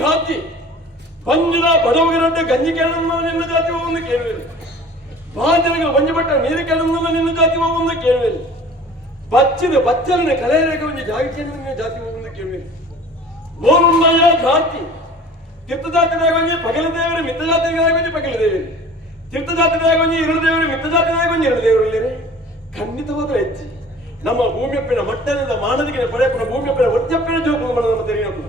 ಜಾತಿ ಪಂಜರ ಬಡವಗರಂತೆ ಗಂಜಿ ಕೇಳನ್ನು ನಿನ್ನ ಜಾತಿ ಹೋಗುವುದು ಕೇಳುವಿರಿ. ಬಾಜರಿಗೆ ಬಂಜಪಟ್ಟ ನೀರು ಕೇಳನ್ನು ನಿನ್ನ ಜಾತಿ ಹೋಗುವುದು ಕೇಳುವಿರಿ. ಬಚ್ಚಿದ ಬಚ್ಚಲಿನ ಕಲೆಯರೇಖೆ ಒಂದು ಜಾಗಕ್ಕೆ ನಿನ್ನ ಜಾತಿ ಹೋಗುವುದು ಕೇಳುವಿರಿ. ಗೋರುಂಬಯ್ಯ ಜಾತಿ ತೀರ್ಥ ಜಾತಿದಾಗಿ ಪಗಲ ದೇವರು ಮಿತ್ತ ಜಾತಿಗಾಗಿ ಪಗಲ ದೇವರು ತೀರ್ಥ ಜಾತಿದಾಗಿ ಎರಡು ದೇವರು ಮಿತ್ತ ಜಾತಿದಾಗಿ ಎರಡು ದೇವರು ಇಲ್ಲಿರಿ. ಖಂಡಿತವಾದ ಹೆಚ್ಚಿ ನಮ್ಮ ಭೂಮಿಯಪ್ಪಿನ ಮಟ್ಟದಿಂದ ಮಾನದಿಗೆ ಪಡೆಯಪ್ಪನ ಭೂಮಿಯಪ್ಪಿನ ಒಚ್ಚಪ್ಪಿನ ಜೋಪು ನಮ್ಮ ತೆರೆಯಪ್ಪು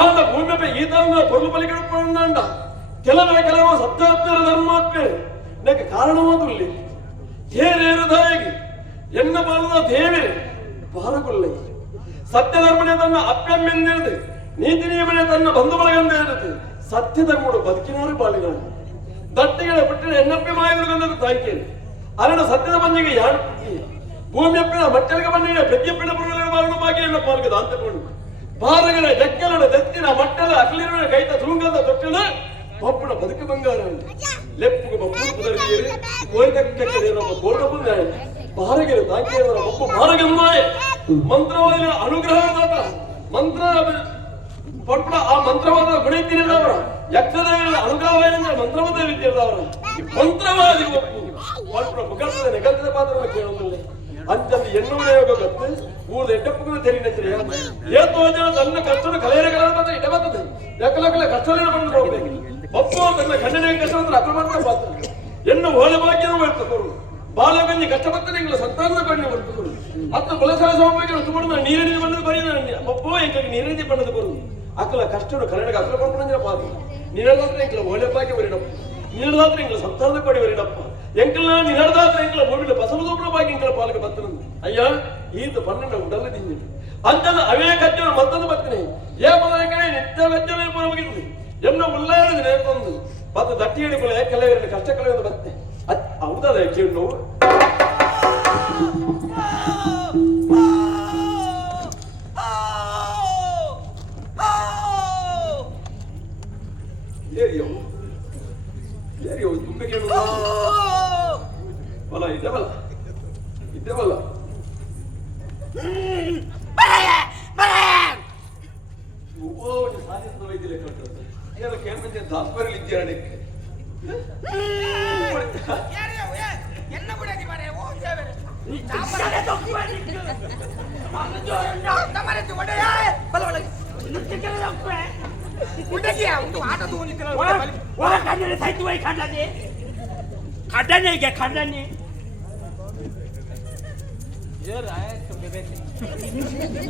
ಆದ ಭೂಮಿಯಪ್ಪ ಈತನ ಪೊರ್ಲು ಬಲಿಗಳು ಪಡಂಡ ಕೆಲವು ಸತ್ಯಾತ್ಮರ ಧರ್ಮಾತ್ಮೆ ನನಗೆ ಕಾರಣವಾದಲ್ಲಿ ಹೇರೇರುದಾಗಿ ಎನ್ನ ಬಾಲದ ದೇವರೇ ಬಾರಗೊಳ್ಳೆ ಸತ್ಯಧರ್ಮನೆ ತನ್ನ ಅಪ್ಯಮ್ಮೆಂದಿರದೆ ನೀತಿ ನಿಯಮನೆ ತನ್ನ ಬಂಧು ಬಳಗಂದ ಇರುತ್ತೆ. ಸತ್ಯ ಧರ್ಮಗಳು ಬದುಕಿನಾರು ಬಾಳಿನಾರು ದಟ್ಟಿಗಳ ಬಿಟ್ಟಿನ ಎನ್ನಪ್ಪೆ ಮಾಯಗಳು ತಾಯ್ಕೇನೆ ಅರಣ ಸತ್ಯದ ಬಂದಿಗೆ ಯಾರು ಭೂಮಿಯಪ್ಪಿನ ಮಟ್ಟಲಿಗೆ ಬಂದಿಗೆ ಪ್ರತಿಯಪ್ಪಿನ ಪುರಗಳ ಬಾರಣ ಬಾಗಿ ಎನ್ನ ಪಾಲ್ಗದ ಅಂತಕೊಂಡು ಬಾರಗನ ಜಕ್ಕಲನ ದತ್ತಿನ ಮಟ್ಟಲ ಅಕ್ಲಿರನ ಕೈತ ತುಂಗದ ತೊಟ್ಟಲ ಬಪ್ಪನ ಬದುಕು ಬಂಗಾರ ಲೆಪ್ಪುಗೆ ಬಪ್ಪು ಕುದರಿಯರು ಕೋಯ್ದಕ್ಕೆ ನಮ್ಮ ಕೋಟ ಬಂದ ಬಾರಗೆರೆ ತಾಕಿಯವರ ಬಪ್ಪು ಬಾರಗಮ್ಮಾಯ ಮಂತ್ರವಾದ ಅನುಗ್ರಹದಾತ ಮಂತ್ರ ಪಟ್ಟ ಆ ಮಂತ್ರವಾದ ಗುಣಿತಿರಿದವರ ಯಕ್ಷದೇವರ ಅನುಗ್ರಹವಾದ ಮಂತ್ರವಾದ ವಿದ್ಯೆದವರ ಮಂತ್ರವಾದಿ ಬಪ್ಪು ಪಟ್ಟ ಮುಖದ ನಿಗಂಧದ ಪಾತ್ರವನ್ನು ಕೇಳುವುದಿಲ್ಲ ಅಂಚಲ್ಲಿ ಎನ್ನುವುದೇ ಹೋಗತ್ತೆ ಊರ ಎಟ್ಟಪ್ಪಗೂ ತೆರಿನಚ್ಚಿರಿ ಏತೋ ಜನ ತನ್ನ ಕಷ್ಟದ ಕಲೆಯರಗಳ ಮಾತ್ರ ಇಡ ಬರ್ತದೆ ಯಾಕಲಕಲ ಕಷ್ಟದ ಬಂದು ಹೋಗ್ಬೇಕು ಬಪ್ಪು ತನ್ನ ಖಂಡನೆ ಕಷ್ಟ ಅಕ್ರಮಣ ಪಾತ್ರ ಎನ್ನು ಹೋಲ ಭಾಗ್ಯದ ಬರ್ತಕೋರು ಬಾಲಗಂಜಿ ಕಷ್ಟಪಟ್ಟು ನಿಂಗಳ ಸಂತಾನದ ಕಣ್ಣು ಬರ್ತಕೋರು ಅತ್ತ ಬಲಸಾಲ ಸೌಭಾಗ್ಯ ತುಮಡ ನೀರಿನ ಬಂದು ಬರೀದ ಬಪ್ಪು ಎಂಕಗೆ ನೀರಿನ ಬಣ್ಣದ ಬರುವುದು ಅಕ್ಕಲ ಕಷ್ಟದ ಕನ್ನಡಕ್ಕೆ ಅಕ್ರ ಪಂಪನ ಪಾತ್ರ ನೀರದಾತ್ರ ಎಂಕಲ ಹೋಲ ಭಾಗ್ಯ ಬರೀಡಪ್ಪ ನೀರದಾತ್ರ ಎಂಕಲ ಸಂತಾನದ ಕೊಡಿ ಬರೀಡಪ್ಪ ಎಂಕಲ್ನ ನಿನರ್ದಾತ್ರ ಎಂಕಲ ಭೂಮಿಲ ಬಸವದೊಬ್ಬರ ಭಾಗ್ಯ ಎಂಕಲ ಪಾಲಕ ಬರ್ತನಂದು ಅಯ್ಯ ಈತ ಪನ್ನಂಡ ಉಡಲ್ಲ ತಿಂಜಿ ಅಂತಂದು ಅವೇ ಕಚ್ಚನ ಮತ್ತೊಂದು ಬರ್ತೀನಿ ಏ ಮೊದಲ ಕಡೆ ನಿತ್ಯ ವೆಚ್ಚನೆ ಪೂರ ಮುಗಿದ್ವಿ ಎನ್ನ ಉಲ್ಲಾರದ ನೇರ್ತಂದು ಮತ್ತು ದಟ್ಟಿ ಹಿಡಿಕೊಳ್ಳ ಕೆಲವರಿಗೆ ಕಷ್ಟ ಕಳೆಯೋದು ಬರುತ್ತೆ ಹೌದಲ್ಲ ಕೇಳು ತುಂಬ ಕೇಳು ಬಲ ಇದ್ದೇವಲ್ಲ ಇದ್ದೇವಲ್ಲ தாத்பரியித்தியானக்கு என்ன புடதி மாரே ஓ தேவரே நீ சாப்பறே தொக்கி வாடி ತಮರೆ ತುವಡೆಯ ಬಲವಳ ನಿತ್ಯಕಲ ಅಪ್ಪೆ ಉಡಗಿಯ ಒಂದು ಆಟ ತೂಲಿಕಲ ಒಳ ಕಣ್ಣೆ ಸೈತು ವೈ ಖಂಡನೆ ಖಂಡನೆಗೆ ಖಂಡನೆ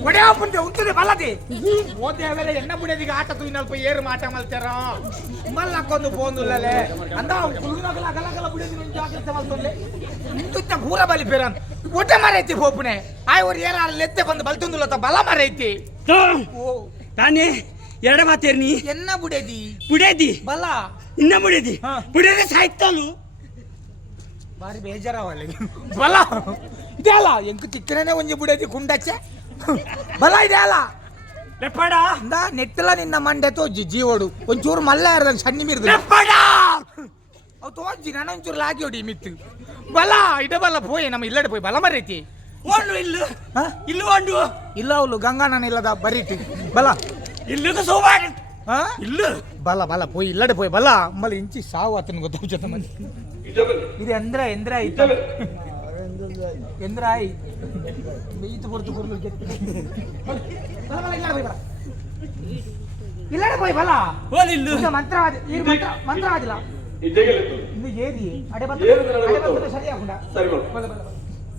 ಒಡೆಯ ಪುಂಜ ಉಂಟದೆ ಬಲ್ಲದೆ ಓ ದೇವರೇ ಎನ್ನ ಬುಡದಿಗೆ ಆಟ ತೂಯಿನಲ್ಪ ಏರು ಮಾಟ ಮಲ್ತಾರ ಮಲ್ಲಕ್ಕೊಂದು ಪೋಂದುಲ್ಲಲೆ ಅಂದ ಕುಲುನಗಲ ಗಲಗಲ ಬುಡದಿ ನುಂಜ ಜಾಗ್ರತೆ ಮಲ್ತೊಲ್ಲೆ ಇಂದುತ್ತ ಪೂರ ಬಲಿ ಪೇರನ್ ಒಟ್ಟೆ ಮರೈತಿ ಹೋಪುನೆ ಆಯ್ ಒರ್ ಏರ ಲೆತ್ತೆ ಬಂದು ಬಲ್ತೊಂದುಲ್ಲತ ಬಲ ಮರೈತಿ ಓ ತಾನೇ ಎರಡ ಮಾತೇರ್ನಿ ಎನ್ನ ಬುಡದಿ ಬಲ ಇನ್ನ ಬುಡದಿ ಸಾಯ್ತಲು ಬಾರಿ ಬೇಜಾರವಲ್ಲ ಬಲ ಇದೆ ಅಲ್ಲ ಎಂಕು ಚಿಕ್ಕನೇ ಒಂಜಿ ಬುಡದಿ ಕುಂಡಚ್ಚೆ ಬಲ ಇದೆ ಅಲ್ಲ ಲೆಪ್ಪಡ ಅಂದ ನೆಟ್ಟಲ ನಿನ್ನ ಮಂಡೆ ತೋಜಿ ಜೀವಡು ಒಂಚೂರು ಮಲ್ಲ ಇರದ ಸಣ್ಣ ಮೀರ್ದು ಲೆಪ್ಪಡ ಅವು ತೋಜಿ ನನ್ನ ಒಂಚೂರು ಲಾಗಿ ಹೊಡಿ ಮಿತ್ತು ಬಲ ಇಡ ಬಲ ಪೋಯ್ ನಮ್ಮ ಇಲ್ಲಡೆ ಪೋಯ್ ಬಲ ಮರೈತಿ ಓಂಡು ಇಲ್ಲು ಇಲ್ಲು ಓಂಡು ಇಲ್ಲ ಅವಳು ಗಂಗಾನನ ಇಲ್ಲದ ಬರೀತಿ ಬಲ ಇಲ್ಲದ ಸೋಬಾಡಿ ಇಲ್ಲು ಬಲ ಬಲ ಪೋಯ್ ಇಲ್ಲಡೆ ಪೋಯ್ ಬಲ ಮಲ್ಲ ಇಂಚಿ ಸಾವು ಆತನ ಗೊತ್ತಾಗ್ತದ ಮಂದಿ ಇದು ಎಂದ್ರ ಆಯ್ತು ಎಂದ್ರ ಆಯ್ ಈತ ಹೊರತು ಕೊರ್ಲು ಇಲ್ಲಡೆ ಪೋಯ್ ಬಲ ಮಂತ್ರವಾದಿಲ್ಲ ಇನ್ನು ಏರಿ ಅಡೆ ಬರ್ತದೆ ಸರಿಯಾಗುಂಡ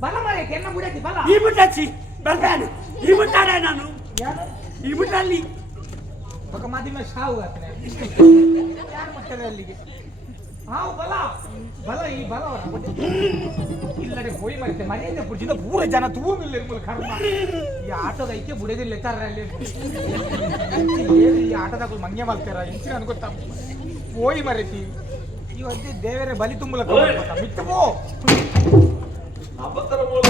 ಬಲ ಮಾರೇ ಕೆನ್ನ ಬುಡತಿ ಬಲ ಈ ಬುಟ್ಟಚ್ಚಿ ಬರ್ತಾನೆ ಈ ಬುಟ್ಟಾಡೆ ನಾನು ಈ ಬುಟ್ಟಲ್ಲಿ ಪಕ್ಕ ಮಾಧ್ಯಮ ಸಾವು ಆತನೆ ಯಾರು ಮಕ್ಕಳ ಅಲ್ಲಿಗೆ ಬಲ ಬಲ ಈ ಬಲ ಇಲ್ಲಡೆ ಹೋಯ್ ಮರಿತೆ ಮನೆಯಿಂದ ಪುಡಿಸಿದ ಪೂರ ಜನ ತೂಮಿಲ್ಲ ಕರ್ಮ ಈ ಆಟದ ಐಕೆ ಬುಡದಿಲ್ಲ ಅಲ್ಲಿ ಈ ಆಟದಾಗ ಮಂಗೆ ಮಲ್ತಾರ ಇಂಚಿನ ಅನ್ಕೊತ ಹೋಯ್ ಮರಿತಿ ಇವತ್ತೇ ದೇವರೇ ಬಲಿ ತುಂಬಲ ಮಿಟ್ಟು ಪೋ ಅಬತ್ತರ ಮೂಲ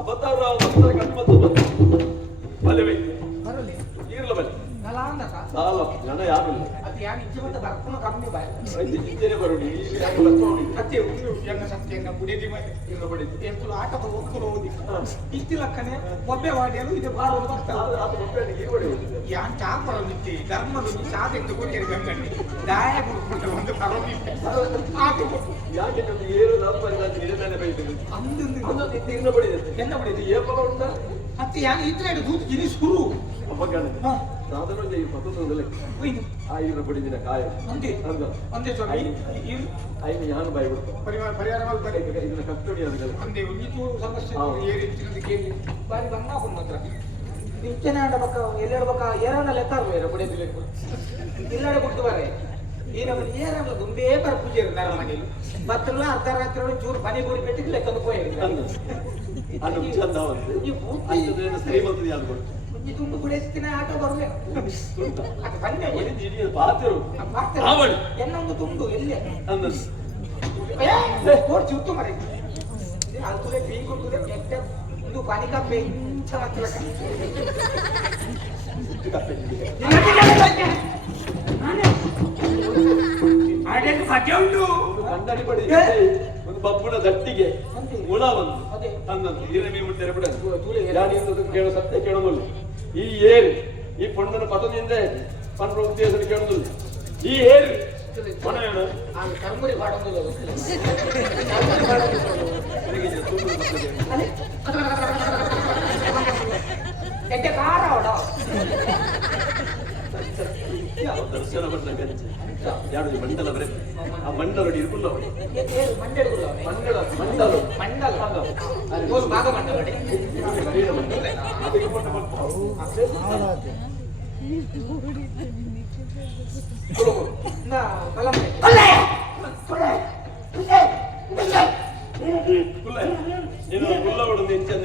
ಅಬತ್ತಾರ ಕಣ್ಮತ್ತು ಬಲವೇ ಬರಲಿ ಈರ್ಲ ಬಲಿ ಸಾಲ ಜನ ಯಾರಿಲ್ಲ ಅದು ಯಾರು ಇಚ್ಛೆ ಬಂದ ಬರ್ಕೊಂಡು ಕಮ್ಮಿ ಬಾಯ್ ಇದ್ದೇನೆ ಬರೋಡಿ ಅತ್ತೆ ಎನ್ನ ಸತ್ಯಂಗ ಬುಡಿದಿ ಇಲ್ಲ ಬಡಿದಿ ಎಂಕುಲು ಆಟದ ಹೋಗ್ಕೊಂಡು ಹೋಗಿ ಇಷ್ಟಿ ಲಕ್ಕನೆ ಒಬ್ಬೆ ವಾಡಿಯಲು ಇದು ಬಾರ ಯಾನ್ ಚಾ ಬರೋದಿತ್ತಿ ಧರ್ಮದ ಚಾದ ಎಂದು ಕೊಟ್ಟಿರಿ ಗಂಗಣ್ಣಿ ದಾಯ ಕೊಡ್ಕೊಂಡು ಒಂದು ಕರೋದಿತ್ತೆ ಆತು ಯಾಕೆ ನಮ್ಗೆ ಏನು ಲಾಭ ಇಲ್ಲ ನಿರ್ಣಯ ಬೈತದೆ ಅಂದು ತಿನ್ನ ಬಡಿದೆ ಎನ್ನ ಬಡಿದಿ ಏಪ ಉಂಟಾ ಅತ್ತೆ ಯಾನ್ ಇದ್ರೆ ದೂತ್ ಗಿರಿ ಶುರು ಅಪ್ಪಗಾನೆ ಸಾಧನ ಜೈ ಪತುಂದಲೆ ಆಯುರ ಬಡಿದಿನ ಕಾಯ ಅಂದೆ ಅಂದೆ ಸ್ವಾಮಿ ಐನು ಯಾನು ಬಾಯಿ ಬಿಡ್ತು ಪರಿಹಾರ ಮಾಡ್ತಾರೆ ಇದನ್ನ ಕಷ್ಟಡಿ ಅದಕ್ಕೆ ಅಂದೆ ಇದು ಸಮಸ್ಯೆ ಏರಿತ್ತಿನದು ಕೇಳಿ ಬಾರಿ ಬಣ್ಣ ಹಾಕೊಂಡು ಮಾತ್ರ ನಿಂಚನೆ ಆಡಬೇಕ ಎಲ್ಲಾಡ್ಬೇಕ ಏರನ್ನ ಲೆತ್ತಾರು ಬೇರೆ ಬಡಿಯಬೇಕು ಇಲ್ಲಾಡೆ ಕೊಟ್ಟು ಬಾರೆ ಈ ನಮ್ಮ ಏರನ್ನ ದುಂಬೇ ಬರ ಪೂಜೆ ನನ್ನ ಮನೆಯಲ್ಲಿ ಮತ್ತಲ್ಲ ಅರ್ಧ ರಾತ್ರಿ ಚೂರು ಮನೆ ಗೋಡಿ ಬೆಟ್ಟಿಗೆ ಲೆಕ್ಕದ ಹೋಗಿ ಅದು ಚಂದ ಒಂದು ಶ್ರೀಮಂತದ ಯಾರು ಕೊಡ್ತು ತುಂಬ ಗುಡಿಸ್ತಿನ ಆಟ ಬರ್ಬೇಕು ಅದು ಬಂದೆ ಪಾತಿರು ಎನ್ನೊಂದು ತುಂಡು ಎಲ್ಲಿ ಅನ್ನದು ಕೋರ್ಚಿ ಉತ್ತು ಮರೆ ಅದು ಬೀಗ್ ಕೊಟ್ಟುದೆ ಕೆಟ್ಟ ಇದು ಪಾನಿಕ ಬೆಂಚ ಮತ್ತಲಕ ಆಡೇನು ಮಜಾ ಉಂಟು ಕಂಡಡಿ ಬಡಿ ಒಂದು ಬಬ್ಬುನ ದಟ್ಟಿಗೆ ಹುಳ ಒಂದು ಅನ್ನಂತ ಈರಮಿ ಮುಟ್ಟರೆ ಬಿಡ ಯಾರು ಕೇಳೋ ಸತ್ಯ ಕೇಳೋದಿಲ್ಲ ಈ ಏರು ಈ ಪೊಣ್ಣನ ಪದದಿಂದ ಪಂಡ್ರ ಉದ್ದೇಶ ಕೇಳೋದಿಲ್ಲ ಈ ಏರು ಕೊನೆಯಣ ಕರ್ಮುರಿ ಬಾಡೋದಿಲ್ಲ ಕೆಟ್ಟ ಕಾರ ಅವಡ ದರ್ಶನ ಬಂದ ಗಂಜೆ ಯಾರು ಮಂಡಲ ಬರೆ ಆ ಮಂಡಲ ಇರ್ಬುಲ್ಲ ಮಂಡಲ ಮಂಡಲ ಮಂಡಲ ಭಾಗ ಮಂಡಲ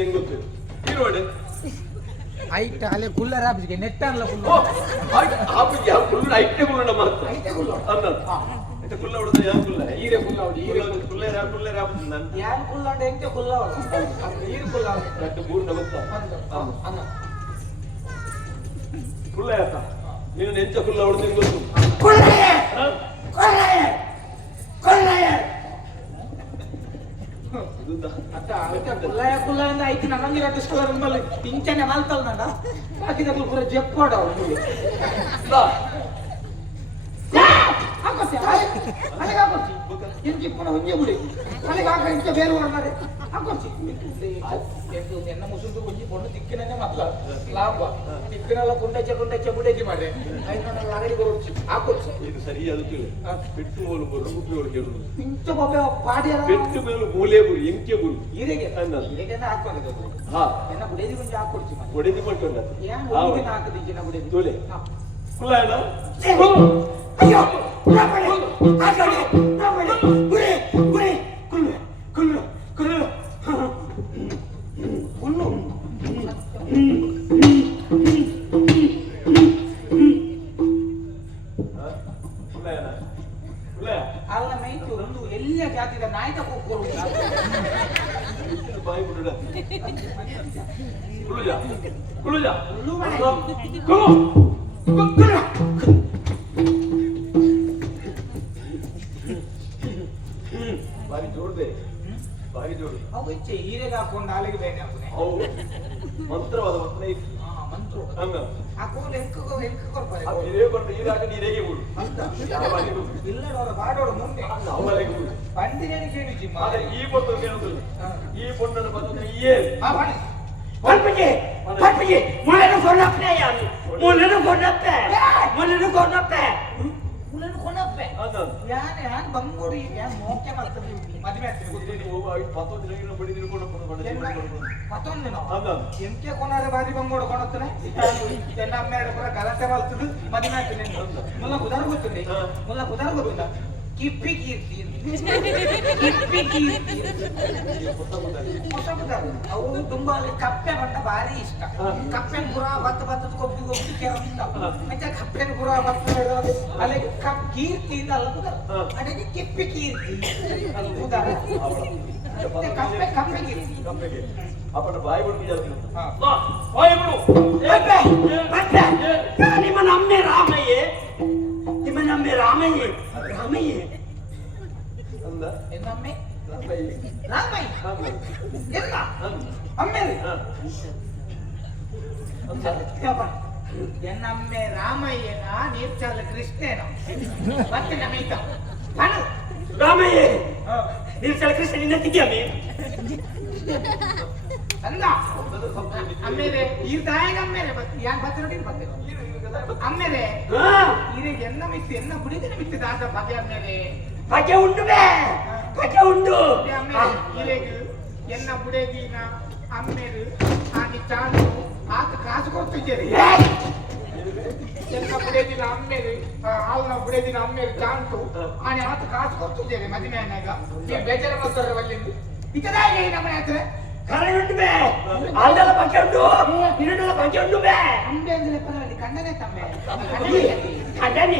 ಗೊತ್ತು ಇರೋಡೆ ಐಟ್ ಅಲ್ಲೇ ಕುಲ್ಲರ್ ಆಫೀಸ್ಗೆ ನೆಟ್ ಅಲ್ಲ ಫುಲ್ ಆಫೀಸ್ಗೆ ಫುಲ್ ಐಟೆ ಕುಲ್ಲ ಮಾತ್ರ ಅಂತ ಕುಲ್ಲ ಹೊಡೆದ ಯಾರು ಕುಲ್ಲ ಈರೆ ಕುಲ್ಲ ಹೊಡಿ ಈರೆ ಕುಲ್ಲ ಯಾರು ಕುಲ್ಲ ಯಾರು ಯಾರು ಕುಲ್ಲ ಅಂತ ಎಂತೆ ಕುಲ್ಲ ಈರೆ ಕುಲ್ಲ ಕಟ್ಟು ಮೂರ್ನ ಗೊತ್ತಾ ಅನ್ನ ಕುಲ್ಲ ಯಾಕ ನೀನು ನೆಂಚ ಕುಲ್ಲ ಹೊಡೆದ ಗೊತ್ತು ಕುಲ್ಲಯ್ಯ ಕುಲ್ಲಯ್ಯ ಕುಲ್ಲಯ್ಯ ಅತ್ತ ಅತ್ತ ಕುಲ್ಲಯ್ಯ ಕುಲ್ಲ ಅಂತ ಐತಿ ನಮಗೆ ರಟ್ಟಿಸ್ಕೊಳ್ಳೋ ರಂಬಲ್ಲಿ ಇಂಚನೆ ಮಾಲ್ತಲ್ ನಡ ಬಾಕಿದಗಳು ಪೂರ ಜೆಪ್ಪೋಡ ಹಾಕೋತಿ ಅಲ್ಲಿಗೆ ಹಾಕೋತಿ ಇಂಚಿ ಪುನಃ ಹುಂಜೆ ಬಿಡಿ ಅಲ್ಲಿಗೆ ಹಾಕ ಇಂಚ ಬೇರೆ ಹೊರನಾರೆ ಹಾಕೋತಿ ಎನ್ನ ಮುಸುಂದು ಹುಂಜಿ ಪೊಣ್ಣು ತಿಕ್ಕಿನೇ ಮಕ್ಕಳ ಲಾಭ ತಿಕ್ಕಿನೆಲ್ಲ ಕುಂಡೆಚ್ಚ ಬುಡೇಜಿ ಮಾಡ್ರೆ ಐದು ಅಗಡಿ ಬರೋದು ಹಾಕೋತಿ ಇದು ಸರಿ ಅದಕ್ಕೆ ಬಿಟ್ಟು ಹೋಲು ಬರು ಮುಪ್ಪಿ ಹೋಲು ಕೇಳುದು ಇಂಚ ಬಾಬೆ ಪಾಡಿ ಬಿಟ್ಟು ಮೇಲೆ ಮೂಲೆ ಗುರು ಎಂಕೆ ಗುರು ಈರೆಗೆ ಈರೆಗೆ ಹಾಕೋದು ಹಾ ಎನ್ನ ಬುಡೇಜಿ ಗುಂಜಿ ಹಾಕೊಡ್ತಿ ಬುಡೇಜಿ ಮಾಡ್ಕೊಂಡ ಏನು ಒಂದು ಹಾಕದಿಕ್ಕೆ ನಾ ಬುಡೇಜಿ ತೋಲೆ ಕುಲ್ಲ ಏನ ಅಯ್ಯೋ ರಾಮಣೆ ಆಗಲಿ ರಾಮಣೆ ಗುರೆ ಗುರೆ ಕುಲ್ಲು ಕುಲ್ಲು ಕುಲ್ಲು ಕುಲ್ಲು ಅಲ್ಲ ಮೈತು ಒಂದು ಎಲ್ಲ ಜಾತಿದ ನಾಯಕ ಕೂತ್ಕೊಳ್ಳುವುದು ಬಾಯಿ ಬಿಡ ಕುಳುಜ ಕುಳುಜ ಕುಲ್ಲು ಮನೆ ಬಾರಿ ಜೋರ್ದೆ ಬಾರಿ ಜೋರು ಅವು ಇಚ್ಛೆ ಹೀರೆಗೆ ಹಾಕೊಂಡು ಹಾಲಿಗೆ ಬೇನೆ ಹಾಕುನೆ ಅವು ಮಂತ್ರವಾದ ಮಕ್ಕಳೇ ಮಂತ್ರ ಹಂಗ ಹಾಕೊಂಡು ಹೆಂಕ ಕೊಡ್ತಾರೆ ನೀರೇ ಬಂದು ನೀರಾಗ ನೀರೇಗೆ ಬಿಡು ಇಲ್ಲಡೋರ ಬಾಡೋರು ಮುಂದೆ ಅವರಿಗೆ ಬಿಡು ಬಂದಿನೇನು ಕೇಳಿಸಿ ಆದ್ರೆ ಈ ಪೊಟ್ಟು ಕೇಳುದಿಲ್ಲ ಈ ಪೊಣ್ಣನ ಬಂದ ಈ Palpige, palpige, mulanu konappe yani. Mulanu konappe. Mulanu konappe. Mulanu konappe. ಯಾನೆ ಯಾನ್ ಬಂಗೋಡಿ ಯಾನ್ ಮೋಕೆ ಮಾಡ್ತದೆ ಮದುವೆ ಆಗ್ತದೆ ಗೊತ್ತಿಲ್ಲ ಹೋಗ 10 ದಿನ ಬಡಿ ನಿಲ್ಕೊಂಡು ಮತ್ತೊಂದು ನಾವು ಎಂಕೆ ಕೊನಾರೆ ಬಾರಿ ಬಂಗೋಡು ಕೊಣತ್ತನೆ ಎನ್ನ ಅಮ್ಮೆಡ ಪುರ ಗಲಾಟೆ ಮಾಡ್ತದೆ ಮದುವೆ ಆಗ್ತದೆ ಮುಲ್ಲ ಬುದಾರ್ ಗೊತ್ತಿದೆ ಮುಲ್ಲ ಬುದಾರ್ ಗೊತ್ತಿಲ್ಲ ಕಿಪ್ಪಿ ಕೀರ್ತಿ ಕಿಪ್ಪಿ ಕೀರ್ತಿ ಹೊಸ ಬುದ್ಧರು. ಅವು ತುಂಬಾ ಕಪ್ಪೆ ಬಟ್ಟ ಭಾರಿ ಇಷ್ಟ. ಕಪ್ಪೆನ ಗುರ ಭತ್ತದ ಕೊಬ್ಬಿ ಕೊಬ್ಬಿ ಕೆರಮಿಂದ ಮತ್ತೆ ಕಪ್ಪೆನ ಗುರ ಭತ್ತ ಅಲ್ಲಿ ಕೀರ್ತಿಯಿಂದ ಅಲ್ಲ ಬುದ್ಧರು. ಅದಕ್ಕೆ ಕಿಪ್ಪಿ ಕೀರ್ತಿ ಬುದ್ಧರು. ಕಪ್ಪೆ ಕಪ್ಪೆ ಕೀರ್ತಿ ಅಪ್ಪನ ಬಾಯಿ ಬಿಡ್ತೀಯ ನಿಮ್ಮ ನಮ್ಮೆ ರಾಮಯ್ಯೇ, ನಿಮ್ಮ ನಮ್ಮೆ ರಾಮಯ್ಯೇ, ರಾಮಯ್ಯೇ ಅಂದ ಎನ್ನಮ್ಮೆ ರಾಮಯ್ಯ ರಾಮಯ್ಯ ಎಲ್ಲ ಅಮ್ಮೇಲೆ ಎನ್ನಮ್ಮೆ ರಾಮಯ್ಯನ ನೀರ್ಚಾಲ ಕೃಷ್ಣೇನ ಮತ್ತೆ ನಮೀತ ಬನು ರಾಮಯ್ಯೇ ನೀರ್ಚಾಲ ಕೃಷ್ಣ ನಿನ್ನ ತಿದ್ಯಾಮೆ ಅಂದ ಅಮ್ಮೇಲೆ ಈ ತಾಯಿಗೆ ಅಮ್ಮೇಲೆ ಯಾನ್ ಬತ್ತಿರೋಟಿ ಬತ್ತೆ ಅಮ್ಮೇಲೆ ಇರೆ ಎನ್ನ ಮಿತ್ತು ಎನ್ನ ಬುಡಿದಿನ ಮಿತ್ತು ದಾದ ಬಗೆ ಅಮ್ಮೇಲೆ ಬಗೆ ಉಂಡು ಬೇ ಬಗೆ ಉಂಡು ಅಮ್ಮೇಲೆ ಇರೆಗೆ ಎನ್ನ ಬುಡೆಗಿನ ಅಮ್ಮೇಲೆ ಆನಿ ಚಾನು ಆತ ಕಾಸು ಕೊಡ್ತಿದ್ದೀರಿ ಎನ್ನ ಬುಡೆದಿನ ಅಮ್ಮೇಲೆ ಆಲ್ನ ಬುಡೆದಿನ ಅಮ್ಮೇಲೆ ಚಾಂತು ಆನೆ ಆತ ಕಾಸು ಕೊಡ್ತಿದ್ದೀರಿ ಮದಿಮೆಯನ್ನಾಗ ನೀವು ಬೇಜಾರ ಮಾಡ್ತಾರೆ ಒಳ್ಳೆಂದು ಇತದಾಗೆ ನಮ್ಮ ಹತ್ರ ಕರೆ ಉಂಡು ಬೇ ಅಲ್ಲೆಲ್ಲ ಬಗೆ ಉಂಡು ಇನ್ನೊಂದೆಲ್ಲ ಬಗೆ ಉಂಡು ಬೇ ಅಂಬೆ ಅಂದ್ರೆ ಪರವಾಗಿ ಕಣ್ಣನೆ ತಮ್ಮೆ ಕಡನಿ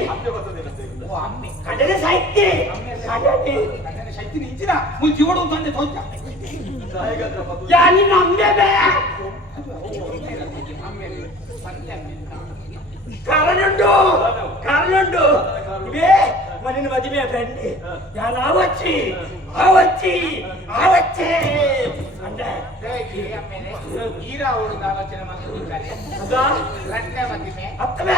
ಓ ಅಮ್ಮೆ ಕಡನೆ ಸಾಹಿತ್ಯ ಕಡನಿ ಕಣ್ಣನೆ ಶೈತಿನ ಇಂಚಿನ ಮುಲ್ ಜೀವಡು ತಂದೆ ತೋಚ ಯಾ ನಿನ್ನ ಅಮ್ಮೆ ಬೇ ಅಮ್ಮೆ ಸಂತೆ ಅಮ್ಮೆ ಕಾರಣುಂಡು ಕಾರಣುಂಡು ఇవే మరి మధ్యమే ఫ్రెండ్ యా రావచ్చి ఆవచ్చి ఆవచ్చే అంటే ಹೇಗೆ ಅಮ್ಮೆನೆ ಈರ ಅವಳಿಗೆ ಆಲೋಚನೆ ಮಾಡ್ತಿದ್ದಾರೆ ಅದಾ ರಟ್ಟೆ ಮಧ್ಯೆ ಅತ್ತಮೇ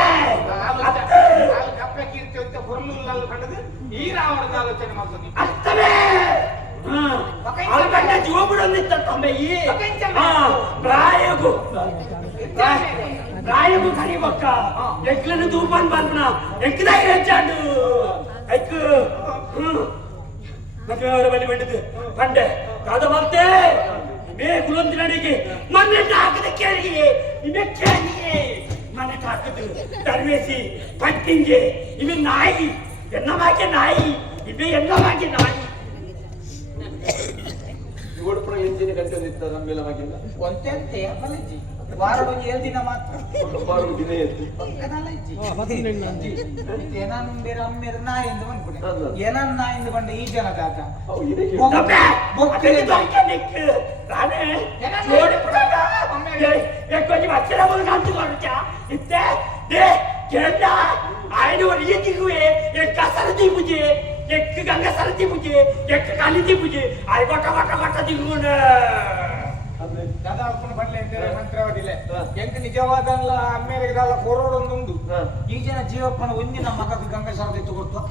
ಅಲ್ಲಿ ಕಪ್ಪೆ ಕೀರ್ತಿ ಅಂತ ಹುರುಳು ಕಂಡದು ಈರ ಅವಳಿಗೆ ಆಲೋಚನೆ ಮಾಡ್ತೀನಿ ಅತ್ತಮೇ ಆಲ್ಕಂಡ ಜೀವಬುಡ ನಿಂತ ತಮ್ಮಯ್ಯಿ రాయము కని ఒక్క ఎక్లను దూపాన్ పల్పన ఎక్కదా ఇరచాడు ఎక్కు ಮತ್ತೆ ಅವರ ಬಳಿ ಬಂದಿದ್ದು ಪಂಡೆ ಕಾದ ಮತ್ತೆ ಬೇ ಕುಲಂತಿನಡಿಗೆ ಮನೆ ಹಾಕದ ಕೇಳಿಗೆ ಇವೆ ಕೇಳಿಗೆ ಮನೆ ಹಾಕದು ತರ್ವೇಸಿ ಪಟ್ಟಿಂಗೆ ಇವೆ ನಾಯಿ ಎನ್ನ ಮಾಕೆ ನಾಯಿ ಇವೆ ಎನ್ನ ಮಾಕೆ ನಾಯಿ ಇವಳು ಪುರ ಎಂಜಿನ ಗಂಟೆ ನಿಂತ ನಮ್ಮೆಲ್ಲ ಮಗಿಲ್ಲ ಒಂತೆಂತೆ ಅಪ್ಪಲಜ್ಜಿ ವಾರಡೊಂದು 7 ದಿನ ಮಾತ್ರ ಬಾರು ದಿನ ಎತ್ತು ಪಕ್ಕದಲ್ಲಜ್ಜಿ ಏನಾನು ಬೇರೆ ಅಮ್ಮೇರು ನಾ ಎಂದು ಬಂದ್ಬಿಡೆ ಏನಾನು ನಾ ಎಂದು ಬಂದ ಈ ಜನ ದಾತ ಬೊಕ್ಕಲಿ ದೊಕ್ಕಲಿಕ್ಕೆ ರಾಣೆ ಜೋಡಿ ಪುಡಗ ಎಕ್ಕೊಂಜಿ ಮಚ್ಚರ ಬೋಲು ಕಾಂತು ಕೊಡುಚಾ ಇತ್ತೆ ದೇ ಕೇಂದ ಆಯ್ದು ಒಲಿಯತಿಗುವೆ ಎಕ್ಕ ಸರದಿ ಬುಜೆ ಎಕ್ಕ ಗಂಗ ಸರದಿ ಬುಜೆ ಎಕ್ಕ ಕಾಲಿದಿ ಬುಜೆ ಆಯ್ ಗೊಟ್ಟ ಗೊಟ್ಟ ಗೊಟ್ಟ ದಿಗುನ ದಾದಾ ಅಪ್ಪನ ಬಡ್ಲೆ ಎಂದರೆ ಮಂತ್ರವಾದಿಲ್ಲ ಎಂಕ ನಿಜವಾದಲ್ಲ ಅಮ್ಮೇರಿಗೆಲ್ಲ ಕೊರೋಡೊಂದುಂಡು ಈ ಜನ ಜೀವಪ್ಪನ ಒಂದಿನ ಮಗಕ್ಕೆ ಗಂಗಾ ಶಾರದಿ ತಗೊಳ್ತು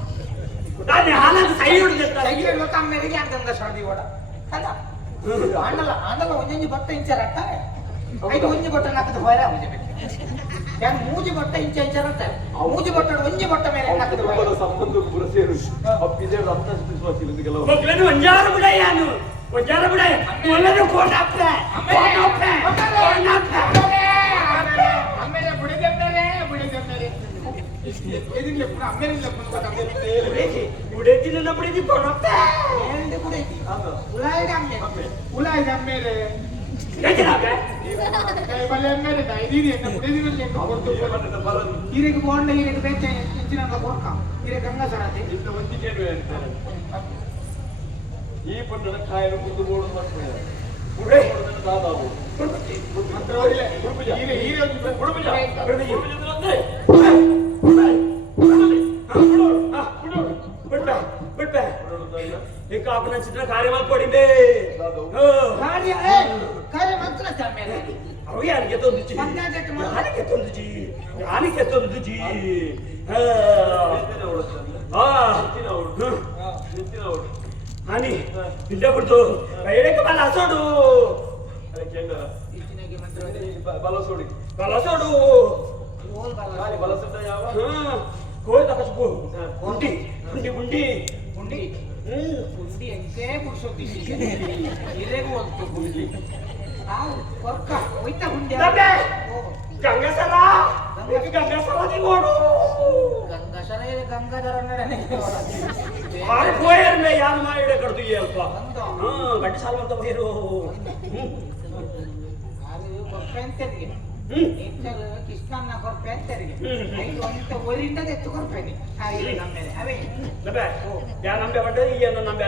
ನಾನು ಹಾಲದು ಸೈ ಹೊಡೆದ ಸೈಗೆ ಅಮ್ಮೇರಿಗೆ ಯಾಕೆ ಗಂಗಾ ಶಾರದಿ ಓಡ ಅಲ್ಲ ಆಂಡಲ ಆಂಡಲ ಒಂಜಿ ಬಟ್ಟ ಇಂಚರಟ್ಟ ಐದು ಒಂಜಿ ಬಟ್ಟ ನಾಕದ ಹೊರ ಮುಜಬೇಕು ಯಾನ್ ಮೂಜಿ ಬಟ್ಟ ಇಂಚರಟ್ಟ ಮೂಜಿ ಬಟ್ಟ ಒಂಜಿ ಬಟ್ಟ ಮೇಲೆ ನಾಕದ ಹೊರ ಸಂಬಂಧ ಪುರ ಸೇರು ಅಪ್ಪಿದೆ ಅಂತ ವಿಶ್ವಾಸ ಕೆಲವು ಮಕ್ಕಳನ್ನು ಒಂಜಾರ ಬಿಡಯ್ಯಾನು ಒಂಜಾರ ಬಿಡಯ್ಯ ಒಳ್ಳೆದು ಕೋಟ ಹಾಕ್ತೆ ಅಮ್ಮೇಲೆ ಬುಡಿದೆಮ್ಮೇಲೆ ಎದಿಲ್ಲ ಪುರ ಅಮ್ಮೇಲಿಲ್ಲ ಪುರ ಬುಡೇತಿ ನನ್ನ ಬುಡೇತಿ ಕೊಡಪ್ಪ ಏಂದೆ ಬುಡೇತಿ ಉಲಾಯಿದ ಅಮ್ಮೇಲೆ ಏನಾಗ ಕೈ ಬಲೆ ಅಮ್ಮೇಲೆ ಇದೀನಿ ಅಂತ ಬುಡೇದಿನಲ್ಲಿ ಅಂತ ಕೊಡ್ತು ಇರಿಗೆ ಬೋಂಡ ಇರಿಗೆ ಬೆಚ್ಚ ಹೆಚ್ಚಿನ ಕೊರ್ಕ ಇರಿಗೆ ಗಂಗಾ ಸರತಿ ಇಂತ ಒಂಜಿ ಕೇಳುವೆ ಅಂತಾರೆ ಈ ಪಣ್ಣನ ಕಾಯಲು ಮುಂದೆ ಬೋರ್ಡ್ ಮಾಡ್ತಾರೆ ಬುಡೆ ದಾದಾವು ಮಾತ್ರ ಹೋಗಿಲ್ಲ ಹೀರೆ ಹೀರೆ ಒಂದು ಬುಡಬುಜ ಅಂದ್ರೆ ಬಿಟ್ಟೆ ಈಗ ಅಪ್ಪನ ಚಿತ್ರ ಕಾರ್ಯ ಮಾಡ್ಕೊಡಿದ್ದೆ ಕಾರ್ಯ ಮಾತ್ರ ಆಮೇಲೆ ಅವು ಯಾರಿಗೆ ತೊಂದುಚಿ ಯಾರಿಗೆ ತೊಂದುಚಿ ಯಾರಿಗೆ ತೊಂದುಚಿ ಹಾನಿ ಇಲ್ಲ ಬಿಡ್ತು ಕೈಡಕ್ಕೆ ಬಲ ಹಸೋಡು ಬಲಸೋಡಿ ಬಲಸೋಡು ಬಲಸೋಡ ಯಾವ ಕೋಳಿ ತಕಸ್ಬು ಗುಂಡಿ ಗುಂಡಿ ಗುಂಡಿ ಗುಂಡಿ ಗುಂಡಿ ಎಂಕೆ ಬಿಡ್ಸೋತಿ ಇರೇಗೂ ಒಂದು ಗುಂಡಿ ಕೊರ್ಕ ಹೋಯ್ತಾ ಗುಂಡಿ ಗಂಗಸರ ಗಂಗಸರ ನೀ ಓಡು ಗಂಗಾಸರ ಗಂಗಾಧರ ಆರು ಪೋಯರ್ ಮೇ ಯಾನ್ ಮಾಡಿಡೆ ಕಡ್ದು ಅಲ್ಪ ಗಂಟೆ ಸಾಲ ಅಂತ ಬೈರು ಅದು ಕೊರ್ಪೆಂತರಿಗೆ ಕೃಷ್ಣನ್ನ ಕೊರ್ಪೆಂತರಿಗೆ ಐದು ಅಂತ ಒರಿಂದ ಎತ್ತು ಕೊರ್ಪೇನೆ ನಮ್ಮೇಲೆ ಅವೇ ಯಾ ನಂಬೆ ಬಡ್ಡೆ ಈ ಅನ್ನ ನಂಬೆ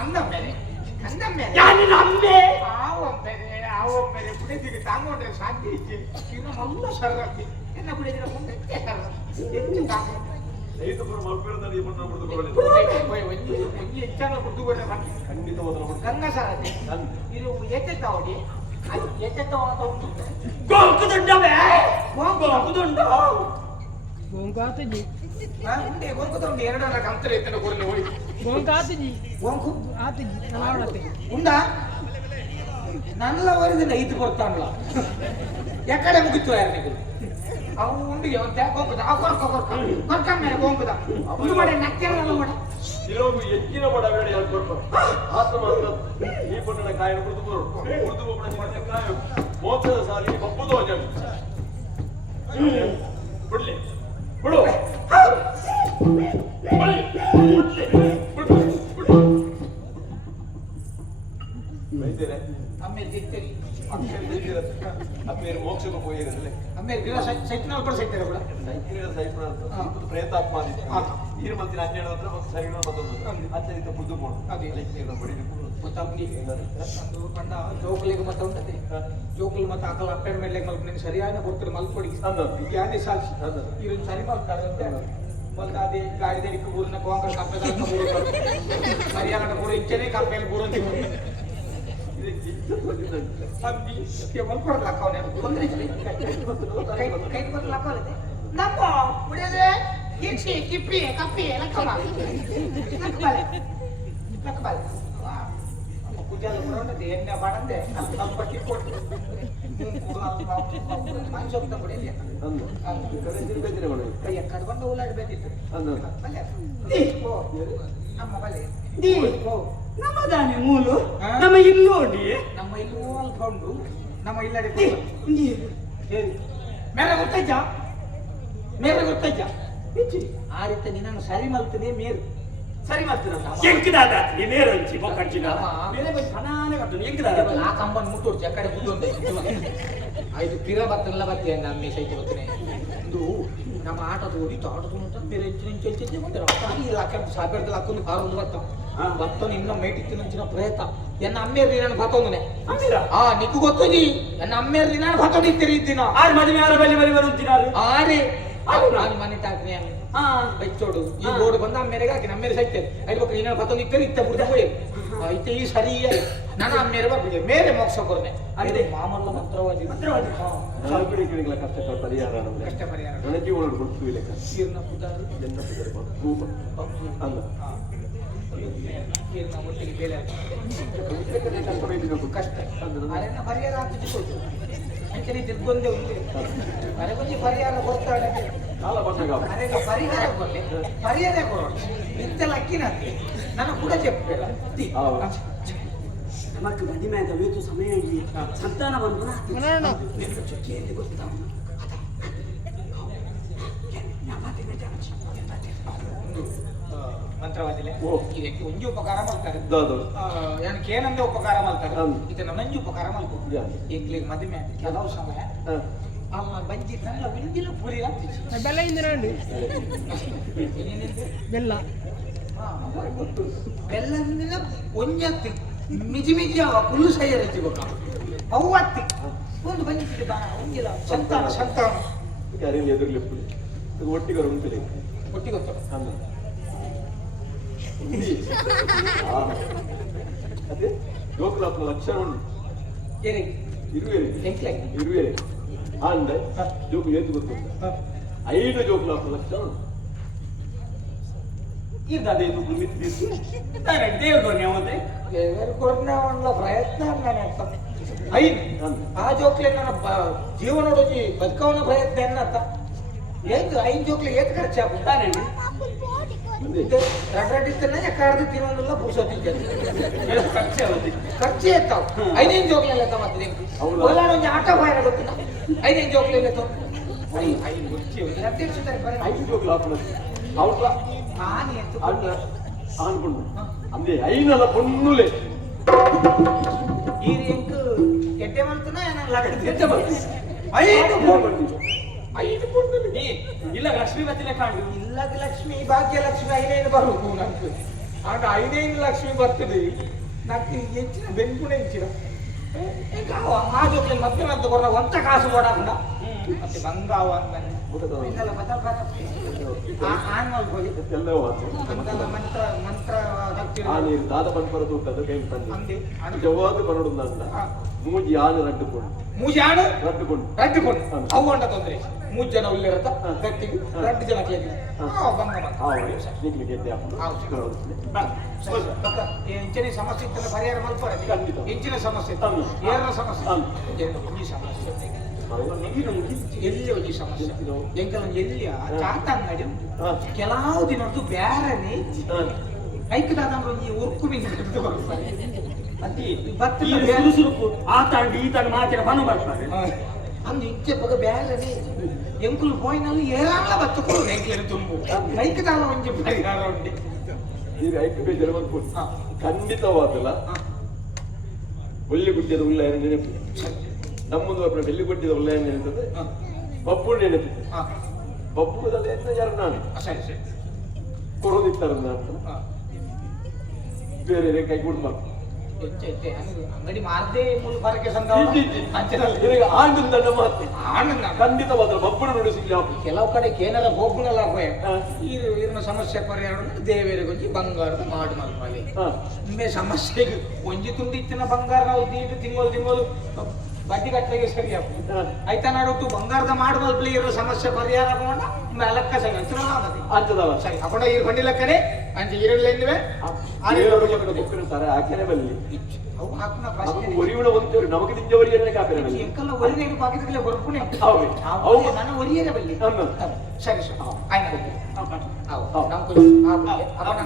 ಅಂದಮ್ಮೇಲೆ ಅಂದಮ್ಮೇಲೆ ಯಾನಿ ನಂಬೆ ಆವೊಮ್ಮೆಲೆ ಪುಡಿದಿಗೆ ತಾಂಗೊಂಡ್ರೆ ಶಾಂತಿ ಇಚ್ಚೆ ಇನ್ನು ಮಲ್ಲ ಸರ್ರಾಕಿ ಎನ್ನ ಪುಡಿದಿರ ಮುಂದೆ ಹೆಚ್ಚು ತಾಂಗೊಂಡ್ರೆ ಒಂಜಿ ಹೆಚ್ಚಾನ ಕುಡ್ದುಕೊಂಡ್ರೆ ಗಂಗಾ ಸಾರಥಿ ಇದು ಎತ್ತೆತ್ತ ಹೋಗಿ ಅದು ಎತ್ತೆತ್ತ ಉಂಟು ಗೊಂಕುದುಂಡವೇ ಗೊಂಕುದುಂಡ ಗೋಂಕಾತಜಿ ಉಂಟೆ ಗೊಂಕುದುಂಡು ಎರಡರ ಕಂತರೆ ಎತ್ತನ ಕೊರಲೆ ಹೋಗಿ ಗೋಂಕಾತಜಿ ಗೊಂಕು ಆತಜಿ ನಲಾವಣತೆ ಉಂಡಾ ನಲ್ಲ ವರದಿಲ್ಲ ಇದು ಬರ್ತಾನಲ್ಲ ಎಕಡೆ ಮುಗಿತು ಯಾರನಿಗೆ ಅವು ಉಂಡಿಗೆ ಗೊಂಕುದ ಕೊರ್ಕ ಮೇಲೆ ಗೊಂಕುದ ಒಂದು ಮಾಡಿ ನಕ್ಕೆಲ್ಲ ಮಾಡ ಇರೋದು ಹೆಚ್ಚಿನ ಬಡಬೇಡ ಯಾರು ಕೊಡ್ತಾರೆ ಆತ್ಮ ಈ ಪಣ್ಣಿನ ಕಾಯಿನ ಕುಡಿದು ಉಳಿದು ಕಾಯ ಮೋಕ್ಷದ ಸಾಲಿಗೆ ಬಪ್ಪುದು ಜನ ಬಿಡ್ಲಿ ಬಿಡು ಬೈದೇನೆ ಆಮೇಲೆ ತಿಂತೀರಿ ಅಪ್ಪೇರು ಮೋಕ್ಷಕ್ಕೆ ಹೋಗಿರಲಿಲ್ಲ ಆಮೇಲೆ ಗಿಡ ಸೈಟ್ನಲ್ಲಿ ಕೂಡ ಸೈತಾರೆ ಕೂಡ ಪ್ರಯತ್ನಾತ್ಮ ನೀರು ಮಂತಿನ 12 ಹತ್ರ ಒಂದು ಸರಿ ಮತ್ತೊಂದು ಅತ್ಯಂತ ಮುದ್ದು ಮಾಡು ಅದೇ ಬಡಿಬೇಕು ಒಂದು ಕಂಡ ಜೋಕಲಿಗೆ ಮತ್ತೆ ಉಂಟದೆ ಜೋಕಲ್ ಮತ್ತೆ ಆಕಲ ಅಪ್ಪೆ ಮೇಲೆ ಮಲ್ಕೊಂಡು ಸರಿಯಾಗಿ ಕೊಡ್ತಾರೆ ಮಲ್ಕೊಡಿ ಯಾನೇ ಸಾಲ್ಸಿ ಇವ್ರು ಸರಿ ಮಾಡ್ತಾರೆ ಅಂತ ಮಲ್ಕ ಅದೇ ಗಾಡಿ ದಡಿಕೆ ಊರಿನ ಕಾಂಗ್ರೆಸ್ ಕಪ್ಪೆ ಸರಿಯಾದ ಕೂಡ ಇಚ್ಚನೆ ಕಪ್ಪೆಯಲ್ಲಿ ಬೂರಂತಿ ಮಲ್ಕೊಡಲ್ಲ ಅವನೇ ತೊಂದರೆ ಕೈ ಬದಲಾಕ ನಮ್ಮ ಉಳಿಯದೆ ಕಿಚ್ಚಿ ಕಿಪ್ಪಿ ಕಪ್ಪಿ ಲಕ್ಕಮ್ಮ ಲಕ್ಕಬಾಲೆ ಪೂಜಾಲ ಕೊಡೋದು ಎಣ್ಣೆ ಮಾಡಂದೆ ಸ್ವಲ್ಪ ಕಿಕ್ಕೊಟ್ಟು ಮನುಷ್ಯ ಕೊಡಿಲ್ಲ ಕೈ ಕಡೆ ಬಂದು ಓಲಾಡಬೇಕಿತ್ತು ನಮ್ಮ ಬಲೆ ನಮ್ಮದಾನೆ ಮೂಲು ನಮ್ಮ ಇಲ್ಲೋಡಿ ನಮ್ಮ ಇಲ್ಲಿ ಅಲ್ಕೊಂಡು ನಮ್ಮ ಇಲ್ಲಡೆ ಮೇಲೆ ಗೊತ್ತಜ್ಜ ಮೇಲೆ ಗೊತ್ತಜ್ಜ ಆ ರೀತಿ ನೀನು ಸರಿ ಮಲ್ತದೆ ಮೇರು ಸರಿ ಮಾಡ್ತೀರ ಎಂಕದಾದ ನೀನೇರಂಚಿ ಬೊಕ್ಕಂಚಿನ ಮೇಲೆ ಬಂದು ಕನಾನೆ ಕಟ್ಟು ಎಂಕದಾದ ಆ ಕಂಬನ್ ಮುಟ್ಟೋಡು ಜಕ್ಕಡೆ ಮುಟ್ಟೊಂದೆ ಐದು ಪಿರ ಬತ್ತಲ್ಲ ಬತ್ತಿ ನಮ್ಮ ಸೈತ ಬತ್ತನೆ ಇದು ನಮ್ಮ ಆಟದ ಓದಿತ್ತು ಆಟದ ಅಂತ ಬೇರೆ ಹೆಚ್ಚಿನ ಬಂದಿರ ಇಲ್ಲ ಹಾಕೊಂಡು ಸಾಬೇಡ್ದಲ್ಲಿ ಹಾಕೊಂಡು ಕಾರೊಂದು ಬರ್ತಾವ ಭತ್ತನ ಇನ್ನ ಮೇಟಿತ್ತು ನಂಚಿನ ಪ್ರಯತ್ನ ಎನ್ನ ಅಮ್ಮೇರಿ ನಾನು ಭಾತೊಂದನೆ ನಿಕ್ಕು ಗೊತ್ತದಿ ಎನ್ನ ಅಮ್ಮೇರಿ ನಾನು ಭಾತೊಂದಿತ್ತೀರಿ ಇದ್ದಿನ ಆರು ಮದುವೆ ಯಾರ ಬಲಿ ಬಲಿ ಬರುತ್ತಿನಾರು ಆರೆ ನಾನು ಮನೆ ತಾಕ್ನಿ ಬೆಚ್ಚೋಡು ಈ ಬೋರ್ಡ್ ಬಂದ ಅಮ್ಮೇರೆಗೆ ಹಾಕಿ ನಮ್ಮೇಲೆ ಸೈತೆ ಐದು ನೀನು ಭಾತೊಂದು ಇಕ್ಕರಿ ಇತ್ತ ಬುಡ್ದ ಹೋಯ್ ಐತೆ ಈ ಸರಿ ನಾನು ಅಮ್ಮೇರೆ ಬರ್ಬಿದೆ ಮೇಲೆ ಮೋಕ್ಷ ಕೊರ್ನೆ ಅದೇ ಮಾಮಲ್ಲ ಮಂತ್ರವಾದಿ ಕಷ್ಟ ಪರಿಹಾರ ಕಷ್ಟ ಪರಿಹಾರ ನನಗೆ ಒಳಗೆ ಗೊತ್ತು ಇಲ್ಲ ಕೀರ್ನ ಪುದಾರು ಜನ್ನ ಅಲ್ಲ ಕೀರ್ನ ಒಟ್ಟಿಗೆ ಬೇರೆ ಕಷ್ಟ ಅರೆನ್ನ ಪರಿಹಾರ ಆಗ್ತಿತ್ತು ಅಂಚನೆ ತಿರ್ಗೊಂಡೆ ಉಂಟು ಅರೆ ಬಂದು ಪರಿಹಾರ ಕೊಡ್ತಾಳೆ ಕಾಲ ಬಂದಾಗ ಅರೆಗ ಪರಿಹಾರ ಕೊಡ್ಲಿ ಪರಿಹಾರ ಕೊಡೋಣ ಇಂತೆಲ್ಲ ಅಕ್ಕಿನಂತೆ ನನ್ನ ಕೂಡ చెప్పಬೇಡ ನಮಕ್ ಮದುವೆ ಆದ ವೇತು ಸಮಯ ಇಲ್ಲಿ ಸಂತಾನ ಬಂದು ಜೊತೆಯಲ್ಲಿ ಗೊತ್ತಾ ಮಂತ್ರವಾದಿಲೆ ಇದಕ್ಕೆ ಒಂಜಿ ಉಪಕಾರ ಮಾಡ್ತಾರೆ ನನಗೆ ಏನಂದ್ರೆ ಉಪಕಾರ ಮಾಡ್ತಾರೆ ಇದನ್ನ ನಂಜಿ ಉಪಕಾರ ಮಾಡ್ಬೋದು ಈಗ್ಲಿಗೆ ಮದುವೆ ಕೆಲವು ಸಮಯ ಅಮ್ಮ ಬಂಜಿ ತನ್ನ ವಿಂಜಿಲು ಪುರಿ ಆಗ್ತಿತ್ತು ಬೆಲ್ಲ ಇಂದಿರಂడి ಬೆಲ್ಲ ಬೆಲ್ಲದಿಂದ ಒಂಜತ್ತಿ ಮಿಜಿ ಮಿಜಿ ಅವ ಕುಲ್ಲು ಸೈಯರ್ ಇರ್ತಿಬೇಕ ಅವ್ವತ್ತಿ ಒಂದು ಬಂಜಿತ್ತು ಬಾ ಒಂಜಿಲ್ಲ ಸಂತಾನ ಸಂತಾನ ಯಾರೇನು ಎದುರ್ಲಿ ಒಟ್ಟಿಗೆ ಉಂಟಿಲ್ಲ ಒಟ್ಟಿಗೆ ಗೊತ್ತ ಅದೇ ಜೋಕುಲಾಪ್ನ ಲಕ್ಷಣ ಉಂಟು ಇರುವೇರಿ ಅಂಡ ಜೋಕು ಏತು ಗೊತ್ತು 5 ಜೋಕುಲಾಪ್ನ ಲಕ್ಷಣ ಉಂಟು ಇರ್ದದೆ ದೇವ್ರು ಮತ್ತೆ ದೇವರು ಪ್ರಯತ್ನ ಐದು ಆ ಜೋಕ್ಲೆ ನನ್ನ ಜೀವನೋಡೋಜಿ ಬದುಕವನ ಪ್ರಯತ್ನ ಎನ್ನತ್ತ ಏತು 5 ಜೋಕ್ಲೆ ಏತು ಖರ್ಚಾಗ್ತಾನೆ ರಡ್ಡಿಸ್ತೇನೆ ಕಡ್ದು ತಿನ್ನೋದಿಲ್ಲ ಪುರುಷೋತ್ತಿಗೆ ಖರ್ಚೆ ಎತ್ತಾವ 5 ಜೋಕ್ಲೆಲ್ಲ ಮತ್ತೆ ಒಂದು ಆಟ ಬಾಯ ಗೊತ್ತಿಲ್ಲ 5 ಜೋಕ್ಲೆಲ್ಲ ಐದು ಗೊತ್ತಿ ಅಧ್ಯಕ್ಷತಾರೆ ಬರೀ 5 ಕ್ಲಾಸ್ అవుట్ల ఆని ఎంత అనుకున్నా అందే అయినల పొన్నులే ఈ రేంక్ ఎట్టే వెళ్తున్నా నేను లగడి ఎట్టే వెళ్తున్నా ఐదు పొన్నులు నీ ಇಲ್ಲ ಲಕ್ಷ್ಮೀಪತಿ ಲೆಕ್ಕ ఇల్లకి లక్ష్మి భాగ్యలక్ష్మి ఐదైదు బరువు నాకు అంటే ఐదైదు లక్ష్మి బర్త్డే నాకు ఇచ్చిన బెంకునే ఇచ్చిన ఇంకా ఆ జోకులు మధ్య మధ్య కొన్న వంత కాసు పోడకుండా అది బంగావు అని పిల్లల మధ్య ఆన్వల్ పోయి ಮಂತ್ರ ಮಂತ್ರ ನೀರು ದಾದ ಪಂಪರದು ಉಂಟದು ಕೈ ತಂದೆ ಜವಾದು ಬರೋಡುಂದಂತ ಮೂಜಿ ಆನೆ ರಡ್ಡುಕೊಂಡು ಮೂಜಿ ಆನೆ ರಡ್ಡುಕೊಂಡು ಅವು ಅಂಟ ತೊಂದ್ರೆ 3 ಜನ ಉಳ್ಳಿರತ್ತ ಗಟ್ಟಿಗೆ 2 ಜನ ಕೇಳಿ ಇಂಚಿನ ಸಮಸ್ಯೆ ಇತ್ತಲ್ಲ ಪರಿಹಾರ ಮಲ್ಪರೆ ಇಂಚಿನ ಸಮಸ್ಯೆ ಏರ ಸಮಸ್ಯೆ ಈ ಸಮಸ್ಯೆ ಎಲ್ಲಿ ಒಂದು ಸಮಸ್ಯೆ ಎಂಕಲ ಎಲ್ಲಿಯ ಚಾತ ಅಂಗಡಿ ಕೆಲವು ದಿನದ್ದು ಬ್ಯಾರನೆ ಐಕ್ಯದಾದಂದ್ರೆ ಈ ಉರ್ಕು ಮೀನು ಹಿಡಿದು ಬರ್ತಾರೆ ಸುರುಸುರುಕು ಆತಾಂಡಿ ಈತಾಂಡಿ ಮಾತಿನ ಮನ ಬರ್ತಾರೆ ಅಂದು ಇಂಚೆ ಬಗ ಬ್ಯಾರನೆ ಎಂಕುಲು ಪೋಯಿನಲ್ಲಿ ಏರಾಳ ಬತ್ತುಕೊಂಡು ಎಂಕಲೇನು ತುಂಬು ಐಕ್ಯದಾದ ಒಂಜಿ ಪರಿಹಾರ ಉಂಟು ಈಗ ಐಕ್ಯ ಜನ ಖಂಡಿತವಾದಲ್ಲ ಒಳ್ಳೆಗುಡ್ಡದ ಉಳ್ಳಾಯ ನೆನಪು ನಮ್ಮದು ಅಪ್ಪ ಬೆಳ್ಳಿಗುಡ್ಡದ ಉಳ್ಳಾಯ ನೆನೆತದೆ ಪಪ್ಪು ನೆನಪು ಪಪ್ಪುದಲ್ಲಿ ಯಾರು ನಾನು ಕೊಡೋದಿತ್ತಾರೆ ನಾನು ಬೇರೆ ಕೈ ಕೊಡ್ಬ ಅಂಗಡಿ ಮಾರದೆ ಮೂಲ ಬರಕ್ಕೆ ಆನಂದ ಮಾತು ಖಂಡಿತವಾದ ಬಬ್ಬನ ನೋಡಿ ಸಿಗ್ಲಿ ಕೆಲವು ಕಡೆ ಕೇನರ ಹೋಗ್ನಲ್ಲ ಈರಿನ ಸಮಸ್ಯೆ ಪರಿಹಾರ ದೇವೇರ ಗೊಂಜಿ ಬಂಗಾರದ ಮಾಡು ಮಲ್ಪಲಿ ನಿಮ್ಮೆ ಸಮಸ್ಯೆಗೆ ಒಂಜಿ ತುಂಡಿತ್ತಿನ ಬಂಗಾರ ನಾವು ದೀಟು ತಿಂಗಳು ಬಡ್ಡಿ ಕಟ್ಟಲಿಗೆ ಸರಿ ಆಯ್ತಾ ನಾಡೊಟ್ಟು ಬಂಗಾರದ ಮಾಡು ಮಲ್ಪಲಿ ಇರೋ ಸಮಸ್ಯೆ ಪರಿಹಾರ ಆಗೋಣ ಲೆಕ್ಕ ಸರಿ ಅಂತದಲ್ಲ ಸರಿ ಅಕೊಂಡ ಈ ಬಂಡಿ ಲೆಕ್ಕನೆ ಅಂಚೆ ಈರುಳ್ಳಿ ಎಲ್ಲಿವೆ ಸರಿ ಆಕೆನೆ ಬಲ್ಲಿ ಅವು ಹಾಕುನ ಪ್ರಶ್ನೆ ಒರಿಯುಣ ಒಂತೇರು ನಮಗೆ ನಿಂಜ ಒರಿಯನೆ ಕಾಪೆನೆ ಎಂಕಲ್ಲ ಒರಿಯನೆ ಪಾಕಿದ್ರೆ ಹೊರಪುನೆ ಹೌದು ನಾನು ಒರಿಯನೆ ಬಲ್ಲಿ ಸರಿ ಸರಿ ಆಯ್ತು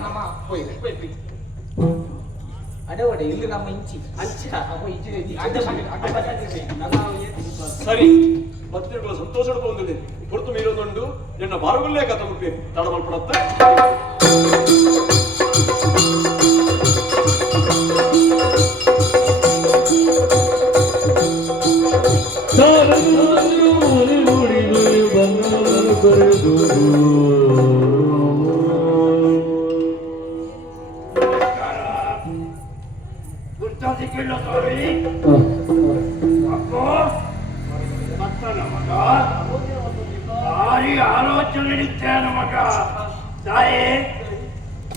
ನಮ್ಮ ಹೋಯ್ತು ಅಡವಡೆ ಇಲ್ಲಿ ನಮ್ಮ ಇಂಚಿ ಸರಿ ಭಕ್ತರುಗಳ ಸಂತೋಷ ಹೊಂದಿದೆ ಹೊರತು ಮೀರೊಂದುಂಡು ನಿನ್ನ ಬಾರುಗಳೇ ಕಥ ಮುಟ್ಟಿ ತಡಮಲ್ಪಡತ್ತೆ ಭಾರಿ ಆಲೋಚನೆ ನಡೀತೇನೆ ಮಗ ತಾಯಿ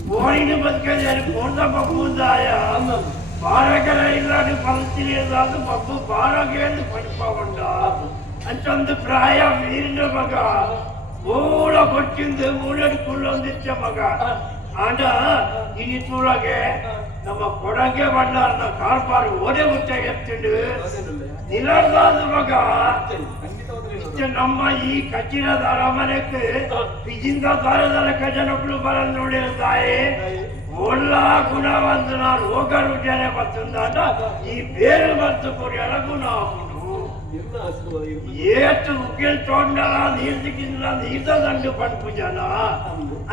ಬೋಳಿನ ಬದುಕಲ್ಲಿ ಪೂರ್ಣ ಬಬ್ಬುಂದಾಯ ಬಾರಗೆಲ ಇಲ್ಲಾಡಿ ಪರಿಸ್ಥಿತಿ ಅದು ಬಬ್ಬು ಬಾರಗೆಯಲ್ಲಿ ಪಡಿಪವಂಡ ಅಂತೊಂದು ಪ್ರಾಯ ಮೀರಿನ ಮಗ ಮೂಲ ಕೊಟ್ಟಿಂದು ಮೂಲೆಡ್ಕೊಳ್ಳೊಂದಿಚ್ಚ ಮಗ ಆಂಡ ಇನಿ ತೂಳಗೆ ನಮ್ಮ ಕೊಡಗೆ ಬಂಡಾರನ ಕಾರ್ಬಾರ್ ಓಡೆ ಮುಚ್ಚ ಎತ್ತಿಂಡು ನಿಲರ್ದಾದ ಮಗ ನಮ್ಮ ಈ ಕಚ್ಚಿನದ ಅರಮನೆಗೆ ಬಿಜಿಂದ ದ್ವಾರದಲಕ ಜನಗಳು ಬರಲು ನೋಡಿರುತ್ತಾಯಿ ಒಳ್ಳ ಗುಣವಂತನ ರೋಗ ರುಜನೆ ಬರ್ತಂದಾಟ ಈ ಬೇರೆ ಬರ್ತು ಕೊರಿಯರ ಗುಣ ಏಟು ಉಗ್ಗೆಲ್ ತೋಂಡಲ ನೀರ್ ಸಿಕ್ಕಿಲ್ಲ ನೀರ್ದ ದಂಡು ಪಂಪು ಜನ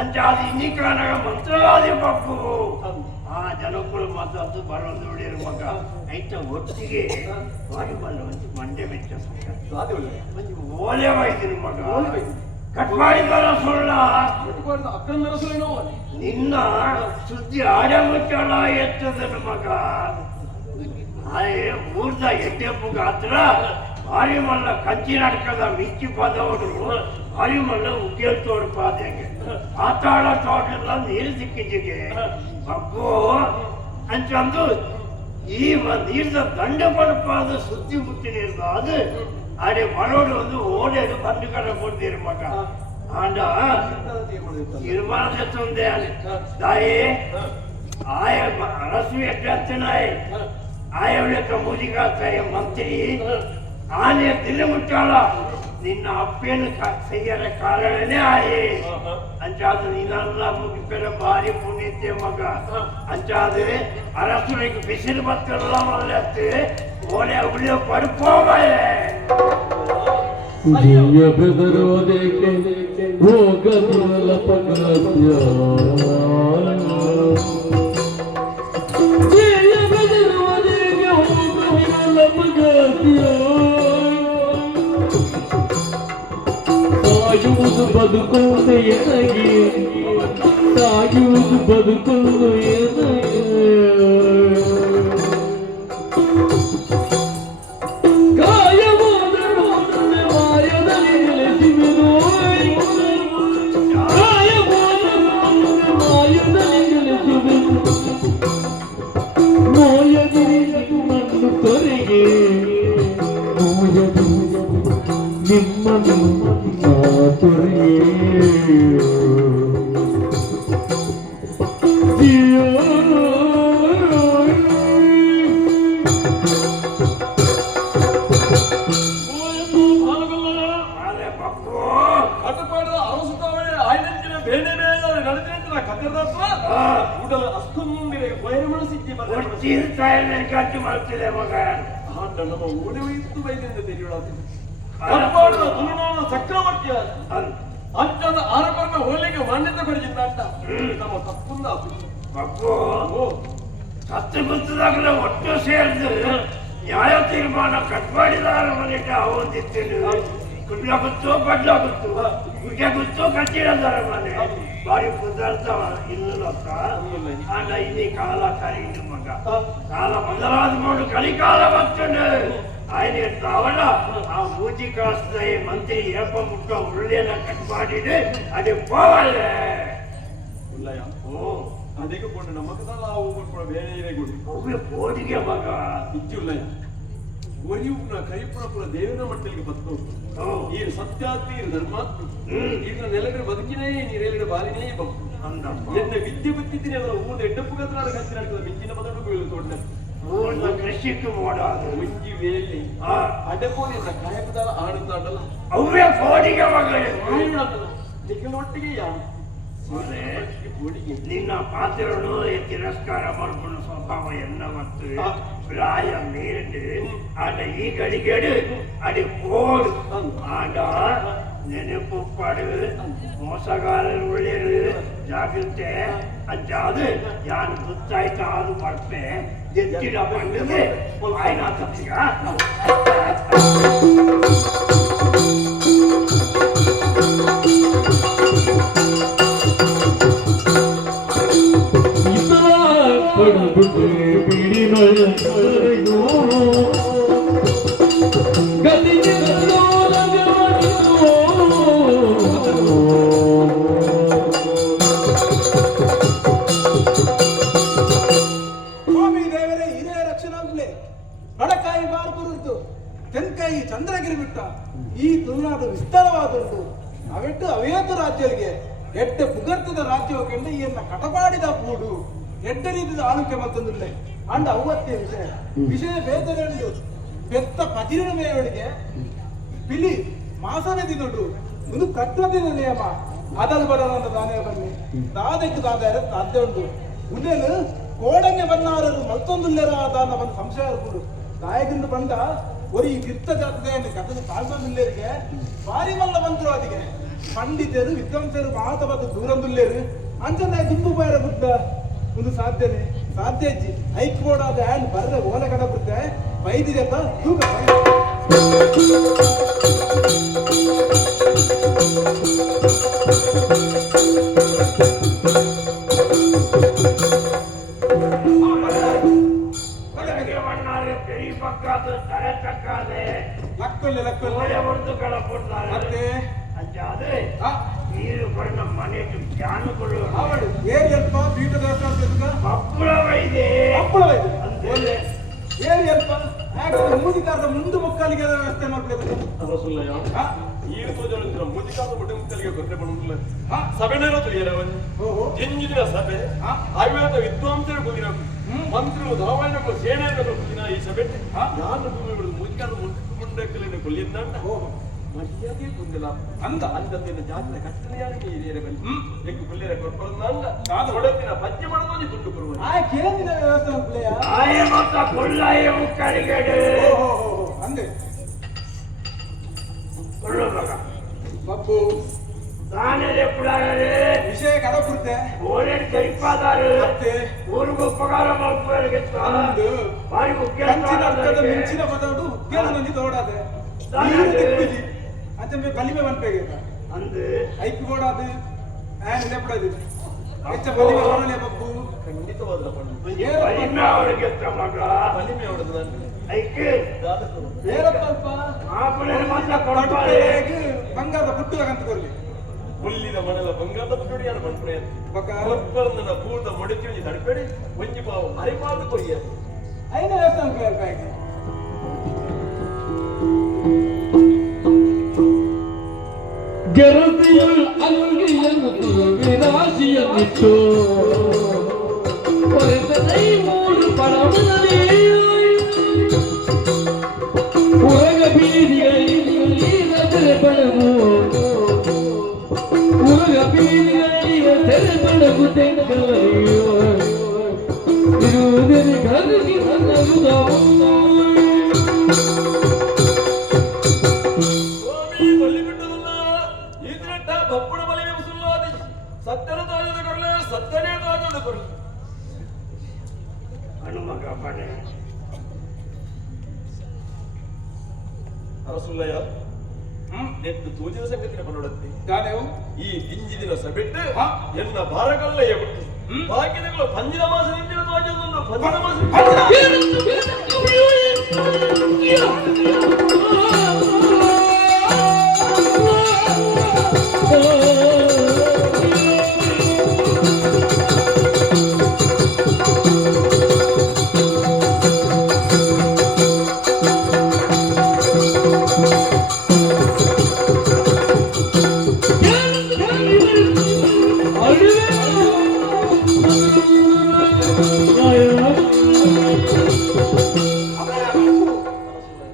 ಅಂಚ ಅದು ಇನ್ನಿ ಕಾಣಗ ಮಂತ್ರವಾದಿ ಪಪ್ಪು ಆ ಜನಗಳು ಮತ್ತದ್ದು ಬರೋದು ನೋಡಿರು ಮಗ ಐತ ಒಟ್ಟಿಗೆ ವಾಲಿಬಾಲ್ ಒಂದು ಮಂಡೆ ಮೆಚ್ಚ ಓಲೆ ವೈದ್ಯರು ಮಗ ಕಟ್ ಮಾಡಿದಾರ ಸುಳ್ಳ ನಿನ್ನ ಸುದ್ದಿ ಆಡ ಮುಚ್ಚಳ ಎತ್ತದನು ಮಗ ಊರ್ದ ಎಟ್ಟೆಪ್ಪುಗ ಹತ್ರ ಆರಿಮಲ್ಲ ಕಂಚಿ ನಾಟಕದ ಮಿಚ್ಚಿ ಪದವರು ಆರಿಮಲ್ಲ ಉಗ್ಗೆಲ್ ತೋಡು ಪಾದೆಗೆ ಆತಾಳ ತೋಟೆಲ್ಲ ನೀರು ಸಿಕ್ಕಿಜಿಗೆ ಅಪ್ಪು ಅಂಚಂದು ಈ ನೀರ್ದ ದಂಡ ಪಡಪಾದ ಸುದ್ದಿ ಮುಟ್ಟಿನಿರ್ದ ಅದು ಅಡೆ ಮರೋಡು ಒಂದು ಓಡೆದು ಬಂದು ಕಡೆ ಕೊಡ್ತೀರಿ ಮಗ ಆಂಡ ತೀರ್ಮಾನ ತಂದೆ ತಾಯಿ ಆಯ ಅರಸು ಎಟ್ಟನಾಯ್ ಆಯವ್ಯಕ ಮುದಿಗಾತಾಯ ಮಂತ್ರಿ ಆನೆ ದಿನ ಮುಟ್ಟಾಳ ನಿನ್ನ ಅಪ್ಪೇನು ಸೈಯರ ಕಾರಣನೇ ಆಯೆ ಅಂಚಾದ ನೀನಲ್ಲ ಮುಗಿಪೆರ ಭಾರಿ ಪುಣ್ಯತೆ ಮಗ ಅಂಚಾದ್ರೆ ಅರಸುನಿಗೆ ಬಿಸಿಲು ಬತ್ತಲ್ಲ ಮಲ್ಲತ್ತೆ ಓಲೆ ಉಳಿಯೋ ಪಡ್ಕೋಬೇ ಜಯ ಬೆದರೋದೇಕೆ ಹೋಗದಿರಲ ಪಗತ್ಯ ಜಯ ಬೆದರೋದೇಕೆ ಹೋಗದಿರಲ ಪಗತ್ಯ ಸಾಯುವುದು ಬದುಕೊಂಡು ಎನಗೆ ಸಾಯುವುದು ಬದುಕೊಂಡು ಎನಗೆ ಕಟಪಾಡದ ಅರಸುತ್ತವಳೆ ಆಯ್ದಂಚಿನ ಬೇನೆ ಬೇರೆ ನಡೆದಂಚಿನ ಕಥೆದಾತ್ವ ಕೂಡಲ ಅಷ್ಟೊಂದಿಗೆ ಬಯಲು ಮನಸ್ಸಿದ್ದಿ ಗಂಟು ಮಾಡ್ತಿದೆ ಮಗ ನಮ್ಮ ಓಡಿ ಇತ್ತು ಬೈದಿಂದ ತೆರೆಯುಳಾಗ್ತದೆ ಕಟಪಾಡದ ತುಳುನಾಡ ಚಕ್ರವರ್ತಿಯ ಅಂಚದ ಆರೋಪನ ಹೋಲಿಗೆ ಮಾನ್ಯತೆ ಪಡೆದಿದ್ದ ಅಂತ ನಮ್ಮ ತಪ್ಪುಂದ ಮಗು ಸತ್ತು ಗುತ್ತದಾಗಲ ಒಟ್ಟು ಸೇರಿದು ನ್ಯಾಯ ತೀರ್ಮಾನ ಕಟ್ಪಾಡಿದಾರ ಮನೆಗೆ ಅವಧಿತ್ತೇನೆ ಕುಡ್ಲಾಗುತ್ತೋ ಬಡ್ಲಾಗುತ್ತೋ ಗುಡ್ಡೆ ಗುತ್ತೋ ಕಟ್ಟಿಡದಾರ ಮನೆ ಬಾರಿ ಪದಾರ್ಥ ಇಲ್ಲಕ್ಕ ಆಗ ಇಲ್ಲಿ ಕಾಲ ಕರೀನು ಮಗ ಕಾಲ ಬದಲಾದ ನೋಡು ಕಲಿಕಾಲ ಬರ್ತನೆ ఆయన కావాల ఆ మూతి కాస్తాయి మంత్రి ఏప ముక్క ఉళ్ళేలా కట్పాడిడు అది పోవాలి ಅದಕ್ಕೆ ಕೊಂಡು ನಮ್ಮಕದಲ್ಲ ಹೋಗ್ಕೊಂಡು ಬೇರೆ ಇರೇಗುಡಿ ಅವೇ ಪೋಡಿಗೆ ಮಗ ಇಚ್ಚಿಲ್ಲಯ್ಯ ಒರಿಯುನ ಕೈಪುರ ಪುರ ದೇವನ ಮಟ್ಟಲಿಗೆ ಬತ್ತು ಈ ಸತ್ಯಾತ್ಮಿ ಧರ್ಮಾತ್ಮಿ ಈಗ ನೆಲಗಡೆ ಬದುಕಿನೇ ನೀರೆಲ್ಲಡೆ ಬಾಲಿನೇ ಬಪ್ಪು ಎನ್ನ ವಿದ್ಯೆ ಬುದ್ಧಿದ್ದೀನಿ ಅವರ ಊದ ಎಡ್ಡಪ್ಪು ಕತ್ರಾಡ ಕತ್ತಿ ನಡ್ಕದ ಮಿಂಚಿನ ಬದಲು ಬೀಳುತ್ತೋಡ್ನ ಊರ್ನ ಕೃಷಿக்கு ಓಡಾದು ಮುಂಜಿ ವೇಲಿ ಅಡಕೋನಿ ಕಾಯಕದಾಲ ಆಡುತ್ತಾಡಲ್ಲ ಅವೇ ಪೋಡಿಗೆ ಮಗಳು ನಿಖಲೊಟ್ಟಿಗೆ ಯಾವ ನಿನ್ನ ಪಾತ್ರನು ತಿರಸ್ಕಾರ ಮಾಡ್ಕೊಂಡು ಸ್ವಭಾವ ಎನ್ನ ಮತ್ತು ಪ್ರಾಯ ಮೀರಿட்டு ಆಟ ಈ ಗಡಿಗೇಡು ಅಡಿ போடு ಆಟ ನೆನಪು ಪಡು ಮೋಸಗಾರರು ಒಳ್ಳೆಯರು ಜಾಗ್ರತೆ ಅಂಚಾದು ಯಾನು ಗೊತ್ತಾಯ್ತು ಅದು ಬರ್ತೆ ಎತ್ತಿಡ ಬಂದಿದೆ ಆಯ್ನ ತಪ್ಪಿಗ ಸ್ವಾಮಿ ದೇವರೇ ಹಿರಿಯ ರಕ್ಷಣಾಗ್ಲೆ ಹಣಕಾಯಿ ಬಾರ್ಪುರುದ್ದು ತೆನ್ಕಾಯಿ ಚಂದ್ರಗಿರಿ ಬಿಟ್ಟ ಈ ತುಳುನಾಡು ವಿಸ್ತಾರವಾದುಂಟು ಅವೆಟ್ಟು ಅವೇತು ರಾಜ್ಯಗಳಿಗೆ ಎಡ್ಡ ಪುಗರ್ತದ ರಾಜ್ಯವಕ್ಕೆಂದು ಈಯನ್ನ ಕಟಪಾಡಿದ ಕೂಡು ಎಡ್ಡ ರೀತಿಯ ಆಳುಕೆ ಮತ್ತೊಂದಿಲ್ಲ ಅಂಡ ಅವತ್ತೇ ವಿಷಯ ಬೇತನೆ ಉಂಟು ಬೆತ್ತ ಪಜಿರಿನ ಮೇಯವಳಿಗೆ ಪಿಲಿ ಮಾಸನದಿ ದೊಡ್ಡು ಒಂದು ಕಟ್ಟದಿನ ನಿಯಮ ಅದಲ್ ಬಡನ ದಾನೆ ಬನ್ನಿ ದಾದಕ್ಕೆ ದಾದಾರ ಸಾಧ್ಯ ಉಂಟು ಉದೇನು ಕೋಡಂಗೆ ಬನ್ನಾರರು ಮತ್ತೊಂದುಲ್ಲೇರ ದಾನವನ್ನು ಸಂಶಯ ಕೂಡು ನಾಯಕರಿಂದ ಬಂದ ஒரு ಗಿರ್ತ ಜಾತಕ ಕಥದ ಕಾಲ್ಬಂದುಲ್ಲೇರಿಗೆ ಭಾರಿ ಮಲ್ಲ ಬಂದ್ರು ಅದಿಗೆ ಪಂಡಿತರು ವಿದ್ವಾಂಸರು ಮಾತಬದ್ದು ದೂರಂದುಲ್ಲೇರು ಅಂಚನೆ ದುಂಬು ಬಾರ ಬುದ್ಧ ಒಂದು ಸಾಧ್ಯನೆ ಸಾಧ್ಯ ಇಜ್ಜಿ ಐಕ್ಬೋರ್ಡ್ ಹ್ಯಾಂಡ್ ಬರದೆ ಓಲೆ ಕಡ ಬಿಡುತ್ತೆ ಬೈದಿದೆ ಅಂತ ತೂಕ ಲಕ್ಕೊಲ್ಲೆ ಲಕ್ಕೊಲ್ಲೆ ಮತ್ತೆ ಅಂಚಾದ್ರೆ ನೀರು ಬಣ್ಣ ಮನೆಗೆ ಜ್ಞಾನಗಳು ಅವಳು ಏರಿಯಲ್ಪ ಪೀಠ ದೇವಸ್ಥಾನ ಹಪ್ಪಳ ವೈದೆ ಹಪ್ಪಳ ವೈದೆ ಏರಿಯಲ್ಪ ಯಾಕಂದ್ರೆ ಮೂಜಿಕಾರದ ಮುಂದು ಮುಕ್ಕಾಲಿಗೆ ವ್ಯವಸ್ಥೆ ಮಾಡ್ಬೇಕು ಅರಸುಲ್ಲಯ್ಯ ಈ ತೋಜನ ಮೂಜಿಕಾದ ಮುಟ್ಟಿ ಮುಕ್ಕಲಿಗೆ ಕೊಟ್ಟೆ ಬರುವುದಿಲ್ಲ ಸಭೆನೇರೋ ತಿಳಿಯರವನು ಎಂಜಿನ ಸಭೆ ಆಯುರ್ವೇದ ವಿದ್ವಾಂಸರು ಹೋಗಿರಬೇಕು ಮಂತ್ರಿಗಳು ಧಾವಾಯಣಗಳು ಸೇನೆಯನ್ನು ಹೋಗಿನ ಈ ಸಭೆ ನಾನು ಭೂಮಿಗಳು ಮೂಜಿಕಾದ ಮುಂಡಕ್ಕಲಿನ ಕೊಲ್ಲಿಂದ ಮರ್ಯಾದೆ ಗೊಂದಲ ಅಂದ ಅಂದತ್ತಿನ ಜಾತಿನ ಕಟ್ಟಲೆಯಾಗಿ ಹಿರಿಯರಬಲ್ಲಿ ಎಕ್ಕು ಕೊಲ್ಲಿರ ಕೊರ್ಪಳಂದ ಹೊಡತಿನ ಪದ್ಯ ಮಾಡೋದು ದುಡ್ಡು ಬರುವ ಆ ಕೇಂದ್ರ ವ್ಯವಸ್ಥೆ ಮಾಡ್ಲಯ್ಯ ಆಯ ಮತ್ತ ಕೊಲ್ಲಾಯ ಮುಕ್ಕಳಿಗಡೆ ಅಂದೆ ಒಳ್ಳೆ ಮಗ ಬಬ್ಬು ತಾನೇ ಎಪ್ಪಡಾಗಲಿ ವಿಷಯ ಕಡಪುರ್ತೆ ಓನೇನು ಕೈಪಾದಾರು ಮತ್ತೆ ಊರಿಗೂ ಉಪಕಾರ ಮಾಡ್ಕೊಳ್ಳಿ ಅಂದು ಬಾರಿ ಮುಖ್ಯ ಕಂಚಿನ ಅರ್ಥದ ಮಿಂಚಿನ ಪದೋಡು ಉದ್ಯೋಗ ನಂದಿ ತೋಡಾದೆ ನೀರು ತಿಕ್ಕುಜಿ ಅಂಚೆ ಬಲಿಮೆ ಬಂಪೇಗೆ ಅಂದು ಐಕ್ ಬೋಡಾದು ಆನ್ ನೆಪಡದು ಹೆಚ್ಚ ಬಲಿಮೆ ಹೊರಳೆ ಬಬ್ಬು ಖಂಡಿತವಾದ ಬಲಿಮೆ ಅವರಿಗೆ ಮಗ ಬಲಿಮೆ ಹೊಡೆದು ನಾನು ಐಕೆ ಬೇರಪ್ಪ ಆಪುಣೆ ಮಾತ್ರ ಕೊಡ್ತಾರೆ ಬಂಗಾರದ ಪುಟ್ಟದಂತ ಕೊರ್ಲಿ ಹುಲ್ಲಿನ ಮಣಲ ಬಂಗಾರದ ಪುಡಿಯಾನ ಮಣ್ಪುರೆ ಬಕ ಮಕ್ಕಳನ್ನ ಪೂರ್ತ ಮೊಡಚಿ ಒಂಜಿ ತಡಪೇಡಿ ಒಂಜಿ ಪಾವು ಹರಿಪಾದು ಕೊಯ್ಯ ಐನ ವ್ಯವಸ್ಥೆ ಕೇಳ್ಬೇಕು ಗೆರತಿಯಳು ಅಂಗಿಯನ್ನು ವಿನಾಶಿಯನ್ನಿಟ್ಟು ಹೊರೆತನೈ ಮೂರು ಪರಮದಲ್ಲಿ ಉರಗ ಬೀದಿಗಳಲ್ಲಿ ನದರೆ ಬೆಳಗು ಉರಗ ಬೀದಿಗಳಲ್ಲಿ ತೆರೆ ಬೆಳಗು ತೆಂಗಲಯ್ಯೋ ಇರುವುದರಿ ಗರುಗಿ ನಗುದವು ಬಪ್ಪುಣ ಬಲಿ ಸುಳ್ಳಾದಿ ಸತ್ಯನ ತಾಜದ ಕೊರಲೆ ಸತ್ಯನೇ ತಾಜದ ಕೊರಲೆ ಹನುಮಗ ಬಣೆ ಅರಸುಲ್ಲಯ್ಯ ನೆಟ್ಟು ತೂಜಿದ ಸಂಗತಿನ ಪನೋಡತ್ತಿ ಗಾನೆವು ಈ ಗಿಂಜಿದಿನ ಸಬಿಟ್ಟು ಎನ್ನ ಭಾರಗಲ್ಲಯ್ಯ ಬಿಟ್ಟು ಬಾಕಿದಗಳು ಪಂಜಿನ ಮಾಸ ನಿಂತಿನ ತಾಜದನ್ನು ಪಂಜಿನ ಮಾಸ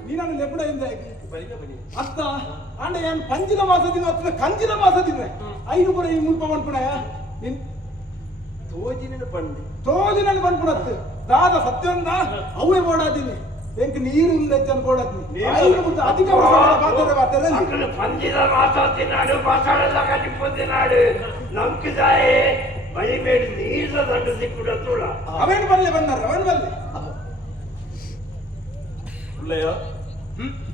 ನೀನನ್ನು ನೆಪಡೆಯಿಂದ ಬಲಿಗೆ ಬಲಿ ಅತ್ತ ಅಂಡ ಏನು ಪಂಜಿನ ಮಾಸದಿನ ಅಥವಾ ಕಂಜಿನ ಮಾಸದಿನ ಐದು ಕೂಡ ಈ ಮುಲ್ಪ ಬಂದ್ಪುಣಯ ನಿನ್ ತೋಜಿನ ಪಂಡಿ ತೋಜಿನಲ್ಲಿ ಬಂದ್ಪುಣತ್ತು ದಾದ ಸತ್ಯಂದ ಅವೇ ಓಡಾದೀನಿ ಎಂಕ್ ನೀರು ಇಲ್ಲದ ಅನ್ಕೊಡತ್ನಿ ಅಧಿಕ అసలు పందిల మాట్లాడుతున్నాడు మాట్లాడదాకా పొందినాడు నమ్ముకుదాయే బలిమేడు నీళ్ళ దండు దిక్కుడు చూడ ಅವೇನು ಬರಲಿ ಬಂದಾರ ಅವನು ಬರಲಿ ಉಳ್ಳಯ್ಯ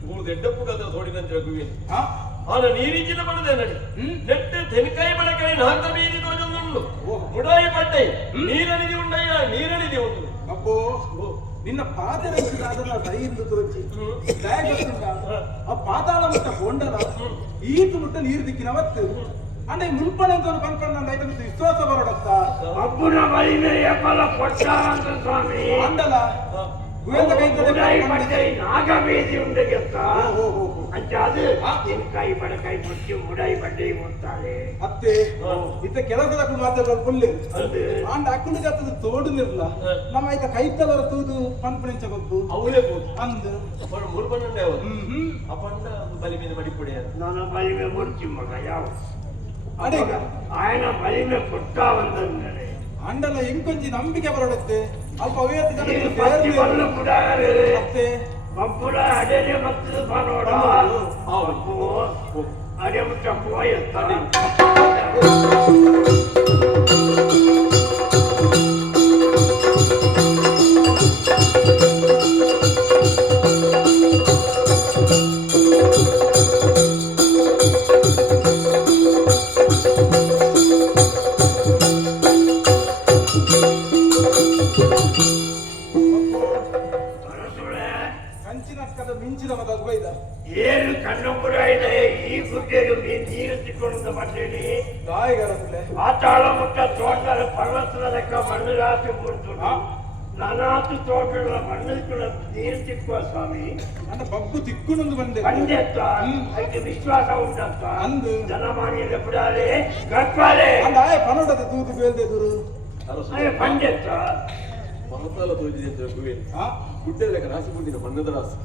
ಮೂರು ದೆಡ್ಡಪ್ಪು ಕದ ತೋಡಿನಂತ ರಘುವೇ ಹಾ ಆನ ನೀರಿಜಿನ ಬಡದೆ ನಡಿ ನೆಟ್ಟು ತೆನಕಾಯಿ ಬಡಕಾಯಿ ನಾಲ್ಕ ಬೀದಿ ತೋಜೊಂದು ಮುಡಾಯಿ ಪಟ್ಟೆ ನೀರಣಿದಿ ಉಂಡಯ್ಯ ನೀರಣಿದಿ ಉಂಡು ಅಪ್ಪೋ ನಿನ್ನ ಪಾದರಕ್ಷಿತ ಅದನ್ನ ದೈಹಿಂದು ತೋಚಿ ದಯಗೊತ್ತಿಲ್ಲ ಆ ಪಾತಾಳ ಮುಟ್ಟ ಗೊಂಡಲ ಈತು ಮುಟ್ಟ ನೀರು ದಿಕ್ಕಿನವತ್ತು ಅಂದ್ರೆ ಮುಲ್ಪನೆ ಅಂತ ಬಂದ್ಕೊಂಡು ನನ್ನ ಐತ ವಿಶ್ವಾಸ ಬರೋಡತ್ತ అబ్బున బలిమే ఎప్పల పొట్టాంత స్వామి ಅಂಡಲ ಗುವೇಂದ್ರ ముడాయి ಕೈ పట్టే నాగమేది ఉండే గెత్త అంటే అది ತೆನಕಾಯಿ ಬಡಕಾಯಿ ಮುಚ್ಚಿ ಮುಡಾಯಿ ಪಟ್ಟೆ ಮುಟ್ಟಾಳೆ ಅತ್ತೆ ಇತ್ತ ಕೆಲಸದ ಮಾತಾಡೋದು ಫುಲ್ ಅಂದು ಅಂಡ ಅಕ್ಕುಂಡು ಜತ್ತದ ತೋಡುನಿರ್ಲ ನಮ್ಮ ಐತ ಕೈತಲರ ತೂದು ಪನ್ಪಣಿಂಚ ಗೊತ್ತು ಅವಳೇ ಬೋದು ಅಂದು ಅವಳು ಮೂರು ಪಣ್ಣೆ ಅವರು ಅಪ್ಪಣ್ಣ ಬಲಿ మీద ಮಡಿಪುಡೆ ನನ್ನ ಬಲಿಮೆ ಮುರ್ಚಿ ಮಗ ಯಾವ ಅಡೇಗ ఆయన బలిమే పుట్టావందనే ಅಂಡಲ ಇಂಕೊಂಚಿ ನಂಬಿಕೆ ಬರೋಡತ್ತೆ ಅಲ್ಪ ಅವೇತ ನೀನು ಪತ್ತಿ ಬಲ್ಲು ಕುಡಾರೆ ಅತ್ತೆ ಬಬ್ಬುಡ ಅಡೆನೆ ಮತ್ತದು ಬಾನೋಡ ಅಪ್ಪು ಅಡೆ ಮುಟ್ಟ ಪೋಯತ್ತ ಕಂಚಿನಕ್ಕದ ಮಿಂಚಿನ ಮದ ಬೈದ ಏನು ಕಣ್ಣೊಬ್ಬರು ಇದೆ ಈ ಗುಡ್ಡೆಗೆ ನೀರು ತಿಕ್ಕೊಂಡು ಬಟ್ಟೇನಿ ಗಾಯಗರಪ್ಲೆ ಆಟಾಳ ಮುಟ್ಟ ತೋಟದ ಪರ್ವತದ ಲೆಕ್ಕ ಮಣ್ಣು ರಾತ್ರಿ ಬಿಡ್ತು ನಾನಾತು ತೋಟಗಳ ಮಣ್ಣು ಕೂಡ ನೀರು ತಿಕ್ಕುವ ಸ್ವಾಮಿ ನನ್ನ ಬಬ್ಬು ತಿಕ್ಕುನೊಂದು ಬಂದೆ ಪಂಡೆತ್ತ ಅದಕ್ಕೆ ವಿಶ್ವಾಸ ಉಂಟಂತ ಅಂದು ಜನಮಾನ್ಯದ ಬಿಡಾಲೆ ಗರ್ಪಾಲೆ ಅಂದ ಆಯ ಪನೋಡದ ತೂತು ಬೇಲ್ದೆ ದುರು ಪಂಡೆತ್ತ ಮಹತಾಲ ತೋಜಿದೆ ಅಂತ ರಘುವೇ ಹಾ ಗುಡ್ಡೆದ ರಾಸಿ ಮುಂದಿನ ಮಣ್ಣದ ರಾಸಿ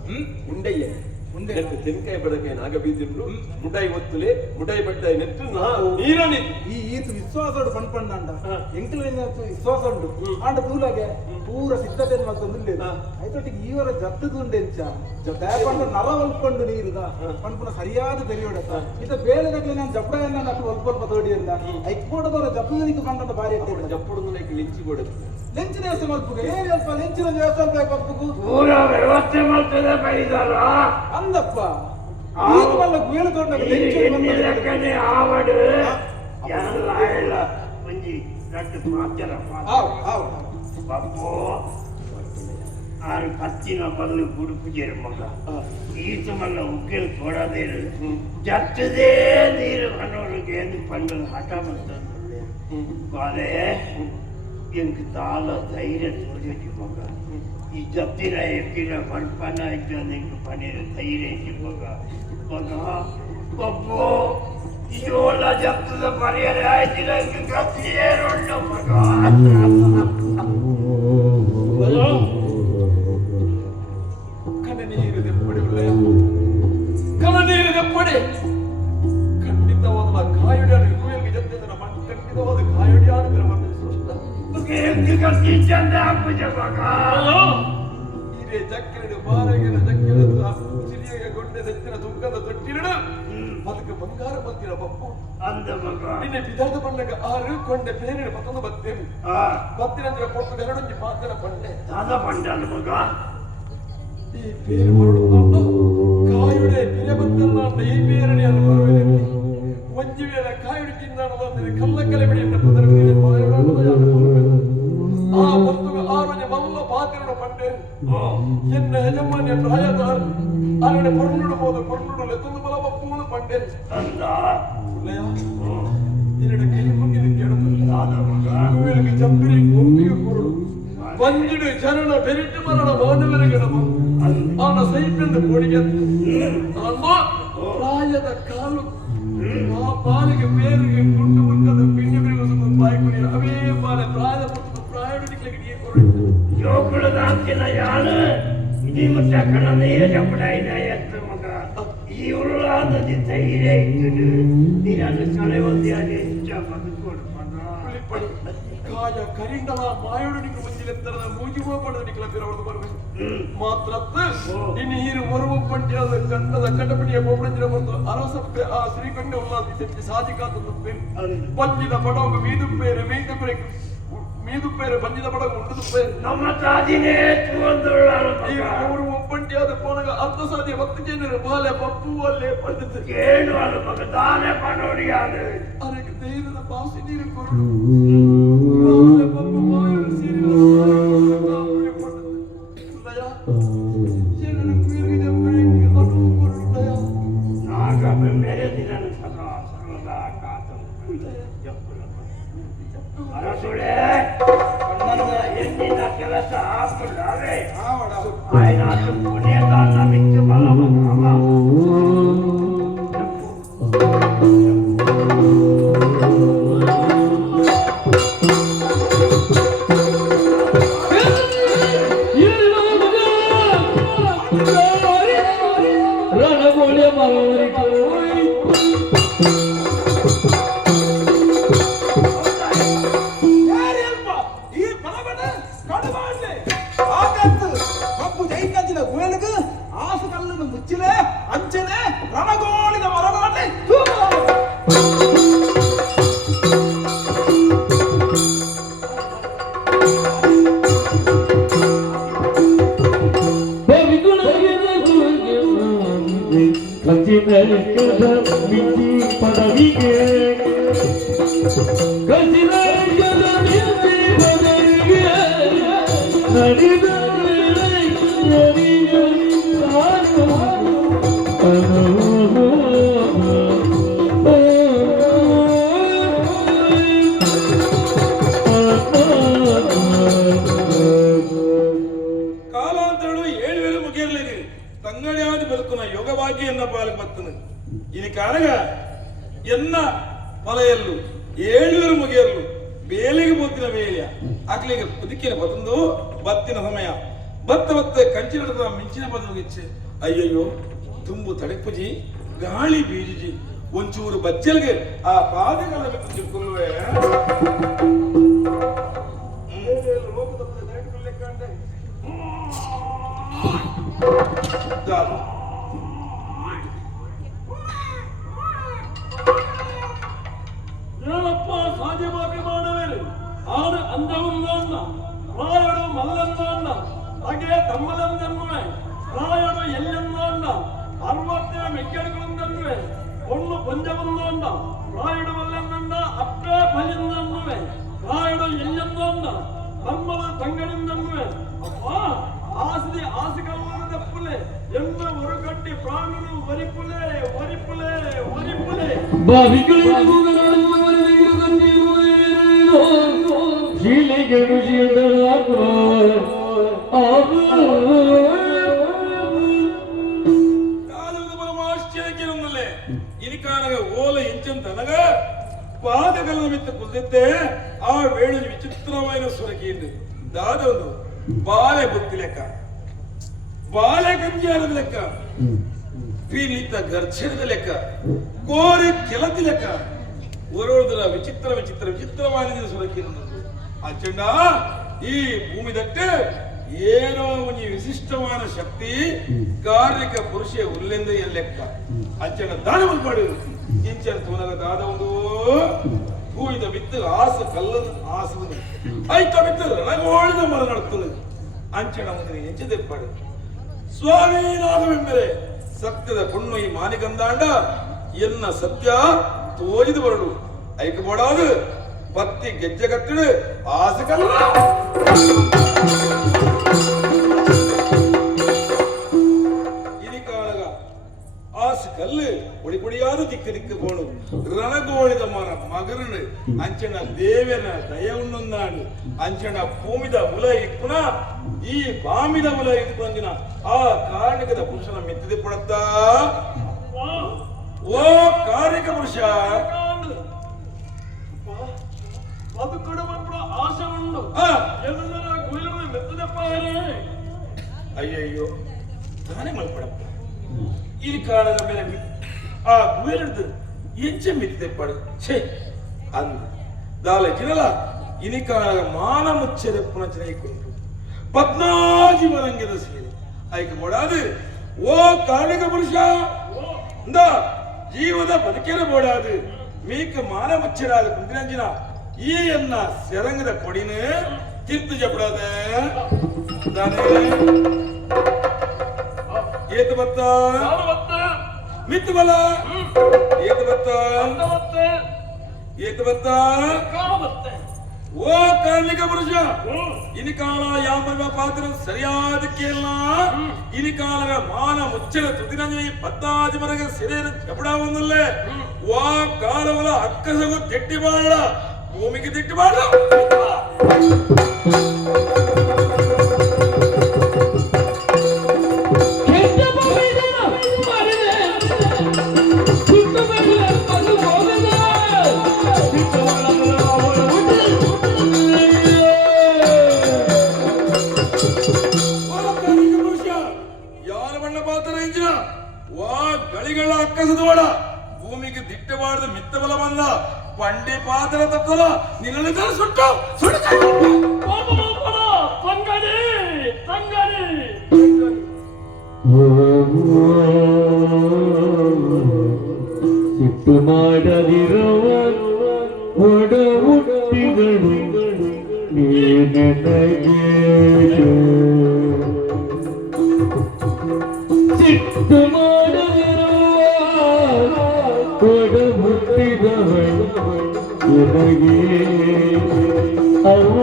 ಉಂಡಯ್ಯ ತೆಂಕಾಯಿ ಬಡಕೆ ನಾಗ ಬೀದಿರು ಮುಟಾಯಿ ಒತ್ತುಲೆ ಮುಟಾಯಿ ಬಡ್ಡಾಯಿ ನೆಟ್ಟು ನೀರನಿ ಈ ಈತು ವಿಶ್ವಾಸ ಪಂಡ ಎಂಕ್ಲಿನ ವಿಶ್ವಾಸ ಉಂಟು ಆಂಡ ತೂಲಾಗೆ ಪೂರ ಸಿದ್ಧತೆ ಮಲ್ತೊಂದು ಐತೊಟ್ಟಿಗೆ ಈವರ ಜತ್ತದುಂಡೆಂಚ ಪಂಡ ನರ ಒಲ್ಕೊಂಡು ನೀರುದ ಪಂಪನ ಸರಿಯಾದ ತೆರಿಯೋಡ ಇತ ಬೇಲೆದಾಗ್ಲಿ ನಾನು ಜಪ್ಪಡನ್ನ నాకు ಒಲ್ಪ ತೋಡಿಯಲ್ಲ ಐಕ್ಕೋಡದವರ ಜಪ್ಪದನಿಗೆ ಪಂಡ ಬಾರಿ ಇರ್ತದೆ ಜಪ್ಪಡದು ಲೈಕ್ ಲಿಂಚಿ ಕೊಡದು ಲೆಂಚಿನ ವ್ಯವಸ್ಥೆ ಮಲ್ಪುಗ ಏನ್ ಸ್ವಲ್ಪ ಲೆಂಚಿನ ವ್ಯವಸ್ಥೆ ಬೇಕು ಅಪ್ಪುಗು ಪೂರ ವ್ಯವಸ್ಥೆ ಮಾಡ್ತದೆ ಬೈದಾರ ಅಂದಪ್ಪ ಈತ ಮಲ್ಲ ಗುಯಲು ತೋಟ ಲೆಕ್ಕನೆ ಆವಡು ಎಲ್ಲ ಎಲ್ಲ ಒಂಜಿ ದೊಡ್ಡ ಮಾತ್ಯರ ಪಪ್ಪು ಆರು ಕತ್ತಿನ ಬಲ್ಲು ಗುಡುಪುಜೇರು ಮಗ ಈತ ಮಲ್ಲ ಉಗ್ಗೆಲ್ ಕೊಡದೇರು ಜತ್ತದೇ ನೀರು ಅನ್ನೋರಿಗೆ ಎಂದು ಪಂಡು ಹಠ ಮಾಡ್ತಂದ್ರೆ ಬಾಲೆ ಎಂಕ್ ತಾಲ ಧೈರ್ಯ ತೋರಿಸಿ ಮಗ ಈ ಜತ್ತಿನ ಎಕ್ಕಿನ ಮಲ್ಪನ ಇದ್ದ ಪಣಿರ ಧೈರ್ಯ ಇಸಿ ಮಗ ಮಗ ಪಪ್ಪು ಇದೆಲ್ಲ ಜತ್ತದ ಪರಿಹಾರ ಆಯ್ತಿಲ್ಲ ಕತ್ತಿಯೇರುಂಡು ಮಗ ಕಣ್ಣನೀರು ದೆಪ್ಪಡಿ ಉಳ್ಳಯ ಕಣ್ಣನೀರು ದೆಪ್ಪಡಿ ಖಂಡಿತವಾದ ಕಾಯುಡಿಯಾಡು ಇರುವೆಲ್ಗೆ ಜೊತೆ ಖಂಡಿತವಾದ ಕಾಯುಡಿಯಾಡು ಕತ್ತಿ ಚಂದ ಪೂಜ ಮಗ ಹಿರಿಯ ಚಕ್ರಡು ಬಾರಗಿನ ಚಕ್ರಡು ಸಿರಿಯ ಗೊಂಡೆ ದಚ್ಚಿನ ಸುಂಕದ ತೊಟ್ಟಿರಡು ಅದಕ್ಕೆ ಬಂಗಾರ ಬಂದಿರ ಬಪ್ಪು ಅಂದ ಮಗ ನಿನ್ನೆ ಬಿದಾದ ಬಣ್ಣಗ ಆರು ಕೊಂಡೆ ಬೇರೆ ಮತ್ತೊಂದು ಬತ್ತೇನು ಬತ್ತಿನಂದ್ರೆ ಕೊಟ್ಟು ಗರಡೊಂಜಿ ಮಾತನ ಪಂಡೆ ದಾದ ಪಂಡಲ್ಲ ಮಗ ಈ ಬೇರೆ ಹೊರಡುತ್ತೋ ಕಾಯುಡೆ ಬಿರೆ ಬತ್ತಲ್ಲ ಅಂತ ಈ ಬೇರಣಿಯನ್ನು ಬರುವುದಿಲ್ಲ ಒಂಜಿ ವೇಳೆ ಕಾಯುಡಿ ತಿನ್ನಾಡದಂದ್ರೆ ಕಲ್ಲ ಕಲೆಬಿಡಿಯನ್ನು ಪದರಗಳಿಗೆ ಆ ಬರ್ತುಗ ಆರೋಜ ಮಲ್ಲ ಪಾತ್ರನ ಪಂಡೆ ಎನ್ನ ಯಜಮಾನ್ಯ ರಾಯದಾರ್ ಅವನ ಪೊರ್ನುಡಬಹುದು ಪೊರ್ನುಡಲು ಎತ್ತೊಂದು ಬಲ ಬಪ್ಪೂನು ಪಂಡೆ ಅಂದ ಉಳ್ಳಯ ಎರಡು ಕೈ ಮುಗಿದು ಕೇಳುತ್ತಿಲ್ಲ ಚಪ್ಪಿರಿ ಗೊಂಬಿಗೆ ಕೊರಡು ಬಂದಿಡು ಜನನ ಬೆರಿಟ್ಟು ಮರಣ ಮಾನವರಿಗೆ ಅವನ ಸೈಪೆಂದು ಕೊಡಿಗೆ ಅಮ್ಮ ಪ್ರಾಯದ ಕಾಲು ಆ ಪಾಲಿಗೆ ಬೇರಿಗೆ ಗುಂಡು ಮುಟ್ಟದ ಪಿಂಡಿ ಬಿರುವುದು ಬಾಯ್ಕೊಡಿ ಅವೇ ಬಾಲೆ ಪ್ರಾಯದ ಮುಟ್ಟು ಪ್ರಾಯಡಿಗೆ ನೀರು ಕೊರಡು ಜೋಕುಳದ ಅಂಚಿನ ಯಾನು ಇಡೀ ಮುಟ್ಟ ಕಣ ನೀರ ಜಪಡಾಯಿನ ಎತ್ತು ಮಗ ಈ ಉಳ್ಳಾದದಿ ಧೈರ್ಯ ಇಟ್ಟು ನೀರನ್ನು ಕಳೆ ಒಂದೇ ಅದೇ ಇಷ್ಟ ಬದುಕೋಡು ಮಗ ಕಾಯ ಕರಿಂಡಲ ಮಾಯೋಡಿಗೆ ಮುಂಚಿಲೆತ್ತರದ ಮೂಜಿವ ಪಡೆದನಿಕಲ ಬಿರವದು ಬರಬೇಕು ಮಾತ್ರತ್ತು ಇನ್ನು ನೀರು ಬರುವ ಪಂಡ್ಯದ ಕಂಡದ ಕಟಪಟಿಯ ಬೋಬಡಂಜಿನ ಬಂದು ಅರಸಪ್ಪೆ ಆ ಶ್ರೀಕಂಡ ಉಲ್ಲಾದಿ ಸೆಟ್ಟಿ ಸಾಧಿಕಾತದ್ದು ಪಂಜಿದ ಪಡೋಗ ಮೀದುಪ್ಪೇರೆ ಬಂಜಿದ ಪಡೋಗ ಉಂಟದುಪ್ಪೇರೆ ನಮ್ಮ ತಾದಿನೇ ತೂಂದುಳ್ಳಾಳು ಈ ಮೂರು ಒಬ್ಬಂಟಿಯಾದ ಪೋಣಗ ಅರ್ಧ ಸಾಧ್ಯ ಭಕ್ತಿ ಜನರು ಬಾಲೆ ಪಪ್ಪು ಅಲ್ಲೇ ಪಡೆದು ಏನು ಅಲ್ಲ ಮಗ ತಾನೇ ಪಡೋಡಿಯಾದು ಅದಕ್ಕೆ ಧೈರ್ಯದ ಬಾಸಿ ನೀರು ಕೊರಡು ಬಾಲೆ ಪಪ್ಪು ಮಾಯೋಡು ಸೀರಿನ ನಾಗ ಮೆರೆದಿನ ಸದಾ ಸರ್ವದಾ ಕಾತ ಅರಸುಳೆ ಎಂದಿನ ಕೆಲಸ ಹಾಕುಳ್ಳಾವೆ ಆಯ್ನಾದ್ರು ಪುಣ್ಯದಾನ ಮಿಕ್ಕು ಬಲವ ರಣಗೋಳೆ ಮರವರಿ ಮುಚ್ಚಿಲೆ ಅಂಚನೆ ರಣಗೋಳಿದ ಮರವಾಡೆ ಪದವಿಗೆ ಕಸಿದ ನಡೆದ ಕಾಲಾಂತರಗಳು 7 ವೇಳೆ ಮುಗಿಯಲಿದೆ ತಂಗಡಿಯಾದ ಬದುಕುನ ಯೋಗಭಾಗ್ಯನ್ನ ಪಾಲು ಬರ್ತದೆ ಇಲ್ಲಿ ಕಾರಣ ಎನ್ನ ಹೊಲೆಯಲ್ಲು 7 ವೇಳೆ ಮುಗಿಯಲು ಬೇಲಿಗೆ ಬೊತ್ತಿನ ಬೇಲಿಯ ಆಗ್ಲಿಗೆ ಬದುಕಿನ ಬತ್ತಂದು ಬತ್ತಿನ ಸಮಯ ಬತ್ತ ಕಂಚಿನ ಮಿಂಚಿನ ಬದುಕಿಚ್ಚೆ ಅಯ್ಯಯ್ಯೋ ತುಂಬು ತಡೆಪುಜಿ ಗಾಳಿ ಬೀಜಿ ಒಂಚೂರು ಬಚ್ಚಲ್ಗೆ ಆ ಪಾದಗಳ ಬಿಟ್ಟು ಚಿಕ್ಕುಲ್ವೇ ಏನಪ್ಪ ಸಾಧ್ಯವಾಭಿಮಾನವೇನು ಆಡು ಅಂದವನ್ನ ರಾಯಡು ಮಲ್ಲನ್ನ ಹಾಗೆ ತಮ್ಮಲಂದನ್ನುವೆ ರಾಯಡು ಎಲ್ಲೆನ್ನ 60 ಮೆಕ್ಕೆಡುಗಳನ್ನುವೆ ಒಣ್ಣು ಪಂಜವನ್ನ ರಾಯಡು ಮಲ್ಲನ್ನ ಅಕ್ಕ ಫಲಿಂದನ್ನುವೆ ರಾಯಡು ಎಲ್ಲೆನ್ನ ತಮ್ಮಲ ತಂಗಳಿಂದನ್ನುವೆ ಅಪ್ಪ ಆಸದಿ ಆಸೆಗಲ್ಲದ ಪುಲೆ ಎನ್ನ ಹೊರಗಟ್ಟಿ ಪ್ರಾಣನು ವರಿಪುಲೆ ವರಿಪುಲೆ ವರಿಪುಲೆ ആശ്ചര്യക്കുന്നല്ലേ ഇനിക്കാണക ഓല എഞ്ചും തനക പാതകൾ നിമിത്ത കുതിത്തെ ആ വേളി വിചിത്രമായ സുരക്കിയുണ്ട് ദാദൊന്നു ബാലെ ബുദ്ധിലെക്ക ಬಾಲೆ ಗಂಜಿಯಾರದ ಲೆಕ್ಕ ಪೀಡಿತ ಗರ್ಜನದ ಲೆಕ್ಕ ಕೋರಿ ಕೆಲತಿ ಲೆಕ್ಕ ಓರೋದರ ವಿಚಿತ್ರವಾದ ಸುರಕಿರುವುದು ಅಚ್ಚಂಡ ಈ ಭೂಮಿ ದಟ್ಟೆ ಏನೋ ಒಂದು ವಿಶಿಷ್ಟವಾದ ಶಕ್ತಿ ಕಾರ್ಯಕ ಪುರುಷ ಉಲ್ಲೆಂದ ಲೆಕ್ಕ ಅಂಚನ ದಾನ ಮಾಡು ಇಂಚನ ತೋನಗ ದಾದ ಒಂದು ಹೂವಿದ ಬಿತ್ತು ಆಸ ಕಲ್ಲದ ಆಸದ ಐತ ಬಿತ್ತು ರಣಗೋಳಿದ ಮರ ನಡ್ತದೆ ಅಂಚನ ಒಂದು ಎಂಚದೆಪ್ಪಾಡು ಸ್ವಾಮಿ ನಾಗವೆಂಬರೆ ಸತ್ಯದ ಪುಣ್ಣು ಈ ಮಾನಿಗಂದಾಂಡ ಎನ್ನ ಸತ್ಯ ತೋರಿದು ಬರಡು ಐಕಬೋಡಾದು ಪತ್ತಿ ಗೆಜ್ಜೆ ಕತ್ತಿಡು ಆಸೆಗಲ್ಲ ಇದಿ ಕಾಳಗ ಆಸೆ ಕಲ್ಲು ಪುಡಿ ಪುಡಿಯಾದ ದಿಕ್ಕು ಬೋಣು ರಣಗೋಳಿದ ಮರ ಮಗರನು ಅಂಚನ ದೇವನ ದಯವುನ್ನೊಂದಾಡು ಅಂಚನ ಭೂಮಿದ ಉಲ ಇಪ್ಪುನ ಈ ಬಾಮಿದ ಉಲ ಇಟ್ಕೊಂದಿನ ಆ ಕಾರಣಿಕದ ಪುರುಷನ ಮೆತ್ತಿದೆ ಪಡತ್ತ ಓ ಕಾರಣಿಕ ಪುರುಷ ಅದು ಕೊಡುವ ಆಶೆ ಉಂಟು ಎಲ್ಲರ ಗುರಿಯನ್ನು ಮೆತ್ತದಪ್ಪ ಅಯ್ಯಯ್ಯೋ ತಾನೇ ಮಲ್ಪಡಪ್ಪ ಈ ಕಾಲದ ಮೇಲೆ ಆ ಗುರಿಡಿದು ಎಂಚೆ ಮೆತ್ತಿದೆ ಪಡ ಛೇ ಅಂದ ದಾಲೆ ಜಿನಲ ಇನಿ ಕಾಲದ ಮಾನ ಮುಚ್ಚದೆ ಪುನಚನೆಕೊಂಡು 14 ಮರಂಗದ ಸೇರಿ ಐಕ ಬೋಡಾದು ಓ ಕಾರಣಿಕ ಪುರುಷ ಇಂದ ಜೀವದ ಬದುಕಿನ ಬೋಡಾದು ಮೀಕ ಮಾನ ಮುಚ್ಚರಾದ ಕುಂದಿರಂಜಿನ ಈ ಎನ್ನ ಸೆರಂಗದ ಕೊಡಿನ ಕಿತ್ತು ಜಪಡಾದ ದಾನೆ ಏತು ಬತ್ತ ಮಿತ್ತು ಬಲ ಏತು ಬತ್ತ ಏತು ಬತ್ತ ಓ ಕಾರ್ಮಿಕ ಪುರುಷ ಇನಿ ಕಾಲ ಯಾಮರ್ವ ಪಾತ್ರ ಸರಿಯಾದ ಕೇಳ ಇನಿ ಕಾಲಗ ಮಾನ ಮುಚ್ಚಲ ತುದಿನಂಜಿ 14 ಮರಗ ಸಿರೇರ ಚಪಡಾವನ್ನಲ್ಲೇ ವಾ ಕಾಲವಲ ಅಕ್ಕಸಗು ತಿಟ್ಟಿ ಬಾಳ ಭೂಮಿಗೆ ತಿಟ್ಟಿ ಬಾಳ ಭೂಮಿಗೆ ದಿಟ್ಟವಾದ ಮಿತ್ತ ಬಲ ಬಂದ ಪಂಡಿ ಪಾತ್ರ ತಪ್ಪಲ ನಿನ್ನ ಸುಟ್ಟು ಸಿಟ್ಟು ಮಾಡದಿರುವ ಒಡ ಹುಟ್ಟಿದಳು ಸಿಟ್ಟು ಮಾಡದಿರುವ ಒಡ ಹುಟ್ಟಿದವಳು ನನಗೆ ಅವ್ವ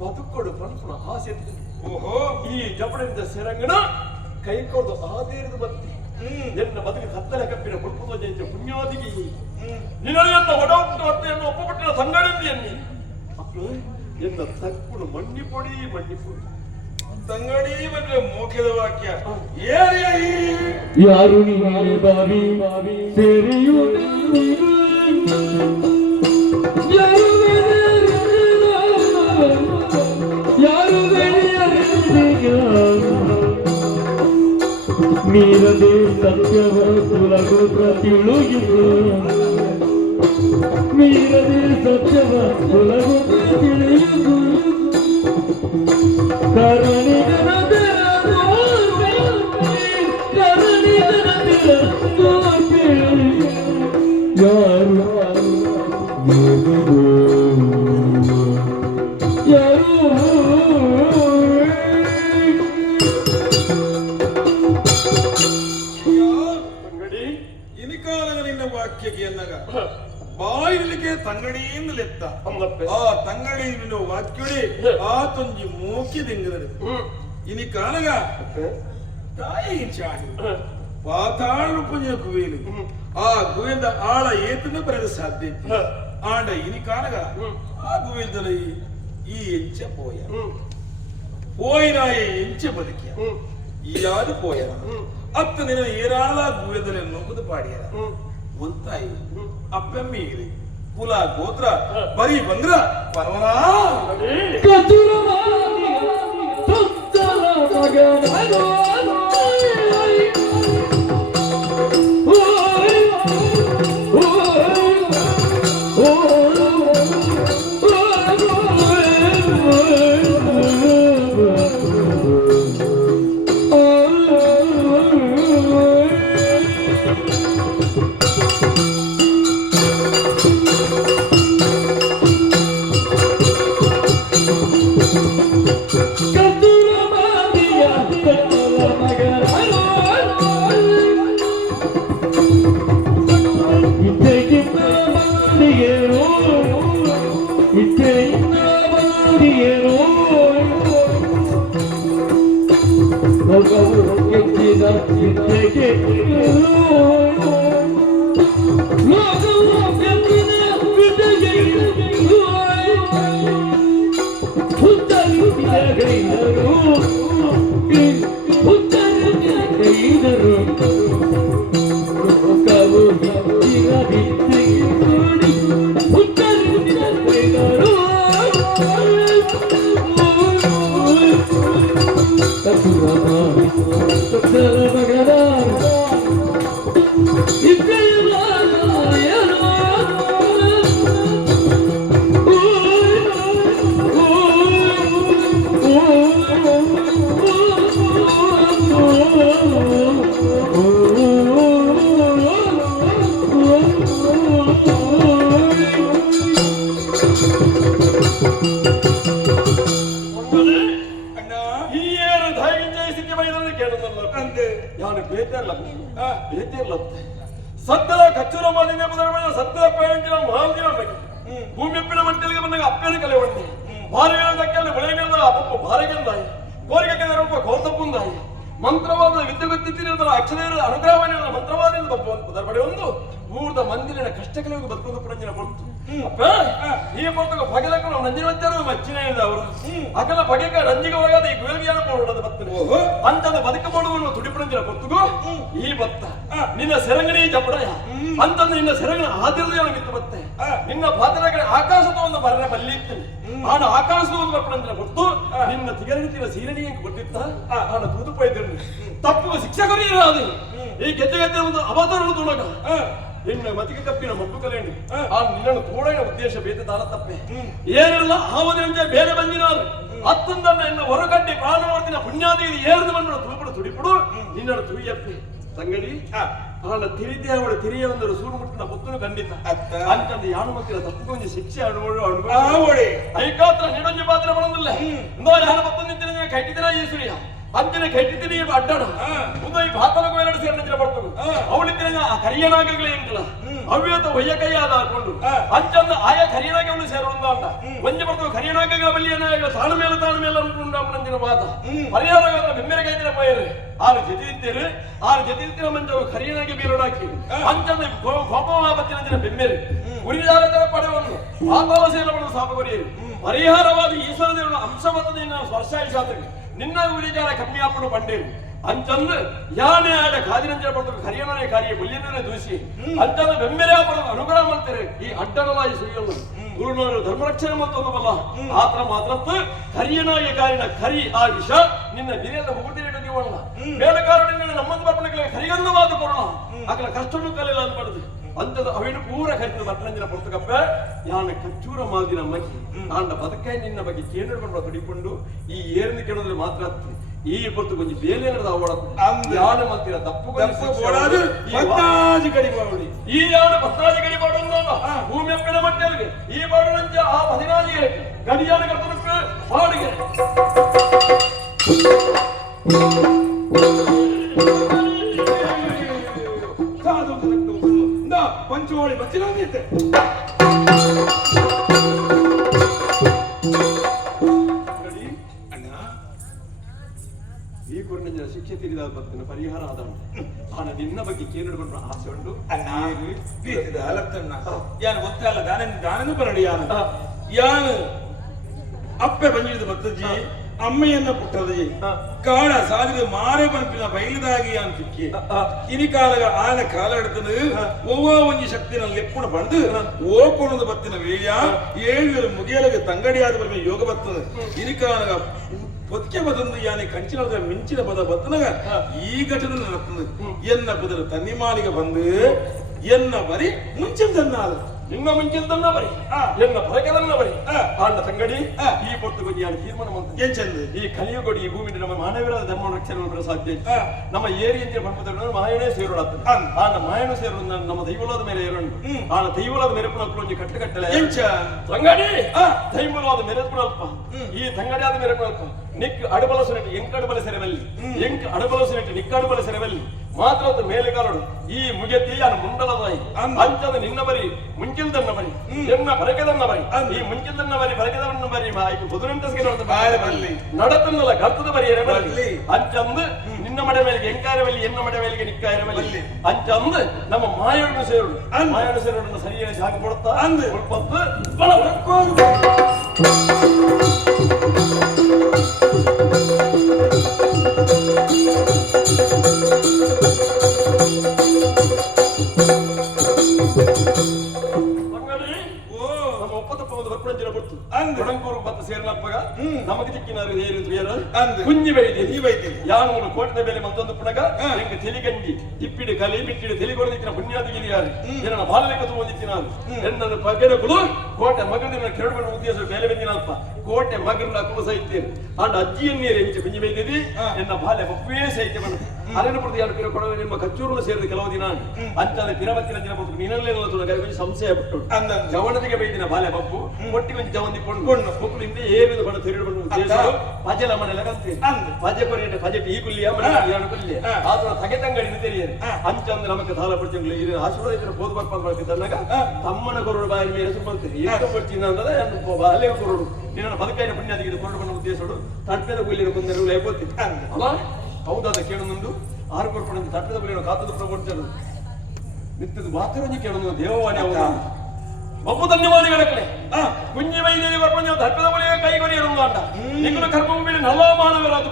ಬದುಕೊಡು ಪಂಪನ ಆಸೆ ಓಹೋ ಈ ಜಪಡಿಂದ ಸೆರಂಗನ ಕೈಕೊಂಡು ಆದೇರಿದು ಬತ್ತಿ ಎನ್ನ ಬದುಕು ಕತ್ತಲೆ ಕಪ್ಪಿನ ಮುಳ್ಪುವ ಜಯಂತಿ ಪುಣ್ಯಾದಿಗೆ ನಿನಗೆಂದ ಒಡಹುಟ್ಟು ಅತ್ತೆಯನ್ನು ಒಪ್ಪಪಟ್ಟಿನ ಸಂಗಡಿಂದಿ ಎನ್ನಿ ಮಕ್ಕಳು ಎನ್ನ ತಕ್ಕುಡು ಮಂಡಿಪೊಡಿ ಮಂಡಿಪೊಡಿ ತಂಗಡಿ ಬಂದ್ರೆ ಮೋಕ್ಷದ ವಾಕ್ಯ ಏರಿಯ ಯಾರು ನೀನೆ ಬಾವಿ ಸೇರಿಯುವುದು ಯಾರು ಮೀರದೆ ಸತ್ಯವ ಸುಲಗೋತ್ರ ತಿಳಿಯುವುದು ಮೀರದೆ ಸತ್ಯವ ಸುಲಗೋತ್ರ ತಿಳಿಯುವುದು ಕರುಣಿಗನದೆ ಯಾರು ತಂಗಡಿ ಇನಿಕಾಲಗ ನಿನ್ನ ವಾಕ್ಯಕ್ಕೆ ಎನ್ನಗ ಬಾಯಿಲಿಕ್ಕೆ ತಂಗಡಿಯಿಂದ ಲೆತ್ತ ಆ ತಂಗಡಿ ನಿನ್ನ ವಾಕ್ಯಡಿ ಆ ತೊಂಜಿ ಮೂಕಿ ದಿಂಗದ ಇನಿ ಕಾಲಗ ತಾಯಿ ಚಾಡಿ ಪಾತಾಳ ಪುಂಜ ಗುವೇಲು ಆ ಗುವೇದ ಆಳ ಏತನ ಬರದ ಸಾಧ್ಯತೆ ಆಂಡ ಇನಿ ಕಾಲಗ ಆ ಗುವೇದಲ ಈ ಎಂಚ ಪೋಯ പോയിനായ എഞ്ച് പതുക്കിയ ഇയാത് പോയതാ അത്ത നിന ഏരാള ഗുവേദനെ നോക്കുന്നത് പാടിയതാ ಒಂತಾಯಿ ಅಪ್ಪಮ್ಮೀರಿ ಕುಲ ಗೋತ್ರ ಬರಿ ಬಂದ್ರ ಪರವನಾ ಸತ್ಯದ ಕಚ್ಚೂರ ಮಾಲಿನ್ಯ ಸತ್ಯದ ಪಯಂಚಿನ ಮಹಾಂದಿನ ಬಗ್ಗೆ ಭೂಮಿಯಪ್ಪಿನ ಮಂಟಲಿಗೆ ಬಂದಾಗ ಅಪ್ಪನ ಕಲೆ ಹೊಂದಿ ಭಾರಗಳ ದಕ್ಕಲ್ಲಿ ಬೆಳೆಗಳ ಅಪ್ಪ ಭಾರಗೆಂದಾಯಿ ಕೋರಿಕೆ ರೂಪ ಕೌತಪ್ಪುಂದಾಯಿ ಮಂತ್ರವಾದ ವಿದ್ಯೆ ಗೊತ್ತಿತ್ತಿರುವ ಅಕ್ಷರ ಅನುಗ್ರಹವನ್ನು ಮಂತ್ರವಾದಿಂದ ಪಡೆ ಒಂದು ಊರ್ದ ಮಂದಿರ ಕಷ್ಟ ಕೆಲವು ಬದುಕುವುದು ಪುರಂಜಿನ ಕೊಡ್ತು ಅಪ್ಪ ಈ ಪುಸ್ತಕ ಪಗೆಲಕ್ಕ ನಂಜಿನ ಮಚ್ಚಿನ ಅವರು ಅಕಲ ಪಗೆಕ ರಂಜಿಗೆ ಹೋಗಾದ ಈ ಗುಳಿಗೆಯನ್ನು ಮಾಡೋದು ಬರ್ತದೆ ಅಂತದ ಬದುಕ ಮಾಡುವನ್ನು ತುಡಿಪುರಂಜಿನ ಕೊತ್ತುಗೋ ಈ ಬತ್ತ ನಿನ್ನ ಸೆರಂಗಣಿ ಜಪಡಯ ಅಂತಂದು ನಿನ್ನ ಸೆರಂಗಣ ಆದಿರದೇ ಬಿತ್ತು ಬತ್ತೆ ನಿನ್ನ ಪಾತ್ರ ಆಕಾಶದ ಒಂದು ಬರನ ಬಲ್ಲಿತ್ತು ಆನ ಆಕಾಶದ ಒಂದು ಬರ್ಪಡಂಜಿನ ಕೊಟ್ಟು ನಿನ್ನ ತಿಗರಿತಿನ ಸೀರಣಿಗೆ ಕೊಟ್ಟಿತ್ತ ಆನ ತೂದು ಪೈದ್ರು ತಪ್ಪು ಶಿಕ್ಷಕರು ಇರೋದು ಈ ಗೆದ್ದೆ ಒಂದು ಅವತಾರ ತೊಡಗ ನಿನ್ನ ಮತಿಗೆ ತಪ್ಪಿನ ಮಬ್ಬು ಕಲೆಂಡು ಆ ನಿನ್ನನ್ನು ತೋಡನ ಉದ್ದೇಶ ಬೇತೆ ತಾನ ತಪ್ಪೆ ಏನೆಲ್ಲ ಆವದಿಂದ ಬೇರೆ ಬಂದಿನಾರು ಅತ್ತೊಂದನ್ನ ಇನ್ನು ಹೊರಗಡ್ಡಿ ಪ್ರಾಣವರ್ತಿನ ಪುಣ್ಯಾದೇವಿ ಏರಿದು ಬಂದು ತುಳುಪಡು ತುಡಿಪಡು ನಿನ್ನನ್ನು ತುಳಿಯಪ್ಪೆ ತಂಗಡಿ ಅವಳ ತಿರಿದೇ ಅವಳ ತಿರಿಯ ಒಂದು ಸೂರು ಮುಟ್ಟಿನ ಮುತ್ತನು ಖಂಡಿತ ಅಂತಂದು ಯಾನು ಮಕ್ಕಳ ತಪ್ಪುಕೊಂದು ಶಿಕ್ಷೆ ಅನುಭವ ಐಕಾತ್ರ ನಿಡೊಂಜಿ ಪಾತ್ರ ಬರೋದಿಲ್ಲ ಇಂದೋ ಯಾರು ಮತ್ತೊಂದು ನಿಂತಿನ ಕಟ್ಟಿದಿನ ಈ ಸೂರ್ಯ ಅಂತಿನ ಕಟ್ಟಿದ್ದೀನಿ ಅಡ್ಡಾಡ ಮುಂದೆ ಈ ಪಾತಲಗೂ ಎರಡು ಸೇರಿನ ಬರ್ತದೆ ಅವಳಿದ್ದ ಕರಿಯನಾಗಲೇ ಎಂಕಲ ಅವ್ಯತ ಒಯ್ಯ ಕೈಯಾದ ಹಾಕೊಂಡು ಅಂಚಂದ ಆಯಾ ಕರಿಯನಾಗವನ್ನು ಸೇರೋದ ಅಂತ ಒಂಜಿ ಬರ್ತವೆ ಕರಿಯನಾಗ ಬಲ್ಲಿಯನಾಗ ತಾನು ಮೇಲೆ ಉಂಟಾಂದಿನ ಮಾತ ಪರಿಹಾರ ಬೆಮ್ಮೆರೆ ಕೈದಿನ ಪೈರು ಆರು ಜತಿತ್ತೇರು ಆರು ಜತಿತ್ತಿನ ಮಂಜ ಕರಿಯನಾಗಿ ಬೀರೋಡಾಕಿ ಅಂಚಂದ ಕೋಪವಾಪತ್ತಿನ ಬೆಮ್ಮೆರೆ ಉರಿದಾರ ಪಡೆವನ್ನು ಆಪಾವ ಸೇರವನ್ನು ಸಾಪಗೊರಿಯರು ಪರಿಹಾರವಾದ ಈಶ್ವರ ದೇವರ ಅಂಶಮತದಿಂದ ಸ್ಪರ್ಶಾಯಿಸಾತಗೆ ನಿನ್ನ ವಿಚಾರ ಕಮ್ಮಿ ಹಾಕೊಂಡು ಬಂಡೇರು ಅಂತಂದು ಯಾನೇ ಆಡ ಕಾದಿನಂಜನ ಪಡ್ತಕ್ಕ ಕರಿಯನೇ ಕಾರ್ಯ ಬುಲ್ಲಿಯನ್ನೇ ದೂಸಿ ಅಂತಂದು ಬೆಂಬೆರೆ ಪಡೆದ ಅನುಗ್ರಹ ಮಾಡ್ತಾರೆ ಈ ಅಡ್ಡನಲಾಯಿ ಸುಳಿಯಲ್ಲ ಗುರುನವರು ಧರ್ಮರಕ್ಷಣೆ ಮತ್ತೊಂದಲ್ಲ ಆತರ ಮಾತ್ರ ಕರಿಯನಾಗಿ ಕಾರಿನ ಕರಿ ಆ ವಿಷ ನಿನ್ನ ಬಿರಿಯಲ್ಲ ಮುಗುಡಿ ಇಡೋದಿವಲ್ಲ ಬೇಡ ಕಾರಣ ನಮ್ಮಂದು ಬರ್ಪಣಕ್ಕೆ ಕರಿಗಂದವಾದ ಕೊರೋಣ ಆಕಲ ಕಷ್ಟನೂ ಕಲಿಲ್ಲ ಅಂದ್ಬಾರ್ದು ಅಂತದ ಅವಿನ ಪೂರ ಕರಿತ ಭಟ್ನಂಜನ ಪುಸ್ತಕಪ್ಪ ಯಾನ ಕಚ್ಚೂರ ಮಾದಿನ ಮಗಿ ಆಂಡ ಬದುಕಾಯಿ ನಿನ್ನ ಬಗ್ಗೆ ಕೇಳಿಕೊಂಡು ತೊಡಿಕೊಂಡು ಈ ಏರಿನ ಕೇಳೋದ್ರಲ್ಲಿ ಮಾತ್ರ ಈ ಪೊತ್ತು ಕೊಂಚ ಬೇಲೆ ಯಾನ ಮಂತಿರ ತಪ್ಪು ಈ ಯಾನ ಪತ್ತಾಜಿ ಗಡಿ ಮಾಡೋದು ಭೂಮಿ ಕಡೆ ಮಟ್ಟೆ ಈ ಬಾಡುವಂಚ ಆ 14 ಗಡಿಯಾನ ಕರ್ತನಕ್ಕೆ ಬಾಡಿಗೆ ಪಂಚೋಳಿ ಬಚ್ಚಿನಂತೆ ಈ ಗುರುನಂಜನ ಶಿಕ್ಷೆ ತೀರಿದ ಬದುಕಿನ ಪರಿಹಾರ ಆದ ಆನ ನಿನ್ನ ಬಗ್ಗೆ ಕೇಳಿಕೊಂಡು ಆಸೆ ಉಂಟು ಯಾನು ಗೊತ್ತಲ್ಲ ದಾನನು ಬರಡಿ ಯಾನು ಅಪ್ಪೆ ಬಂದಿದ್ದು ಮತ್ತಜ್ಜಿ ಅಮ್ಮೆಯನ್ನ ಪುಟ್ಟದಿ ಕಾಡ ಸಾಲಿದ ಮಾರೆ ಪಂಪಿನ ಬಯಲುದಾಗಿ ಅಂತಿಕ್ಕಿ ಇನಿ ಕಾಲಗ ಆನ ಕಾಲ ಹಿಡ್ತನು ಒವ್ವ ಒಂಜಿ ಶಕ್ತಿನಲ್ಲಿ ಎಪ್ಪುಣ ಬಂದು ಓಪುಣದ ಬತ್ತಿನ ವೇಯ 7 ಮುಗಿಯಲಗೆ ತಂಗಡಿಯಾದ ಬರಮೆ ಯೋಗ ಬರ್ತದೆ ಇನಿ ಕಾಲಗ పొత్కే బతుంది యాని కంచినದ ಮಿಂಚಿನ ಪದ ಬತ್ತನಗ ಈ ಘಟನೆ ನಡೆಯುತ್ತದೆ ಎನ್ನ ಬದಲು ತನ್ನಿಮಾನಿಗೆ ಬಂದು ಎನ್ನ ಬರಿ ಮುಂಚಿನ ತನ್ನಾದ ನಿಮ್ಮ ಮುಂಚಿನ ತನ್ನ ಬರಿ ಎನ್ನ ಬರಕದನ್ನ ಬರಿ ಆಂಡ ತಂಗಡಿ ಈ ಪೊತ್ತು ಬಗ್ಗೆ ಯಾರು ತೀರ್ಮಾನ ಮಾಡ್ತಾರೆ ಏನ್ ಚಂದ ಈ ಕಲಿಯುಗಡಿ ಈ ಭೂಮಿ ನಮ್ಮ ಮಾನವೀಯರ ಧರ್ಮ ರಕ್ಷಣೆ ಮಾಡಲು ಸಾಧ್ಯ ನಮ್ಮ ಏರಿ ಅಂತ ಬಂದ್ಬಿಟ್ಟು ಮಾಯನೇ ಸೇರೋಡಾಗ್ತದೆ ಆಂಡ ಮಾಯನು ಸೇರೋ ನಮ್ಮ ದೈವಲಾದ ಮೇಲೆ ಏರೋಣ ಆಂಡ ದೈವಲಾದ ಮೆರಪುನಲ್ಪ ಒಂದು ಕಟ್ಟು ಕಟ್ಟಲೆ ತಂಗಡಿ ದೈವಲಾದ ಮೆರಪುನಲ್ಪ ಈ ತಂಗಡಿ ಆದ ಮೆರಪುನಲ್ಪ ನಿಕ್ ಅಡಬಲಸನೆಟ್ಟು ಎಂಕ ಅಡಬಲ ಸೆರೆವಲ್ಲಿ ಎಂಕ ಅಡಬಲಸನೆಟ್ಟು ನಿಕ್ಕ ಅಡಬಲ ಸೆರೆವಲ್ಲಿ ಮಾತ್ರ ಮೇಲೆ ಕಾಲೋಡು ಈ ಮುಗೆತಿ ಅನ್ನ ಮುಂಡಲದಾಯಿ ಅಂಚದ ನಿನ್ನ ಬರಿ ಮುಂಚಿಲ್ದನ್ನ ಬರಿ ಎನ್ನ ಬರಕೆದನ್ನ ಬರಿ ಈ ಮುಂಚಿಲ್ದನ್ನ ಬರಿ ಬರಕೆದನ್ನ ಬರಿ ಆಯ್ತು ಬದುರಂತಸ್ಗೆ ನಡತನ್ನಲ್ಲ ಗರ್ತದ ಬರಿ ಬರಲಿ ಅಂಚಂದು ನಿನ್ನ ಮಡೆ ಮೇಲೆಗೆ ಎಂಕಾರವಲ್ಲಿ ಎನ್ನ ಮಡೆ ಮೇಲೆಗೆ ನಿಕ್ಕಾಯಿರವಲ್ಲಿ ಅಂಚಂದು ನಮ್ಮ ಮಾಯವನ್ನು ಸೇರು ಮಾಯವನ್ನು ಸೇರೋಡನ್ನ ಸರಿಯಾಗಿ ಜಾಗ ಕೊಡುತ್ತಾ ನಮಗೆ ದಿಕ್ಕಿನಾರು ಕುಂಜಿ ಬೈದಿ ಯಾನು ಕೋಟದ ಬೆಲೆ ಮತ್ತೊಂದು ಪುಣಗ ಹೆಂಗ ತೆಲಿಗಂಡಿ ತಿಪ್ಪಿಡು ಕಲಿ ಬಿಟ್ಟಿಡು ತೆಲಿಗೊಡದಿಕ್ಕಿನ ಪುಣ್ಯಾದಿಗಿರಿ ಯಾರು ನನ್ನ ಬಾಲಲೆಕ್ಕ ಬಂದಿತ್ತಿನಾರು ಎನ್ನನ್ನು ಪಗೆರಗಳು ಕೋಟೆ ಮಗನ ಕೆರಡುಕೊಂಡು ಉದ್ದೇಶ ಬೇಲೆ ಬಂದಿನಪ್ಪ ಕೋಟೆ ಮಗನ ಕುಲಸ ಇದ್ದೇನೆ ಅಂಡ ಅಜ್ಜಿಯನ್ನೇರು ಎಂಚೆ ಕುಂಜಿ ಬೈದಿದಿ ಎನ್ನ ಬಾಲ್ಯ ಬಪ್ಪೇ ಸಹಿತ್ಯ ಬಂದು ಅರೇನು ಪ್ರತಿ ಯಾರು ಪಿರ ಕೊಡವೆ ನಿಮ್ಮ ಕಚ್ಚೂರನ್ನು ಸೇರಿದ ಕೆಲವು ದಿನ ಅಂತಾನೆ ತಿರವತ್ತಿನ ದಿನ ಬಂದು ನೀನಲ್ಲೇ ಸಂಶಯ ಬಿಟ್ಟು ಜವನದಿಗೆ ಬೈದಿನ ಬಾಲ್ಯ ಬಪ್ಪು ಒಟ್ಟಿಗೆ ಒಂದು ಜವಂದಿ ಕೊಂಡು ಮಕ್ಕಳು ಹಿಂದೆ ಏರಿದ ಬಣ್ಣ ತಿರುಗಿಕೊಂಡು ಪಜಲ ಮನೆಲ್ಲ ಕಂತೆ ಪಜೆ ಕೊರಿಯಂಟ ಪಜೆಟ್ ಈ ಕುಲ್ಲಿಯ ಮನೆ ಕುಲ್ಲಿಯ ಆತರ ತಗೆತಂಗಡಿ ತೆರೆಯರು ಅಂಚಂದ್ರೆ ನಮಗೆ ದಾಲ ಪಡ್ಚಂಗ್ಲಿ ಇದು ಆಶೀರ್ವಾದ ಬೋಧ ಬರ್ಪಂಗ ತಮ್ಮನ ಕೊರಡು ಬಾಯಿ ಮೇಲೆ ಸುಮ್ಮಂತೀರಿ ಏನು ಪಡ್ಚಿನ ಅಂದ್ರೆ ಬಾಲ್ಯ ಕೊರಡು ನಿನ್ನ ಬದುಕೈನ ಪುಣ್ಯಾದಿಗೆ ಕೊರಡು ಬಣ್ಣ ಉದ್ದೇಶಡು ತಟ್ಟೆದ ಗುಲ್ಲಿನ ಕೊಂದರು ಲೇಪೋತಿ ಅಲ್ಲ ಹೌದಾದ ಕೇಳೊಂದು ಆರು ಕೊಡ್ಕೊಂಡು ತಟ್ಟದ ಬಳಿ ಕಾತದ ಪ್ರಕೊಡ್ತಾರೆ ನಿತ್ಯದ ಮಾತರಂಜಿ ಕೇಳೋದು ದೇವವಾಣಿ ಅವರ ಒಬ್ಬ ಧನ್ಯವಾದಿಗಳ ಕಡೆ ಕುಂಜಿ ವೈದ್ಯರಿ ಬರ್ಪಂಜ ತಟ್ಟದ ಬಳಿಯ ಕೈಗೊರಿ ಇರುವುದು ಅಂಟ ನಿಕ್ಕಲು ಕರ್ಮಭೂಮಿಯಲ್ಲಿ ನಲ ಮಾನವರಾದ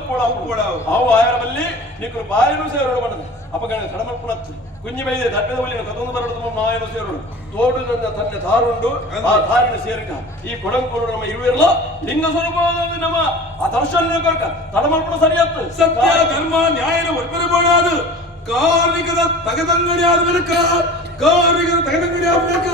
ಕೂಡ ಅವು ಆಯರದಲ್ಲಿ ನಿಕ್ಕಲು ಬಾಯನು ಸೇರೋಡು ಬಣ್ಣದ ಅಪಗಣ ಕಡಮಲ್ಪುಣತ್ತು ಕುಂಜಿ ವೈದ್ಯ ತಟ್ಟದ ಬಳಿಯ ಕತ್ತೊಂದು ಬರಡು ನಾಯನು ಸೇರೋಡು ತೋಡು ತನ್ನ ತಾರುಂಡು ಆ ತಾರಿನ ಸೇರಿಕ ಈ ಕೊಡಂಕೂರು ನಮ್ಮ ಇರುವಿರಲ್ಲ ಲಿಂಗ ಸ್ವರೂಪವಾದ ನಮ್ಮ ಆ ದರ್ಶನ ಕೊರಕ ತಡಮಲ್ಪುಣ ಸರಿಯತ್ತು ಸತ್ಯ ಧರ್ಮ ನ್ಯಾಯನ ಒಬ್ಬರಬೋಣಾದ ಕಾರ್ಮಿಕದ ತಗದಂಗಡಿ ಆದ್ಮೇಲೆ ಕಾರ್ಮಿಕದ ತಗದಂಗಡಿ ಆಗ್ಬೇಕು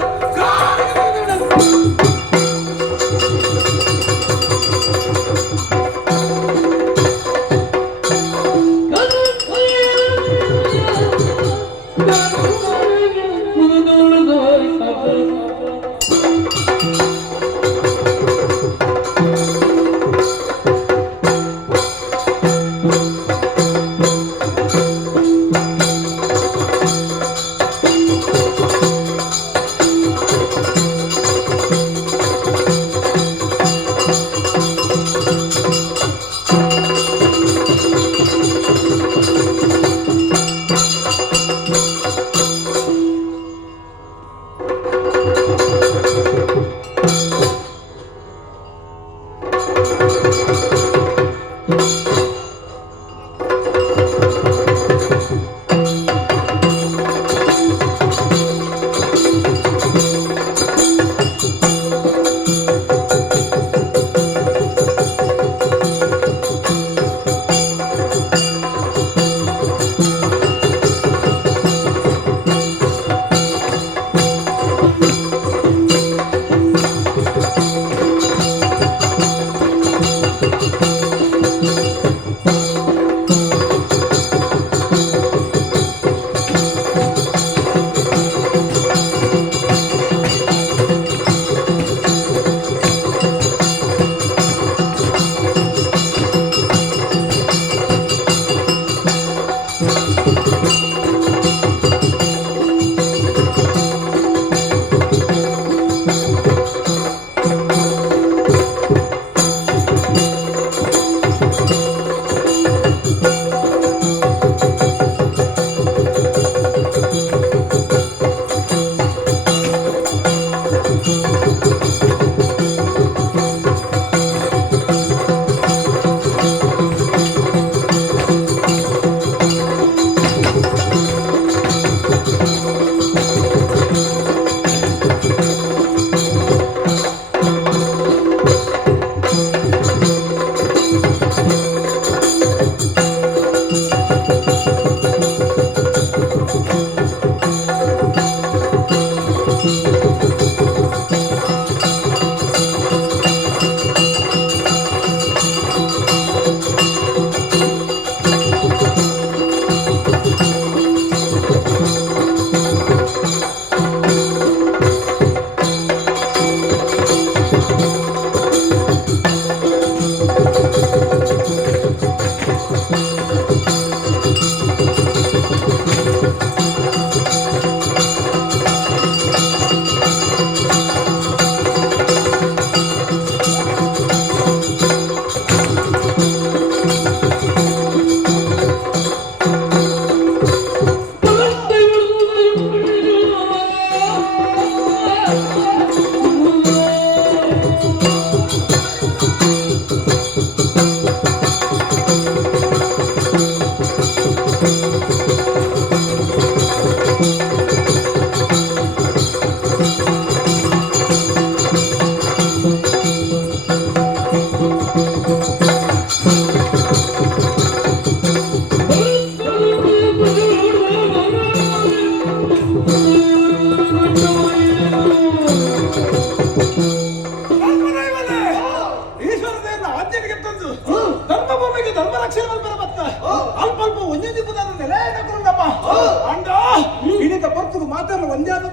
ಧರ್ಮ ರಕ್ಷಣೆ ಮಾಡ್ತಾರೆ ಮತ್ತ ಅಲ್ಪ ಅಲ್ಪ ಒಂದೇ ದಿಬ್ಬದ ನೆಲೆ ಹಾಕೊಂಡಪ್ಪ ಅಂಡ ಇಡಿದ ಬರ್ತದ ಮಾತಾಡಲು ಒಂದೇ ಆದ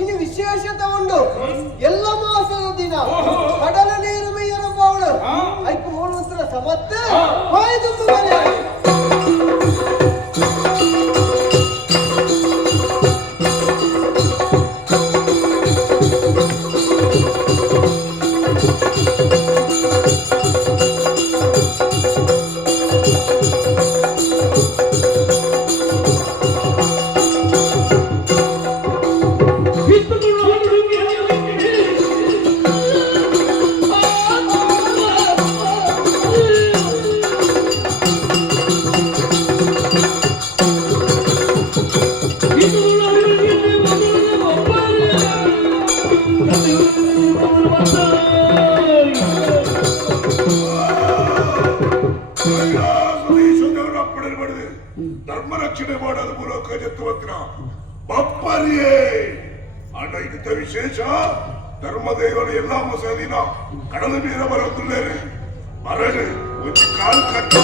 ಇನ್ನು ವಿಶೇಷತೆ ಉಂಟು ಎಲ್ಲ ಮಾಸದ ದಿನ ಕಡಲ ನೀರು ಮೇಯರ ಪೌಡರ್ ಐಕು ಮೂಲ ಸಮತ್ತ ಹೋಯ್ದು ಧರ್ಮ ರಕ್ಷಣೆ ಮಾಡೋದು ಮೂಲಕ ಎತ್ತುವಂತಿನ ಬಪ್ಪರಿಯೇ ಅಣ್ಣ ಇದಕ್ಕಿಂತ ವಿಶೇಷ ಧರ್ಮದೇವರ ಎಲ್ಲಾ ಮಸದಿನ ಕಡಲ ನೀರ ಬರೋದಿಲ್ಲೇನೆ ಮರಳಿ ಒಂದು ಕಾಲು ಕಟ್ಟ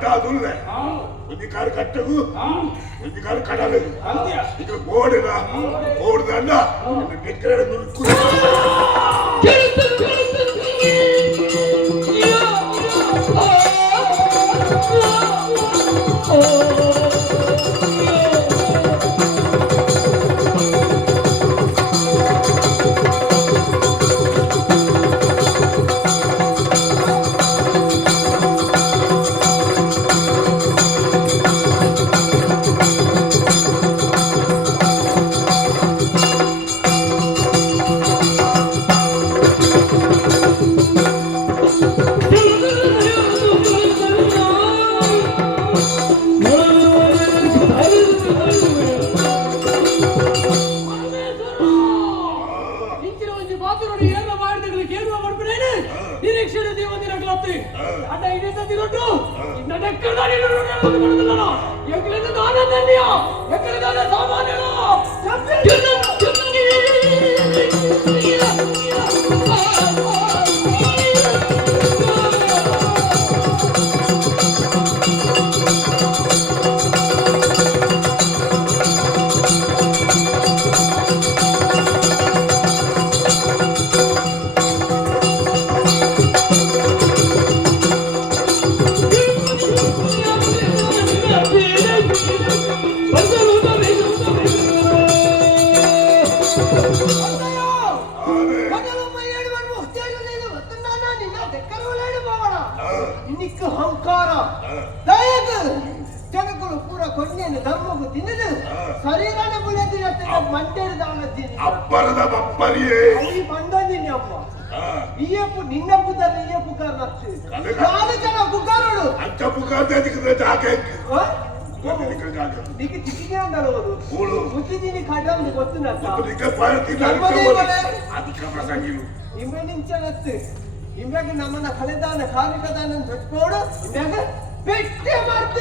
ಕಟ್ಟಾದುಲ್ಲೆ ಒಂದು ಕಾರು ಕಟ್ಟದು ಒಂದು ಕಾರು ಕಡಲದು ಈಗ ಬೋಡಿನ ಬೋಡ್ದಂಡ ಬೆಕ್ಕರೆ ನುರುಕು ಇಂಚಿನ ಒಂಜಿ ಮಾತುಗಳು ಏನೋ ಮಾಡಿದ್ರೆ ಕೇಳುವ ಮಾಡ್ಬಿಡೇನೆ ನಿರೀಕ್ಷಣೆ ದೇವದಿನ ಕ್ಲತ್ತಿ ಅಡ್ಡ ಇದೆ ತಂದಿರೊಟ್ಟು ಇನ್ನ ನೆಕ್ಕಡ ನೀನು ಮಾಡೋದಿಲ್ಲ ಎಕ್ಕಲಿಂದ ಆನಂದನಿಯ ಎಕ್ಕಲಿಂದ ಸಾಮಾನ್ಯನು ಅಹಂಕಾರ ದಯಗ ಜನಗಳು ಪೂರ ಕೊನ್ನೆಯನ್ನು ಧರ್ಮಗೂ ತಿನ್ನದು ಶರೀರನ ಬುಲೆದಿನ ಮಂಟೆಡ್ದಾನದ್ದೀನಿ ಅಪ್ಪರದ ಬಪ್ಪರಿಯೇ ಈ ಬಂದದಿನಿ ಅಮ್ಮ ಇಯಪ್ಪು ನಿನ್ನ ಪುದರ್ ಇಯಪ್ಪು ಕಾರಣತ್ತು ನಾನು ಜನ ಪುಕಾರೋಡು ಅಂಚ ಪುಕಾರ್ದಿಕ್ಕಿದ್ರೆ ಜಾಗ నీకు చిక్కిగా ఉండరు ముచ్చిదిని కడ్డాలి వస్తున్నట్ట ఇమ్మె నుంచనత్తు ఇమ్మెకి నమ్మన కలదాన కాలికదానం పెట్టుకోడు ఇమ్మెక పెట్టే మర్ద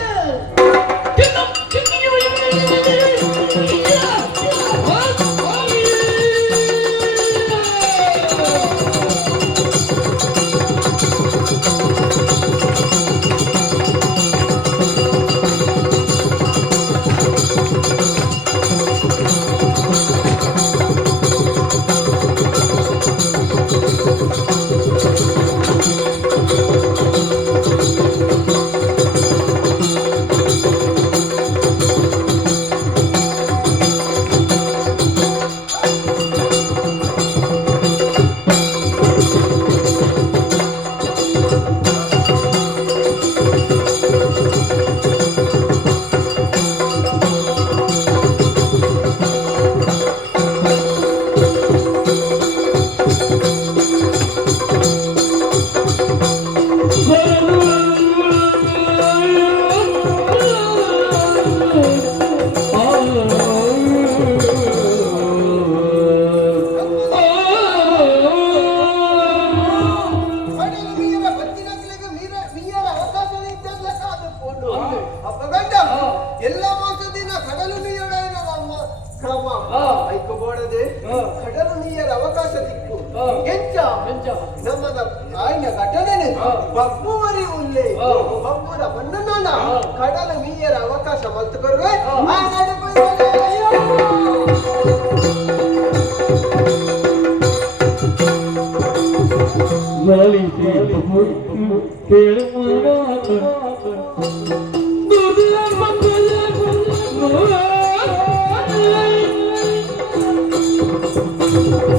ಕಡಲ ಮೀಯರ ಅವಕಾಶ ಮತ್ತು ಕೊರುವೆ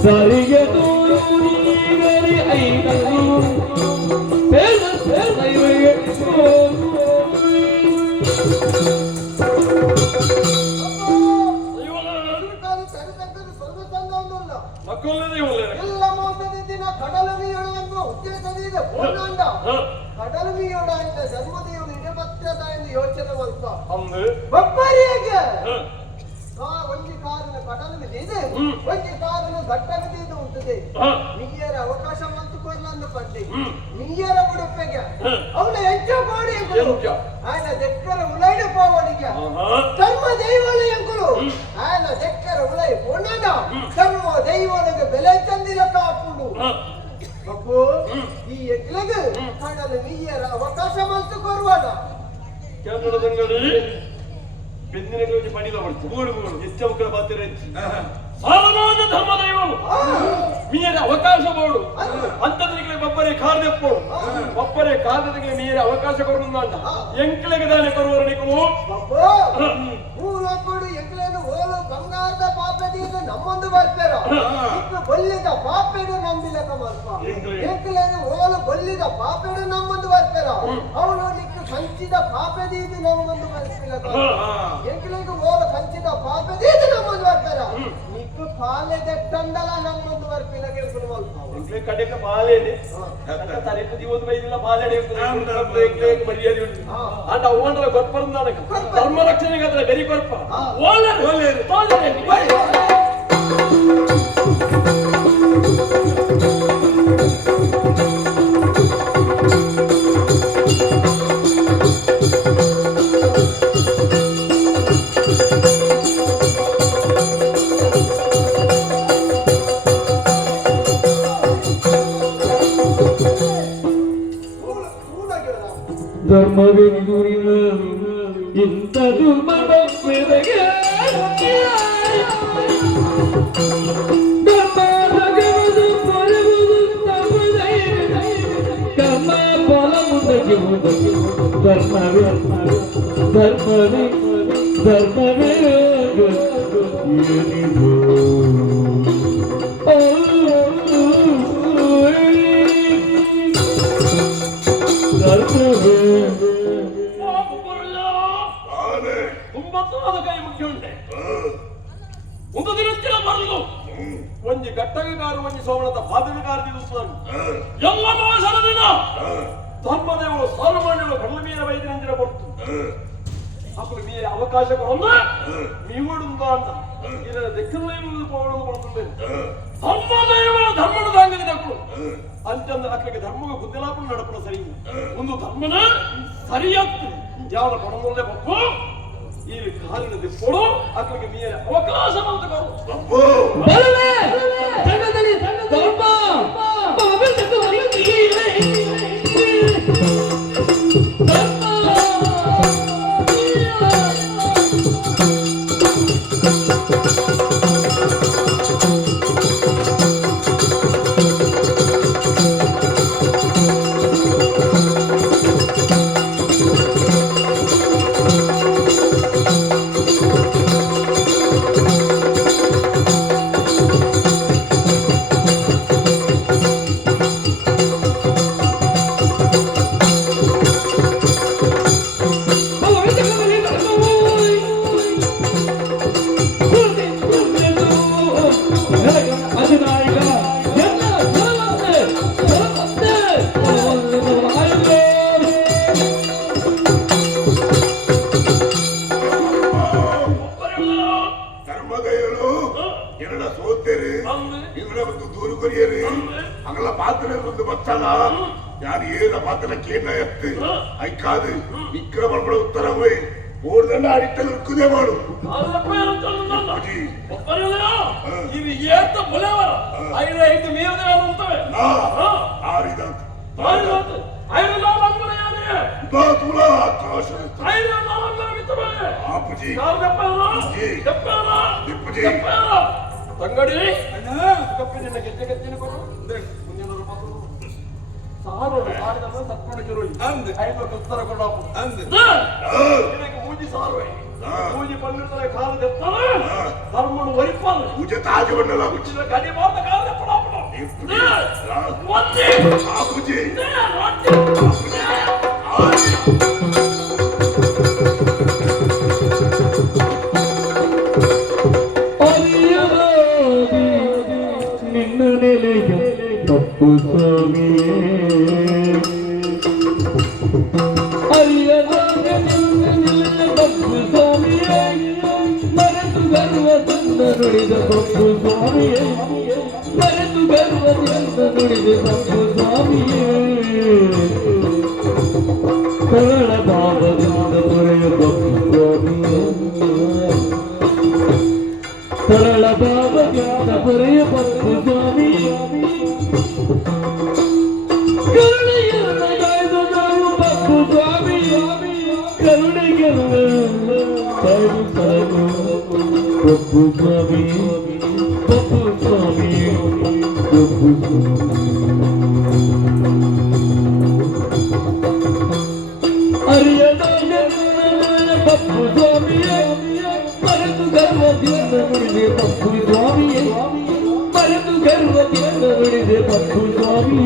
ಸರಿಗೆ ಎಲ್ಲ ಮೋಸದಿದ್ದಿನ ಕಡಲ ಮೀಯೊಳವನ್ನು ಉದ್ದೇಶದಿಂದ ಪೂರ್ಣಾಂಡ ಕಡಲ ಮೀಯೊಡ ಎಂದ ಜನ್ಮದೇವನು ಇಡಮತ್ಯದ ಎಂದು ಯೋಚನೆ ಮಲ್ಪ ಬಪ್ಪರಿಗೆ ಒಂಜಿ ಕಾರಣ ಕಡಲ ಇದೆ ಒಂಜಿ ಕಾರಣ ಘಟ್ಟವಿದೆ ಉಂಟದೆ ಮೀಯರ ಅವಕಾಶ ಮತ್ತು ಕೊರ್ಲಂದು ಪಟ್ಟಿ ಮೀಯರ ಉಡುಪೆಗೆ ಅವಳ ಹೆಚ್ಚು ಕೋಡಿ ఆయన దగ్గర ఉలైన పోవడిగా ధర్మ దైవాలయంకులు ఆయన దగ్గర ఉలై పోనాడా ధర్మ దైవాలకు ಬೆಲೆ ತಂದಿರ ಕಾಪುಡು ಬಪ್ಪು ಈ ಎಗ್ಲಗ ಕಡಲ ಮೀಯರ ಅವಕಾಶ ಮತ್ತು ಕೊರ್ವಾಡ ಕನ್ನಡದಂಗಡಿ ಬೆನ್ನಿನ ಕೊಂಚ ಪಡಿಲ ಬರ್ತು ಎಷ್ಟು ಮಕ್ಕಳ ಬಾತಿರ ಸಾಲಮಾನ ಧರ್ಮದೈವವು ಮೀರಿ ಅವಕಾಶ ಬೋಡು ಅಂತದ್ರಿಗೆ ಬಬ್ಬರೇ ಕಾರ್ಯಪ್ಪು ಬಬ್ಬರೇ ಕಾರ್ಯಗಳಿಗೆ ಮೀರಿ ಅವಕಾಶ ಕೊಡುಂದಾಂಡ ಎಂಕ್ಲೆಗೆ ದಾನೆ ಕೊರುವರನಿಗೂ ಮೂಲಕೊಡು ಎಂಕ್ಲೇನು ಓಲು ಬಂಗಾರದ ಪಾಪೆದಿಯಿಂದ ನಮ್ಮೊಂದು ಬರ್ತಾರ ಇನ್ನು ಬಲ್ಲಿದ ಪಾಪೆಡು ನಂಬಿಲಕ ಮಲ್ಪ ಎಂಕ್ಲೇನು ಓಲು ಬಲ್ಲಿದ ಪಾಪೆಡು ನಮ್ಮೊಂದು ಬರ್ತಾರ ಅವನು ನಿಕ್ಕು ಕಂಚಿದ ಪಾಪೆದಿದ್ದು ನಮ್ಮೊಂದು ಬರ್ತಿಲಕ ಎಂಕ್ಲೇನು ಓಲು ಕಂಚಿದ ಪಾಪೆದಿದ್ದು ನಮ್ಮೊಂದು ಬರ್ತಾರ ನಿಕ್ಕು ಪಾಲೆದ ತಂಡಲ ನಮ್ಮೊಂದು ಬರ್ತಿಲಕ ಎಂಕ್ಲು ಮಲ್ಪ ಎಂಕ್ಲೆ ಕಡೆಕ ಪಾಲೆದೆ ತಲೆಪು ದಿವಸ ಬೈದಿಲ್ಲ ಪಾಲೆಡೆ ಮರ್ಯಾದೆ ಉಂಟು ಆಟ ಅವನ ಗೊತ್ತಬಂದಾನ ಧರ್ಮ ರಕ್ಷಣೆಗೆ ಅದರ ಬೆರಿ ಕೊರಪ ಧರ್ಮವೆಂದುರಿನ ಇಂಥದು ಮನಸ್ಸಿದಗೆ ಧರ್ಮದಗವುದು ಪರವುದು ತಪ್ಪದೈ ಕರ್ಮ ಫಲ ಮುಂದಕ್ಕೆ ಧರ್ಮವೇ ಧರ್ಮವೇ ಧರ್ಮವೇ ಏನಿದು ಒಂದು ದಿನತ್ತಿನ ಬರಲು ಒಂಜಿ ಗಟ್ಟಗಗಾರು ಒಂಜಿ ಸೋಮಣದ ಬಾಧಕಗಾರದಿ ಎಲ್ಲ ಮಾಸದ ದಿನ ಧರ್ಮದೇವರು ಸಾರ್ವಮಾನ್ಯರು ಕಳ್ಳಮೀರ ವೈದ್ಯರಂಜನ ಕೊಡ್ತು ಅప్పుడు మీ అవకాశం ఉందా మీ కూడా ఉందా అంట ఇలా దెక్కలేని పోవడం పడుతుంది ధర్మను దాంగినప్పుడు అంత అక్కడికి ధర్మకు బుద్ధిలాపం నడపడం సరి ముందు ధర్మన సరియత్తు యావన పడములే పప్పు ఈ కాలిన దిప్పుడు అక్కడికి మీ అవకాశం అంతకో ಅಪ್ಪು ಬರಲೇ ಜಗದಲ್ಲಿ ಧರ್ಮ ಬಾಬೆ ತಕ್ಕವರಿ ಧರ್ಮದಯರು ಎರಡ ಸೋತೇರಿ ಇವರ ಒಂದು ದೂರು ಕೊರಿಯರಿ ಅಂಗಲ ಪಾತ್ರ ಒಂದು ಬತ್ತಲ್ಲ ಯಾರು ಏನ ಪಾತ್ರಕ್ಕೆ ಏನ ಎತ್ತು ಐಕಾದು ವಿಕ್ರಮ ಉತ್ತರವೇ ಓಡ್ದಂಡ ಅಡಿಟ್ಟಲ್ಲಿ ಉಕ್ಕುದೇ ಮಾಡು ఇది ఏత బొలేవర ఐదు ఐదు మీరదే ಅಂತವೆ ಆರಿದ ఐదు లాభంగయానే ದಾತುಲ ಆಕಾಶ ఐదు లాభంగమిತವೆ ಆಪುಜಿ ಕಾಲ್ ಗಪ್ಪನ ದಿಪ್ಪುಜಿ ತಂಗಡಿ ಅಣ್ಣ ಕಪ್ಪಿನ ಗೆಜ್ಜೆನ ಕೊಡು ಮುಂದಿನ ರೂಪಾಯಿ ಸಾರು ಸಾರಿದಮ್ಮ ಸತ್ಕೊಂಡು ಜರುಳಿ ಅಂದೆ ಐದು ಉತ್ತರ ಕೊಡಾಪು ಅಂದೆ ಇದಕ್ಕೆ ಮೂಜಿ ಸಾರುವೆ ಮೂಜಿ ಪಂಡಿತರ ಕಾಲ ದೆಪ್ಪನ ಧರ್ಮನು ವರಿಪಲ್ಲ ಪೂಜೆ ತಾಜ ಬಣ್ಣಲ ಉಚಿತ ಗಡಿ ಮಾತ ಕಾಲ ದೆಪ್ಪನ ಒಂದೇ ಆಪುಜಿ ನಿನ್ನ ನೆಲೆಯ ತಪ್ಪು ಸ್ವಾಮಿ ಅರಿಯದಾಗ ನಿನ್ನ ನೆಲೆಯ ತಪ್ಪು ಸ್ವಾಮಿಯೇ ಮರೆತು ಗರ್ವದಿಂದ ನುಡಿದ ತಪ್ಪು ಸ್ವಾಮಿಯೇ ಮರೆತು ಗರ್ವದಿಂದ ನುಡಿದ ತಪ್ಪು ಸ್ವಾಮಿಯೇ ಕರಳ ಭಾವದಿಂದ ದೊರೆಯ ತಪ್ಪು ಸ್ವಾಮಿಯೇ ಕರಳ ಭಾವದಿಂದ ದೊರೆಯ ತಪ್ಪು ಸ್ವಾಮಿ ಕರುಣೆಯನ್ನು ಗಾಯದ ನಾವು ತಪ್ಪು ಸ್ವಾಮಿ ಕರುಣೆ ಬಪ್ಪು ಸ್ವಾಮಿಯೇ ಮರೆತು ಗರ್ವದಿಂದ ನುಡಿದೆ ಬಪ್ಪು ಸ್ವಾಮಿಯೇ ಮರೆತು ಗರ್ವದಿಂದ ನುಡಿದೆ ಬಪ್ಪು ಸ್ವಾಮಿ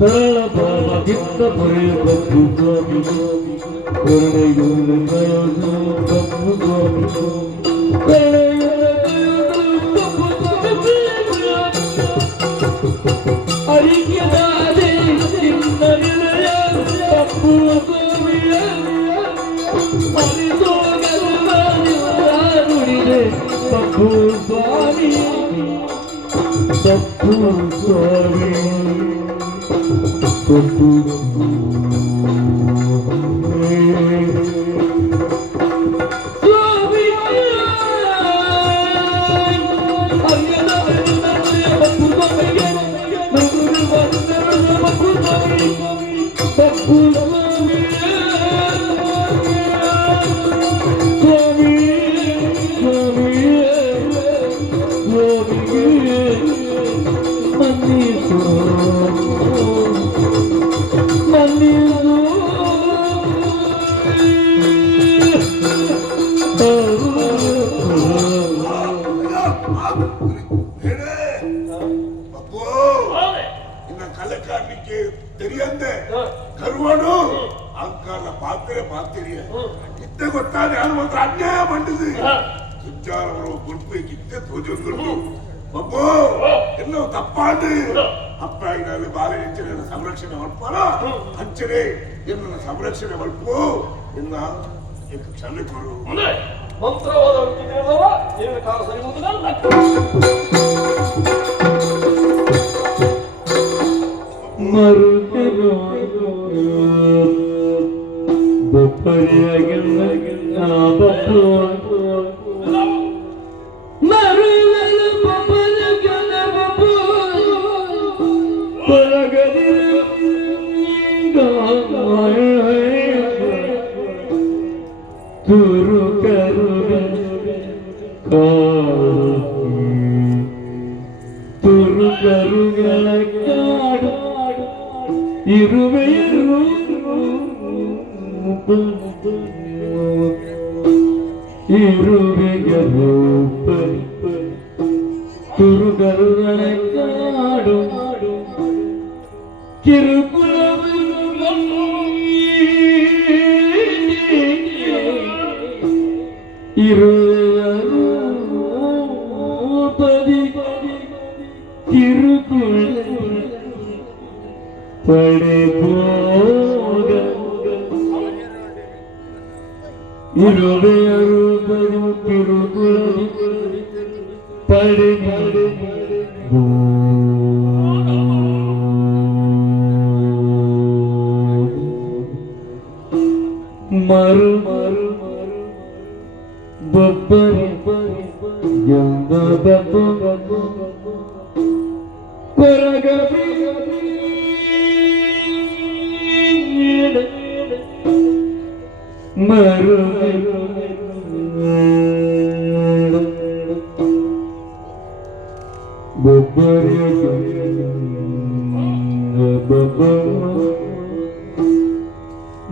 ತರಳ ಭಾವದಿಂದ ಪೊರೆಯ ಬಪ್ಪು ಸ್ವಾಮಿ ಕರುಣೆಯುಳ್ಳ ಕಯೋದು ಬಪ್ಪು ಸ್ವಾಮಿ ಕರುಣೆಯುಳ್ಳ ಕಯೋದು ಬಪ್ಪು ಸ್ವಾಮಿ ಅರಿಕೆದಾದೆ ನಿನ್ನ ನಿಲಯ ಬಪ್ಪು ಸ್ವಾಮಿಯೇ ಬಪ್ಪು ಸ್ವಾಮಿ ಬಪ್ಪು ಸ್ವಾಮಿ ಬಪ್ಪು ಅಪ್ಪೋ ಇನ್ನ ಕಲೆ ಕಾಣಲಿಕ್ಕೆ ತೆರಿಯಂದೆ ಕರುವಾಡು ಅಂಕಾಲ ಪಾತ್ರೆ ಪಾತಿರಿಯ ಇತ್ತೆ ಗೊತ್ತಾದ ಯಾರು ಮಾತ್ರ ಅನ್ಯಾಯ ಮಾಡಿದೆ ಸುಜ್ಜಾರವರು ಗುರುಪಿಗಿತ್ತೆ ತೋಜೊಂದು ಅಪ್ಪೋ ಎಲ್ಲವೂ ತಪ್ಪಾಂಡು ಅಪ್ಪ ಇನಲ್ಲಿ ಬಾಲ ಹೆಂಚಿನ ಸಂರಕ್ಷಣೆ ಮಲ್ಪಾರ ಹಂಚನೆ ಎನ್ನ ಸಂರಕ್ಷಣೆ ಮಲ್ಪು ಎನ್ನ ಕ್ಷಮೆ ಕೊಡು ಮಂತ್ರವಾದ ನಿನ್ನ ಕಾಲ ಸರಿ ಮುಂದಿನಲ್ಲ ಮರುತಿರು ಬಪ್ಪರಿಯಾಗಿಲ್ಲ ಬಪ್ಪು ಮರುಗಲು ಬಪ್ಪರಿಯಾಗಿಲ್ಲ ಬಪ್ಪು ಪರಗದಿರು ತುರು ಕರುಗ ತುರು ಕರುಗಳ ಕಾಡು ಇರುವೆಯರು ಇರುವೆಯರು ತುರುಗರುಗಳ ಕಾಡು ಕಿರುಕುಳವು ಇರುವೆಯರು ಪದಿ ಕಿರುಕುಳ ಪಡೆಬೋಗ ಇರುವೆಯರು ಬರು ಕಿರುಕುಳ ಪಡೆ ಮರು ಬಬ್ಬರಿ ಎಂದ ಬಬ್ಬು ಕೊರಗಬಿ ಮರು ಬಬ್ಬರಿ ಬಬ್ಬ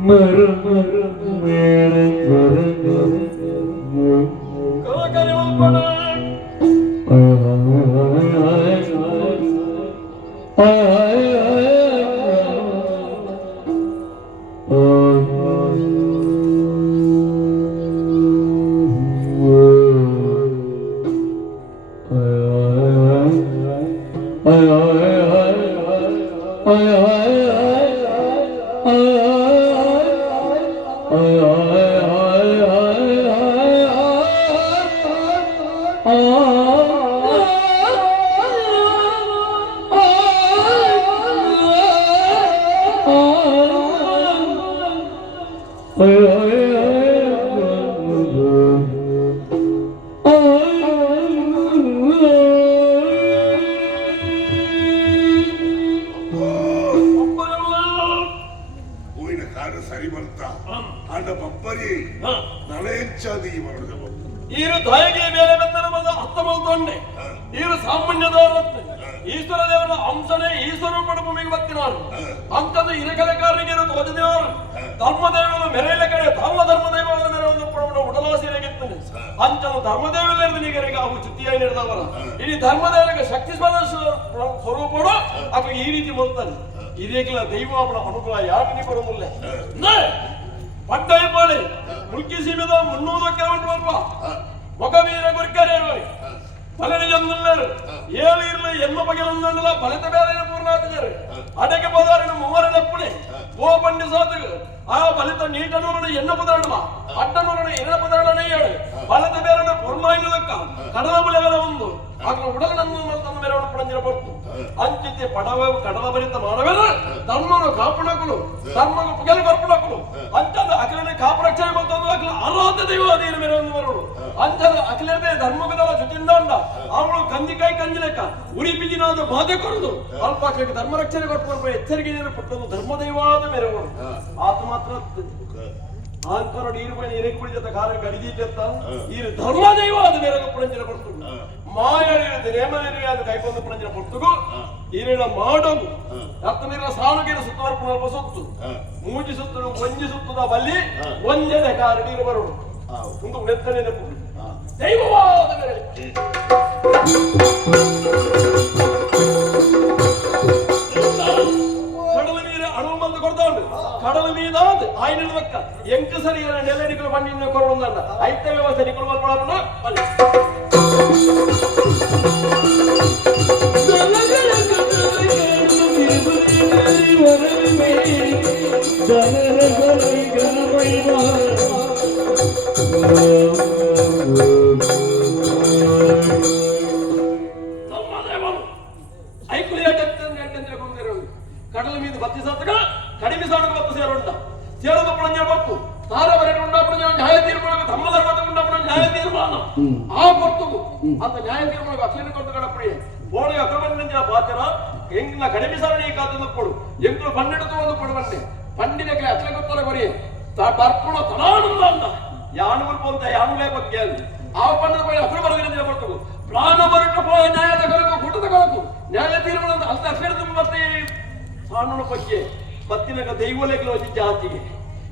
ಮರು ಮೇಳ ಕಲಾಕಾರಿ ಮಲ್ಪಡ ಹೂವಿನ ಕಾಡು ಸರಿ ಬಂತ ಆಡ ಬಬ್ಬರಿ ನಳೆಂಚಾದಿ ಮರದ ಈರು ತಾಯಿಗೆ ಬೇರೆ ಬೆತ್ತನ ಬಂದ ಅತ್ತ ಮಲ್ತೊಂಡೆ ಈರು ಸಾಮಾನ್ಯದವರತ್ತೆ ಈಶ್ವರ ಕೂಡ ಭೂಮಿಗೆ ಬರ್ತಿನಾರು ಅಂತಂದು ಇರಕಲೆಕಾರರಿಗೆ ತೋಜದಿನಾರು ಧರ್ಮದೇವನ ಮೆರೆಯಲ ಕಡೆ ಧರ್ಮದೇವನ ಮೆರವನ್ನು ಉಡಲಾಸಿರಾಗಿರ್ತಾನೆ ಅಂಚನು ಧರ್ಮದೇವರಿಗೆ ಅವು ಚುತ್ತಿಯಾಗಿ ನಡೆದವರ ಇಡೀ ಧರ್ಮದೇವರಿಗೆ ಶಕ್ತಿ ಸ್ವರೂಪಗಳು ಆಕೆ ಈ ರೀತಿ ಬರ್ತಾನೆ ಇದಕ್ಕೆಲ್ಲ ದೈವ ಅವನ ಅನುಕೂಲ ಯಾಕೆ ಬರುವುದಿಲ್ಲ ಪಟ್ಟಯಪಾಳಿ ಮುಲ್ಕಿ ಸೀಮೆದ ಮುನ್ನೂರಕ್ಕೆ ಸ್ವಲ್ಪ ಮೊಗವೀರ ಗುರ್ಕರೇ പലരും ചെന്നുള്ളവർ ഏഴ് എന്ന പകലൊന്നുണ്ടല്ല പലത്തെ പേരെ പൂർണ്ണാത്തിനാറ് അടയ്ക്ക് പോതാറിന് മൂവരപ്പണി ഓ പണ്ടി സാത്തുക ആ പലത്തെ നീട്ടനൂറിന് എണ്ണ പതാടല അട്ടനൂറിന് എണ്ണ പതാടനെയാണ് പലത്തെ പേരുടെ പൂർണ്ണായിലൊക്കെ കടലപുലകല വന്നു അങ്ങനെ ഉടലെന്ന് തന്ന പേരോട് പടഞ്ഞിര പൊർത്തു ಅಂಚಿತೆ ಪಡವ ಕಡಲಭರಿತ ಮಾನವರು ಧರ್ಮನು ಕಾಪಣಕಲು ಧರ್ಮನು ಪುಗಲು ಕರ್ಪಣಕಲು ಅಂಚದ ಅಖಿಲನೆ ಕಾಪರಕ್ಷಣೆ ಬಂತಂದು ಅಖಿಲ ಆರಾಧ್ಯ ದೈವ ಅಧೀನ ಮೇರನ್ನು ಬರೋಡು ಅಂಚದ ಅಖಿಲತೆ ಧರ್ಮಗದಲ ಜೊತೆಯಿಂದಾಂಡ ಅವಳು ಕಂದಿಕಾಯಿ ಕಂಜಿಲೆಕ್ಕ ಉರಿಪಿಜಿನಾದ ಬಾಧೆ ಕೊಡುದು ಅಲ್ಪ ಅಖಿಲಕ್ಕೆ ಧರ್ಮ ರಕ್ಷಣೆ ಕೊಟ್ಟು ಎಚ್ಚರಿಕೆ ಪಟ್ಟದು ಧರ್ಮದೈವಾದ ಮೇರೆಗಳು ಆತ ಮಾತ್ರ ಆಂಕರಡು ಈರುಪೈ ಎರೆಗೆ ಕುಡಿದ ಕಾರ್ಯ ಗಡಿದೀತ ಈ ಧರ್ಮದೈವಾದ ಮೇರೆಗೆ ಪುರಂಜನ ಕೊಡ್ತು ಮಾಯಳಿದ ನೇಮನಿರಿಯಾದ ಕೈಕೊಂದು ಪುರಂಜನ ಕೊಡ್ತು ಈರಿನ ಮಾಡೋದು ರತ್ನಿರ ಸಾನುಗಿರ ಸುತ್ತವರ್ಪುಣ ಸುತ್ತು ಮೂಜಿ ಸುತ್ತಲು ಒಂಜಿ ಸುತ್ತದ ಬಲ್ಲಿ ಒಂಜನೆ ಕಾರಡೀರು ಬರೋಡು ಒಂದು ನೆತ್ತನೆ ನೆನಪು ದೈವವಾದ ಮೇರೆ ಕಡಲ ನೀರ ಅಣು ಬಂದು ಕೊಡ್ತಾಂಡು ಕಡಲ ಮೀದಾದ ಆಯ್ನ ಪಕ್ಕ ಎಂಕ ಸರಿಯ ನೆಲೆಡಿಗಳು ಬಂಡಿನ ಕೊರೋಣ ಐತ ವ್ಯವಸ್ಥೆ ನಿಗಳು ಬರ್ಕೊಳ್ಳೋಣ ಬಲ್ಲಿ ಕಡಲ ಮೀದ ಬತ್ತಿ ಸಾತಕ ಕಡಿಮೆ ಸಾಣಕ ಬತ್ತು ಸೇರುಂಟ ಸೇರದ ಪುಣಂಜ ಬತ್ತು ತಾರ ಬರೆಗೆ ಉಂಡಾಪುಣ ನ್ಯಾಯ ತೀರ್ಮಾನ ತಮ್ಮ ಧರ್ಮದ ಉಂಡಾಪುಣ ನ್ಯಾಯ ತೀರ್ಮಾನ ಆ ಬರ್ತುಗು ಅಂತ ನ್ಯಾಯ ತೀರ್ಮಾನ ಅಕ್ಷರ ಕೊಟ್ಟು ಕಡಪಡಿ ಬೋಳಿಗೆ ಅಕ್ರಮಣ ಪಾತ್ರ ಎಂಗಿನ ಕಡಿಮೆ ಸಾರಣಿ ಕಾತಂದು ಕೊಡು ಎಂಗಳು ಪನ್ನೆರಡು ಒಂದು ಕೊಡುವಂತೆ ಪಂಡಿನಕ್ಕೆ ಅಕ್ಷರ ಗೊತ್ತಲ್ಲ ಕೊರಿ ಬರ್ಪುಣ ತನಾನಂದ ಅಂತ ಯಾನುಗಳು ಪಂತ ಯಾನುಲೇ ಬಗ್ಗೆ ಆ ಪಂಡದ ಬಳಿ ಅಕ್ರಮ ಬರದಿನ ಬರ್ತುಗು ಪ್ರಾಣ ಬರಟ್ಟು ಪೋ ನ್ಯಾಯ ತಗೊಳಕು ಕೂಟದ ಕೊಳಕು ನ್ಯಾಯ ತೀರ್ಮಾನ ಅಂತ ಅಕ್ಷರ ತುಂಬ ಮತ್ತೆ ಸಾಣನ ಬಗ್ಗೆ ಬತ್ತಿನ ದೈವಲೇಖಲ వచ్చి ಜಾತಿಗೆ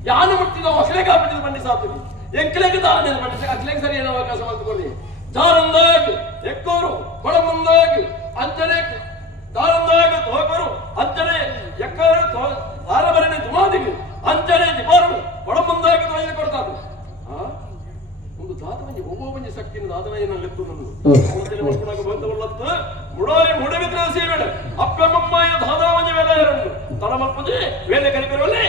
ಯಾನು ಮುಟ್ಟಿದ ಹೊಸಲೆ ಕಾಪಿದ ಬಂಡಿ ಸಾತುಗೆ ಎಂಕಲೆಗೆ ದಾನೆ ಬಂಡಿ ಅಕ್ಲೆಗೆ ಸರಿ ಏನೋ ಅವಕಾಶ ಮಾಡ್ಕೊಳ್ಳಿ ಜಾರಂದಾಗ ಎಕ್ಕೋರು ಕೊಳಮಂದಾಗ ಅಂಚನೆ ದಾರಂದಾಗ ತೋಕರು ಅಂಚನೆ ಎಕ್ಕೋರು ದಾರಬರನೆ ತುಮಾದಿಗೆ ಅಂಚನೆ ದಿಪಾರು ಕೊಳಮಂದಾಗ ತೊಳೆದು ಕೊಡ್ತಾರೆ ಒಂದು ದಾತವನ್ನಿ ಒಬ್ಬೊಬ್ಬನಿ ಶಕ್ತಿನ ದಾತವನ್ನ ನಂಗೆತ್ತು ನನ್ನು ಅವತ್ತಿನ ಮಕ್ಕಳಾಗ ಬಂದವಳ್ಳತ್ತು ಮುಡಾರಿ ಮುಡವಿತ್ರ ಸೇಬೇಡ ಅಪ್ಪಮ್ಮಯ್ಯ ದಾದಾವನ್ನಿ ವೇಲೆ ಎರಡು ತಳಮಪ್ಪದೆ ವೇಲೆ ಕರಿಬರುವಲ್ಲಿ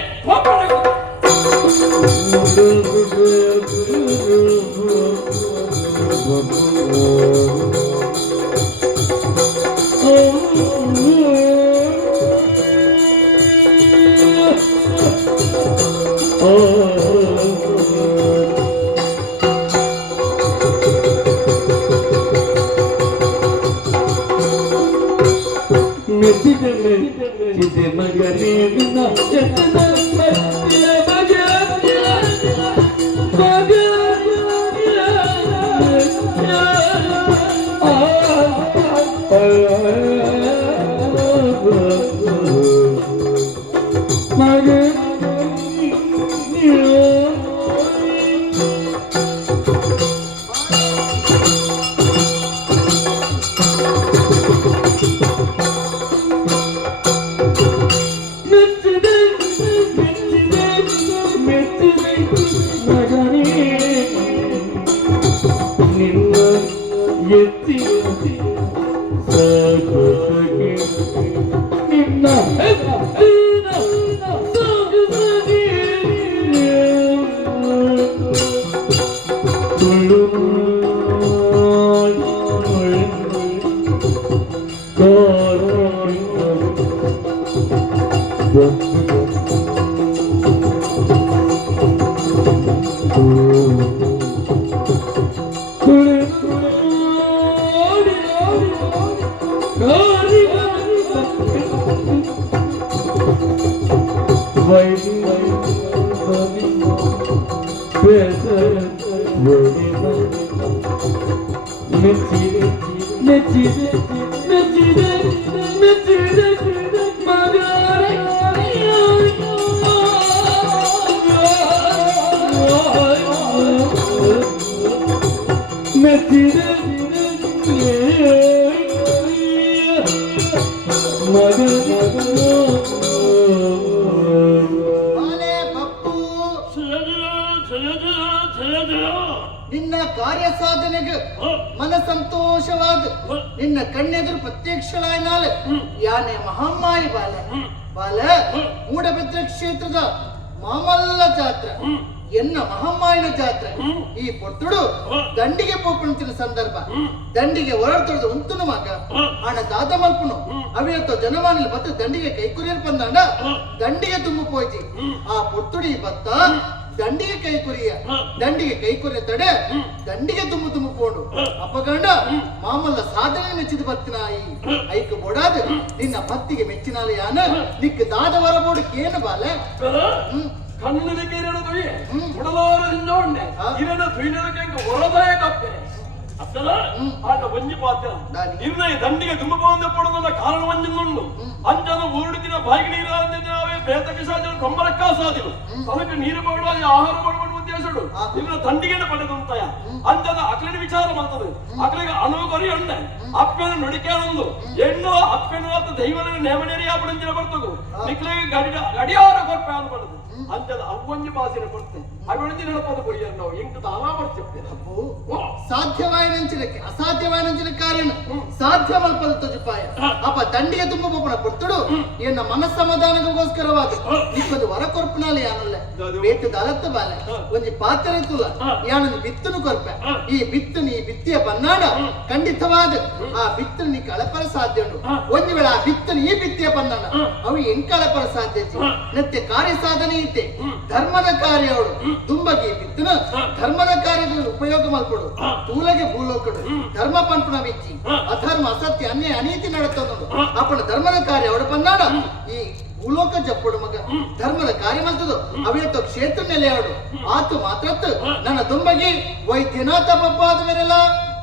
ಬಾಲೆ ಬಪ್ಪು, ನಿನ್ನ ಕಾರ್ಯ ಸಾಧನೆಗೆ ಮನ ಸಂತೋಷವಾದ ನಿನ್ನ ಕಣ್ಣೆದುರು ಪ್ರತ್ಯಕ್ಷಳಾಯ್ನಾಲ ಯಾನೆ ಮಹಾಮಾಯಿ ಬಾಲ ಬಾಲ ಮೂಡಬಿದ್ರೆ ಕ್ಷೇತ್ರದ ಮಾಮಲ್ಲ ಜಾತ್ರೆ ಎನ್ನ ಮಹಾಮಾಯಿನ ಜಾತ್ರೆ ಈ ಪೊರ್ತುಡು ದಂಡಿಗೆ ಪೋಪಣಚಿನ ಸಂದರ್ಭ ದಂಡಿಗೆ ಹೊರಡ್ತೊಡ್ದು ಉಂತುನು ಮಗ ಹಣ ದಾದ ಮಲ್ಪುನು ಅವಿಯತ್ತು ಜನಮಾನಿಲ್ ಬತ್ತ ದಂಡಿಗೆ ಕೈ ಕುರಿಯರ್ ಬಂದಾಂಡ ದಂಡಿಗೆ ತುಂಬ ಪೋಯ್ತಿ ಆ ಪೊರ್ತುಡಿ ಬತ್ತ ದಂಡಿಗೆ ಕೈ ಕುರಿಯ ದಂಡಿಗೆ ಕೈ ಕುರಿಯ ತಡೆ ದಂಡಿಗೆ ತುಂಬ ಪೋಡು ಅಪ್ಪಗಂಡ ಮಾಮಲ್ಲ ಸಾಧನೆ ಮೆಚ್ಚಿದ ಬತ್ತಿನಾಯಿ ಐಕ ಬೋಡಾದ ನಿನ್ನ ಭಕ್ತಿಗೆ ಮೆಚ್ಚಿನಾಲ ಯಾನ ನಿಕ್ ದಾದ ವರಬೋಡು ಕೇನು ಬಾಲೆ ಕಣ್ಣಿನ ಕೇರಳ ತುಯಿ ಉಡಲಾರದಿಂದ ಉಂಡೆ ಇರನ ತುಯಿನಕ್ಕೆ ಹೊರದಾಯ ಕಪ್ಪೆ ಅತ್ತಲ ಆಟ ಒಂಜಿ ಪಾತ್ರ ಇನ್ನ ದಂಡಿಗೆ ತುಂಬ ಬಂದ ಪಡೋದನ್ನ ಕಾರಣ ಒಂಜಿಂದುಂಡು ಅಂಜನ ಊರುಡಿನ ಬಾಯಿಗೆ ನೀರಾವೆ ಪ್ರೇತ ಪಿಶಾಚನ ಕಂಬರಕ್ಕ ಸಾದಿಲು ತನಕ ನೀರು ಬಡ ಆಹಾರ ಬಡಬಡ ಉದ್ದೇಶಡು ಇನ್ನ ದಂಡಿಗೆ ಪಡೆದಂತಯ ಅಂಜನ ಅಕ್ಲಿನ ವಿಚಾರ ಮಾಡ್ತದೆ ಅಕ್ಲಿಗೆ ಅನುಗೊರಿ ಉಂಡೆ ಅಪ್ಪನ ನುಡಿಕೆಯೊಂದು ಹೆಣ್ಣು ಅಪ್ಪನ ದೈವನ ನೇಮನೇರಿ ಆಪಡಿಂಜಿನ ಬರ್ತದು ನಿಕ್ಲಿಗೆ ಗಡಿಯಾರ ಕೊರ್ಪೆ ಅನ್ಬಾರ್ದು ಅಂಜದ ಅವೊಂಜಿ ಭಾಷೆನ ಕೊಡ್ತೆ ಅವೊಂಜಿ ನೆನಪದ ಕೊಯ್ಯರ್ ನಾವು ಎಂಕ ತಾನಾ ಬರ್ತಿರ್ತೇವೆ ಸಾಧ್ಯವಾಯಿನಂಚಿನಕ್ಕೆ ಅಸಾಧ್ಯವಾಯಿನಂಚಿನ ಕಾರಣ ಸಾಧ್ಯ ಮಲ್ಪದ ತುಜುಪಾಯ ಅಪ್ಪ ದಂಡಿಗೆ ತುಂಬ ಪೋಪಣ ಕೊಡ್ತಡು ಎನ್ನ ಮನಸ್ಸಮಾಧಾನಗೋಸ್ಕರವಾದ ನಿಪ್ಪದು ವರ ಕೊರ್ಪನಾಲಿ ಯಾನಲ್ಲ ಬೇಟದ ಅಲತ್ತ ಬಾಲೆ ಒಂಜಿ ಪಾತ್ರ ಇತ್ತುಲ್ಲ ಯಾನೊಂದು ಬಿತ್ತನು ಕೊರ್ಪೆ ಈ ಬಿತ್ತನು ಈ ಬಿತ್ತಿಯ ಬನ್ನಾಡ ಖಂಡಿತವಾದ ಆ ಬಿತ್ತನು ನೀ ಕಳಪರ ಸಾಧ್ಯ ಉಂಟು ಒಂದು ವೇಳೆ ಆ ಬಿತ್ತನು ಈ ಬಿತ್ತಿಯ ಬನ್ನಾಡ ಅವು ಎಂಕ ಕಳಪರ ಸಾಧ್ಯ ನತ್ತೆ ಕಾರ್ಯ ಸಾಧನೆ ಇತ್ತೆ ಧರ್ಮದ ಕಾರ್ಯ ಅವಳು ತುಂಬಗಿ ಬಿತ್ತನ ಧರ್ಮದ ಕಾರ್ಯಗಳು ಉಪಯೋಗ ಮಲ್ಪಡು ತೂಲಗೆ ಭೂಲೋಕಡು ಧರ್ಮ ಪಂಪನ ಬಿಚ್ಚಿ ಅಧರ್ಮ ಅಸತ್ಯ ಅನ್ಯಾಯ ಅನೀತಿ ನಡತೊಂದು ಅಪ್ಪನ ಧರ್ಮದ ಕಾರ್ಯ ಅವಳು ಬಂದಾಡ ಈ ಭೂಲೋಕ ಜಪ್ಪಡು ಮಗ ಧರ್ಮದ ಕಾರ್ಯ ಮಲ್ತದು ಅವಿಯತ್ತು ಕ್ಷೇತ್ರ ನೆಲೆಯಾಡು ಆತು ಮಾತ್ರತ್ತು ನನ್ನ ದುಂಬಗಿ ವೈದ್ಯನಾಥ ಬಬ್ಬಾದ ಮೇರೆಲ್ಲ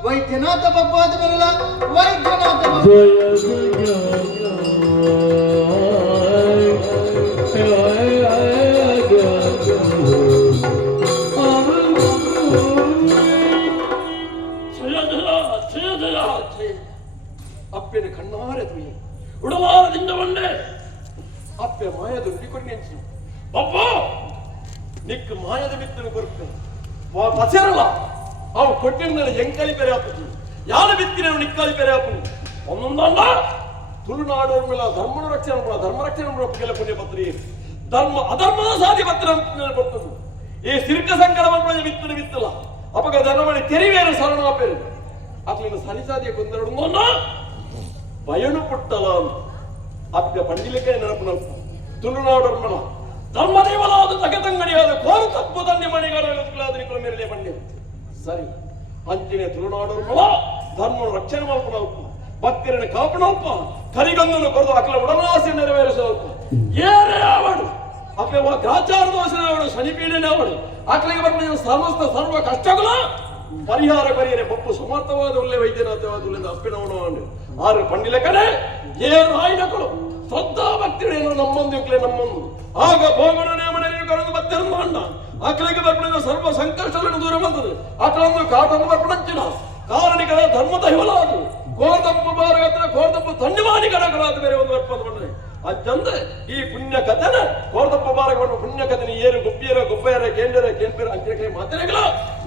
ವೈದ್ಯನಾಥ ಬಬ್ಬಾದ ಮೇರೆಲ್ಲ ವೈದ್ಯನಾಥ ಅಪ್ಪನ ಕಣ್ಣಾರೆ ತುಯಿ ಉಡಲಾರದಿಂದ ಬಂದೆ ಅಪ್ಪೆ ಮಾಯದ ನುಡಿಕೊಂಡು ನೆನ್ಸು ಅಪ್ಪ ನಿಕ್ ಮಾಯದ ಬಿತ್ತನೆ ಕೊರತೆ ಪಸರಲ್ಲ ಅವು ಕೊಟ್ಟಿನ ಎಂಕಲಿ ಬೇರೆ ಹಾಕುದು ಯಾರು ಬಿತ್ತಿನ ನಿಕ್ಕಲಿ ಬೇರೆ ಹಾಕುದು ಒಂದೊಂದಲ್ಲ ತುಳುನಾಡೋರ್ ಮೇಲೆ ಧರ್ಮ ರಕ್ಷಣೆ ಪುಣ್ಯ ಪತ್ರಿ ಧರ್ಮ ಅಧರ್ಮದ ಸಾಧಿ ಪತ್ರ ಬರ್ತದೆ ಈ ಸಿರ್ಕ ಸಂಕಟ ಮಕ್ಕಳ ಬಿತ್ತನೆ ಬಿತ್ತಲ್ಲ ಅಪಗ ಧರ್ಮಣಿ ತೆರಿವೇರು ಸರಣ ಪೇರು ಅಕ್ಲಿನ ಸರಿಸಾದಿಯ ಕೊಂದರಡುಂಗೋನ ಬಯಣು ಪುಟ್ಟಲ ಅಪ್ಪ ಪಂಡಿಲಿಕೆ ನೆನಪು ನಲ್ಪ ತುಳುನಾಡೋರ್ ಮಲ ಧರ್ಮದೇವಲಾದ ತಗತಂಗಡಿಯಾದ ಕೋರ ತಪ್ಪು ತಂದೆ ಮಣಿಗಾರ ಮೇರೆ ಪಂಡಿ ಸರಿ ಅಂಚಿನ ತುಳುನಾಡೋರ್ ಮಲ ಧರ್ಮ ರಕ್ಷಣೆ ಮಲ್ಪ ನಲ್ಪ ಭಕ್ತಿರನ್ನು ಕಾಪಣಲ್ಪ ಕರಿಗಂಗನ್ನು ಕೊರದು ಅಕ್ಲ ಉಡನಾಸೆ ನೆರವೇರಿಸಲ್ಪ ಏರೇ ಅವಡು ಅಕ್ಲೆ ಗ್ರಾಚಾರ ದೋಷನ ಅವಳು ಶನಿಪೀಡನೆ ಅವಳು ಅಕ್ಲಿಗೆ ಬಂದ ಸಮಸ್ತ ಸರ್ವ ಕಷ್ಟಗಳ ಪರಿಹಾರ ಪರಿಯರೆ ಪಪ್ಪು ಸಮರ್ಥವಾದ ಒಳ್ಳೆ ವೈದ್ಯನಾಥವಾದ ಒಳ್ಳೆ ಅಪ್ಪಿನವನು ಆರು ಪಂಡಿಲ ಕಡೆ ಏರು ಆಯ್ನಗಳು ಶ್ರದ್ಧಾ ಭಕ್ತಿಗಳೇನು ನಮ್ಮೊಂದು ಆಗ ಭೋಗನ ನೇಮನೆಯನ್ನು ಕಳೆದು ಬತ್ತಿರಂದು ಅಣ್ಣ ಅಕ್ಲಿಗೆ ಬರ್ಪಡಿದ ಸರ್ವ ಸಂಕಷ್ಟಗಳನ್ನು ದೂರ ಬಂದದು ಅಕ್ಲೊಂದು ಕಾಟನ್ನು ಬರ್ಪಡಂಚಿನ ಕಾರಣಿಕರ ಧರ್ಮದ ಹಿವಲಾದು ಕೋರ್ದಪ್ಪ ಬಾರಗತ್ರ ಕೋರ್ದಪ್ಪ ತಂಡಿಮಾನಿ ಕಡಗಳಾದ ಬೇರೆ ಒಂದು ವರ್ಪದ ಬಂದ್ರೆ ಅಜ್ಜಂದ ಈ ಪುಣ್ಯ ಕಥನ ಕೋರ್ದಪ್ಪ ಬಾರಗೊಂಡು ಪುಣ್ಯ ಕಥನ ಏರು ಗೊಬ್ಬರ ಕೇಂದ್ರ ಅಂಚೆ ಮಾತನೆಗಳ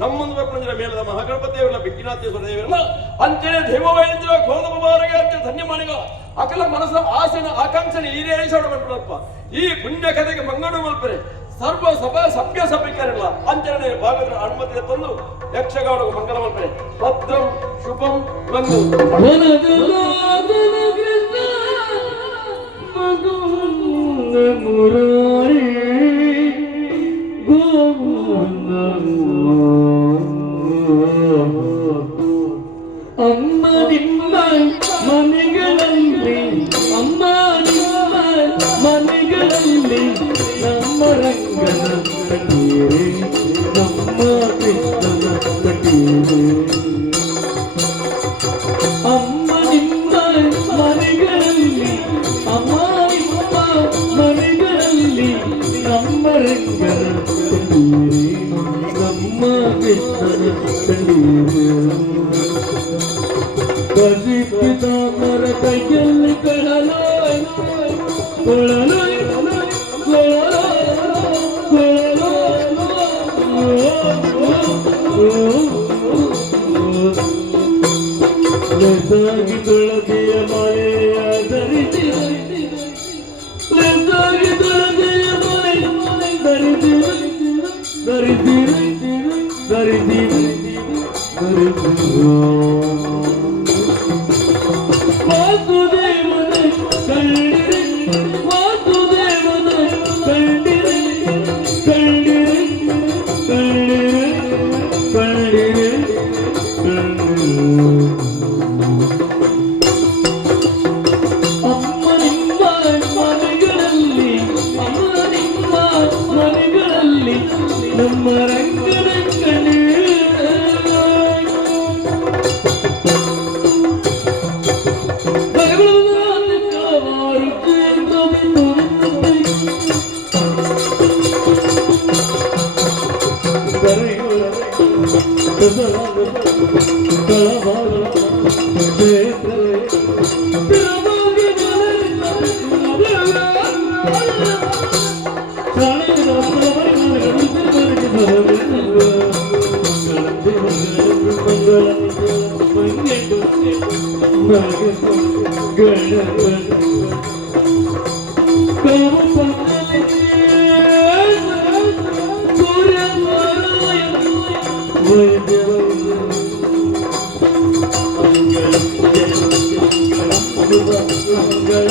ನಮ್ಮೊಂದು ಬರ್ಪಂಜರ ಮೇಲದ ಮಹಾಗಣಪತಿಯವರ ಬಿಗ್ಗಿನಾಥೇಶ್ವರ ದೇವರಲ್ಲ ಅಂಚನೆ ದೇವವೈಂದ್ರ ಕೋರ್ದಪ್ಪ ಬಾರಗೆ ಅಂಚೆ ಧನ್ಯಮಾನಿಗ ಅಕಲ ಮನಸ್ಸ ಆಸೆನ ಆಕಾಂಕ್ಷನೆ ಈರೇರಿಸೋಣ ಬರ್ಪಡಪ್ಪ ಈ ಪುಣ್ಯ ಕಥೆಗೆ ಮಂಗಡು ಮಲ್ಪರೆ ಸರ್ವ ಸಭಾ ಸಭ್ಯ ಸಭ್ಯಕರಲ್ಲ ಅಂಚನೆ ಭಾಗದ ಅನುಮತಿ ತಂದು ಯಕ್ಷಗಾನ ಮಂಗಲ ಮಲ್ಪರೆ ಭದ್ರಂ ಶುಭಂ ಮುರಾರಿ ಗೋವಿಂದ ಅಮ್ಮ ನಿಮ್ಮ ಮನೆಗಳಲ್ಲಿ ಅಮ್ಮ ನಿಮ್ಮ ಮನೆಗಳಲ್ಲಿ ನಮ್ಮ ರಂಗನ ಕಣ್ಣೀರೇ ನಮ್ಮ ಕೃಷ್ಣನ ಕಣ್ಣೀರೇ ಅಮ್ಮ ನಿಮ್ಮ ಮನೆಗಳಲ್ಲಿ ಅಮ್ಮ ನಿಮ್ಮ ಮನೆಗಳಲ್ಲಿ ನಮ್ಮ ರಂಗನ ಕಣ್ಣೀರೇ ನಮ್ಮ ಕೃಷ್ಣನ ಕಣ್ಣೀರೇ ಬಸಿಪಿತಾಮರ ಕೈಯಲ್ಲಿ ಲೆಸಾಗಿ ತುಳಸಿಯ ಮಾಲೆಯ ಧರಿಸಿರಿ ಲೆಸಾಗಿ ತುಳಸಿಯ ಮಾಲೆ ಧರಿಸಿರಿ ಧರಿಸಿರಿ ಧರಿಸಿರಿ ವಾಸುದೇವನ ಕಂಡಿರಿ ವಾಸುದೇವನ ಕಂಡಿರಿ ಕಂಡಿರಿ ಕಂಡಿರಿ ಕಂಡಿರಿ ಅಮ್ಮ ನಿಮ್ಮ ಮನೆಗಳಲ್ಲಿ ಅಮ್ಮ ನಿಮ್ಮ ಮನೆಗಳಲ್ಲಿ ನಮ್ಮ ರಂಗನ ಕಣ್ಣೀರು ಮಂಗಳ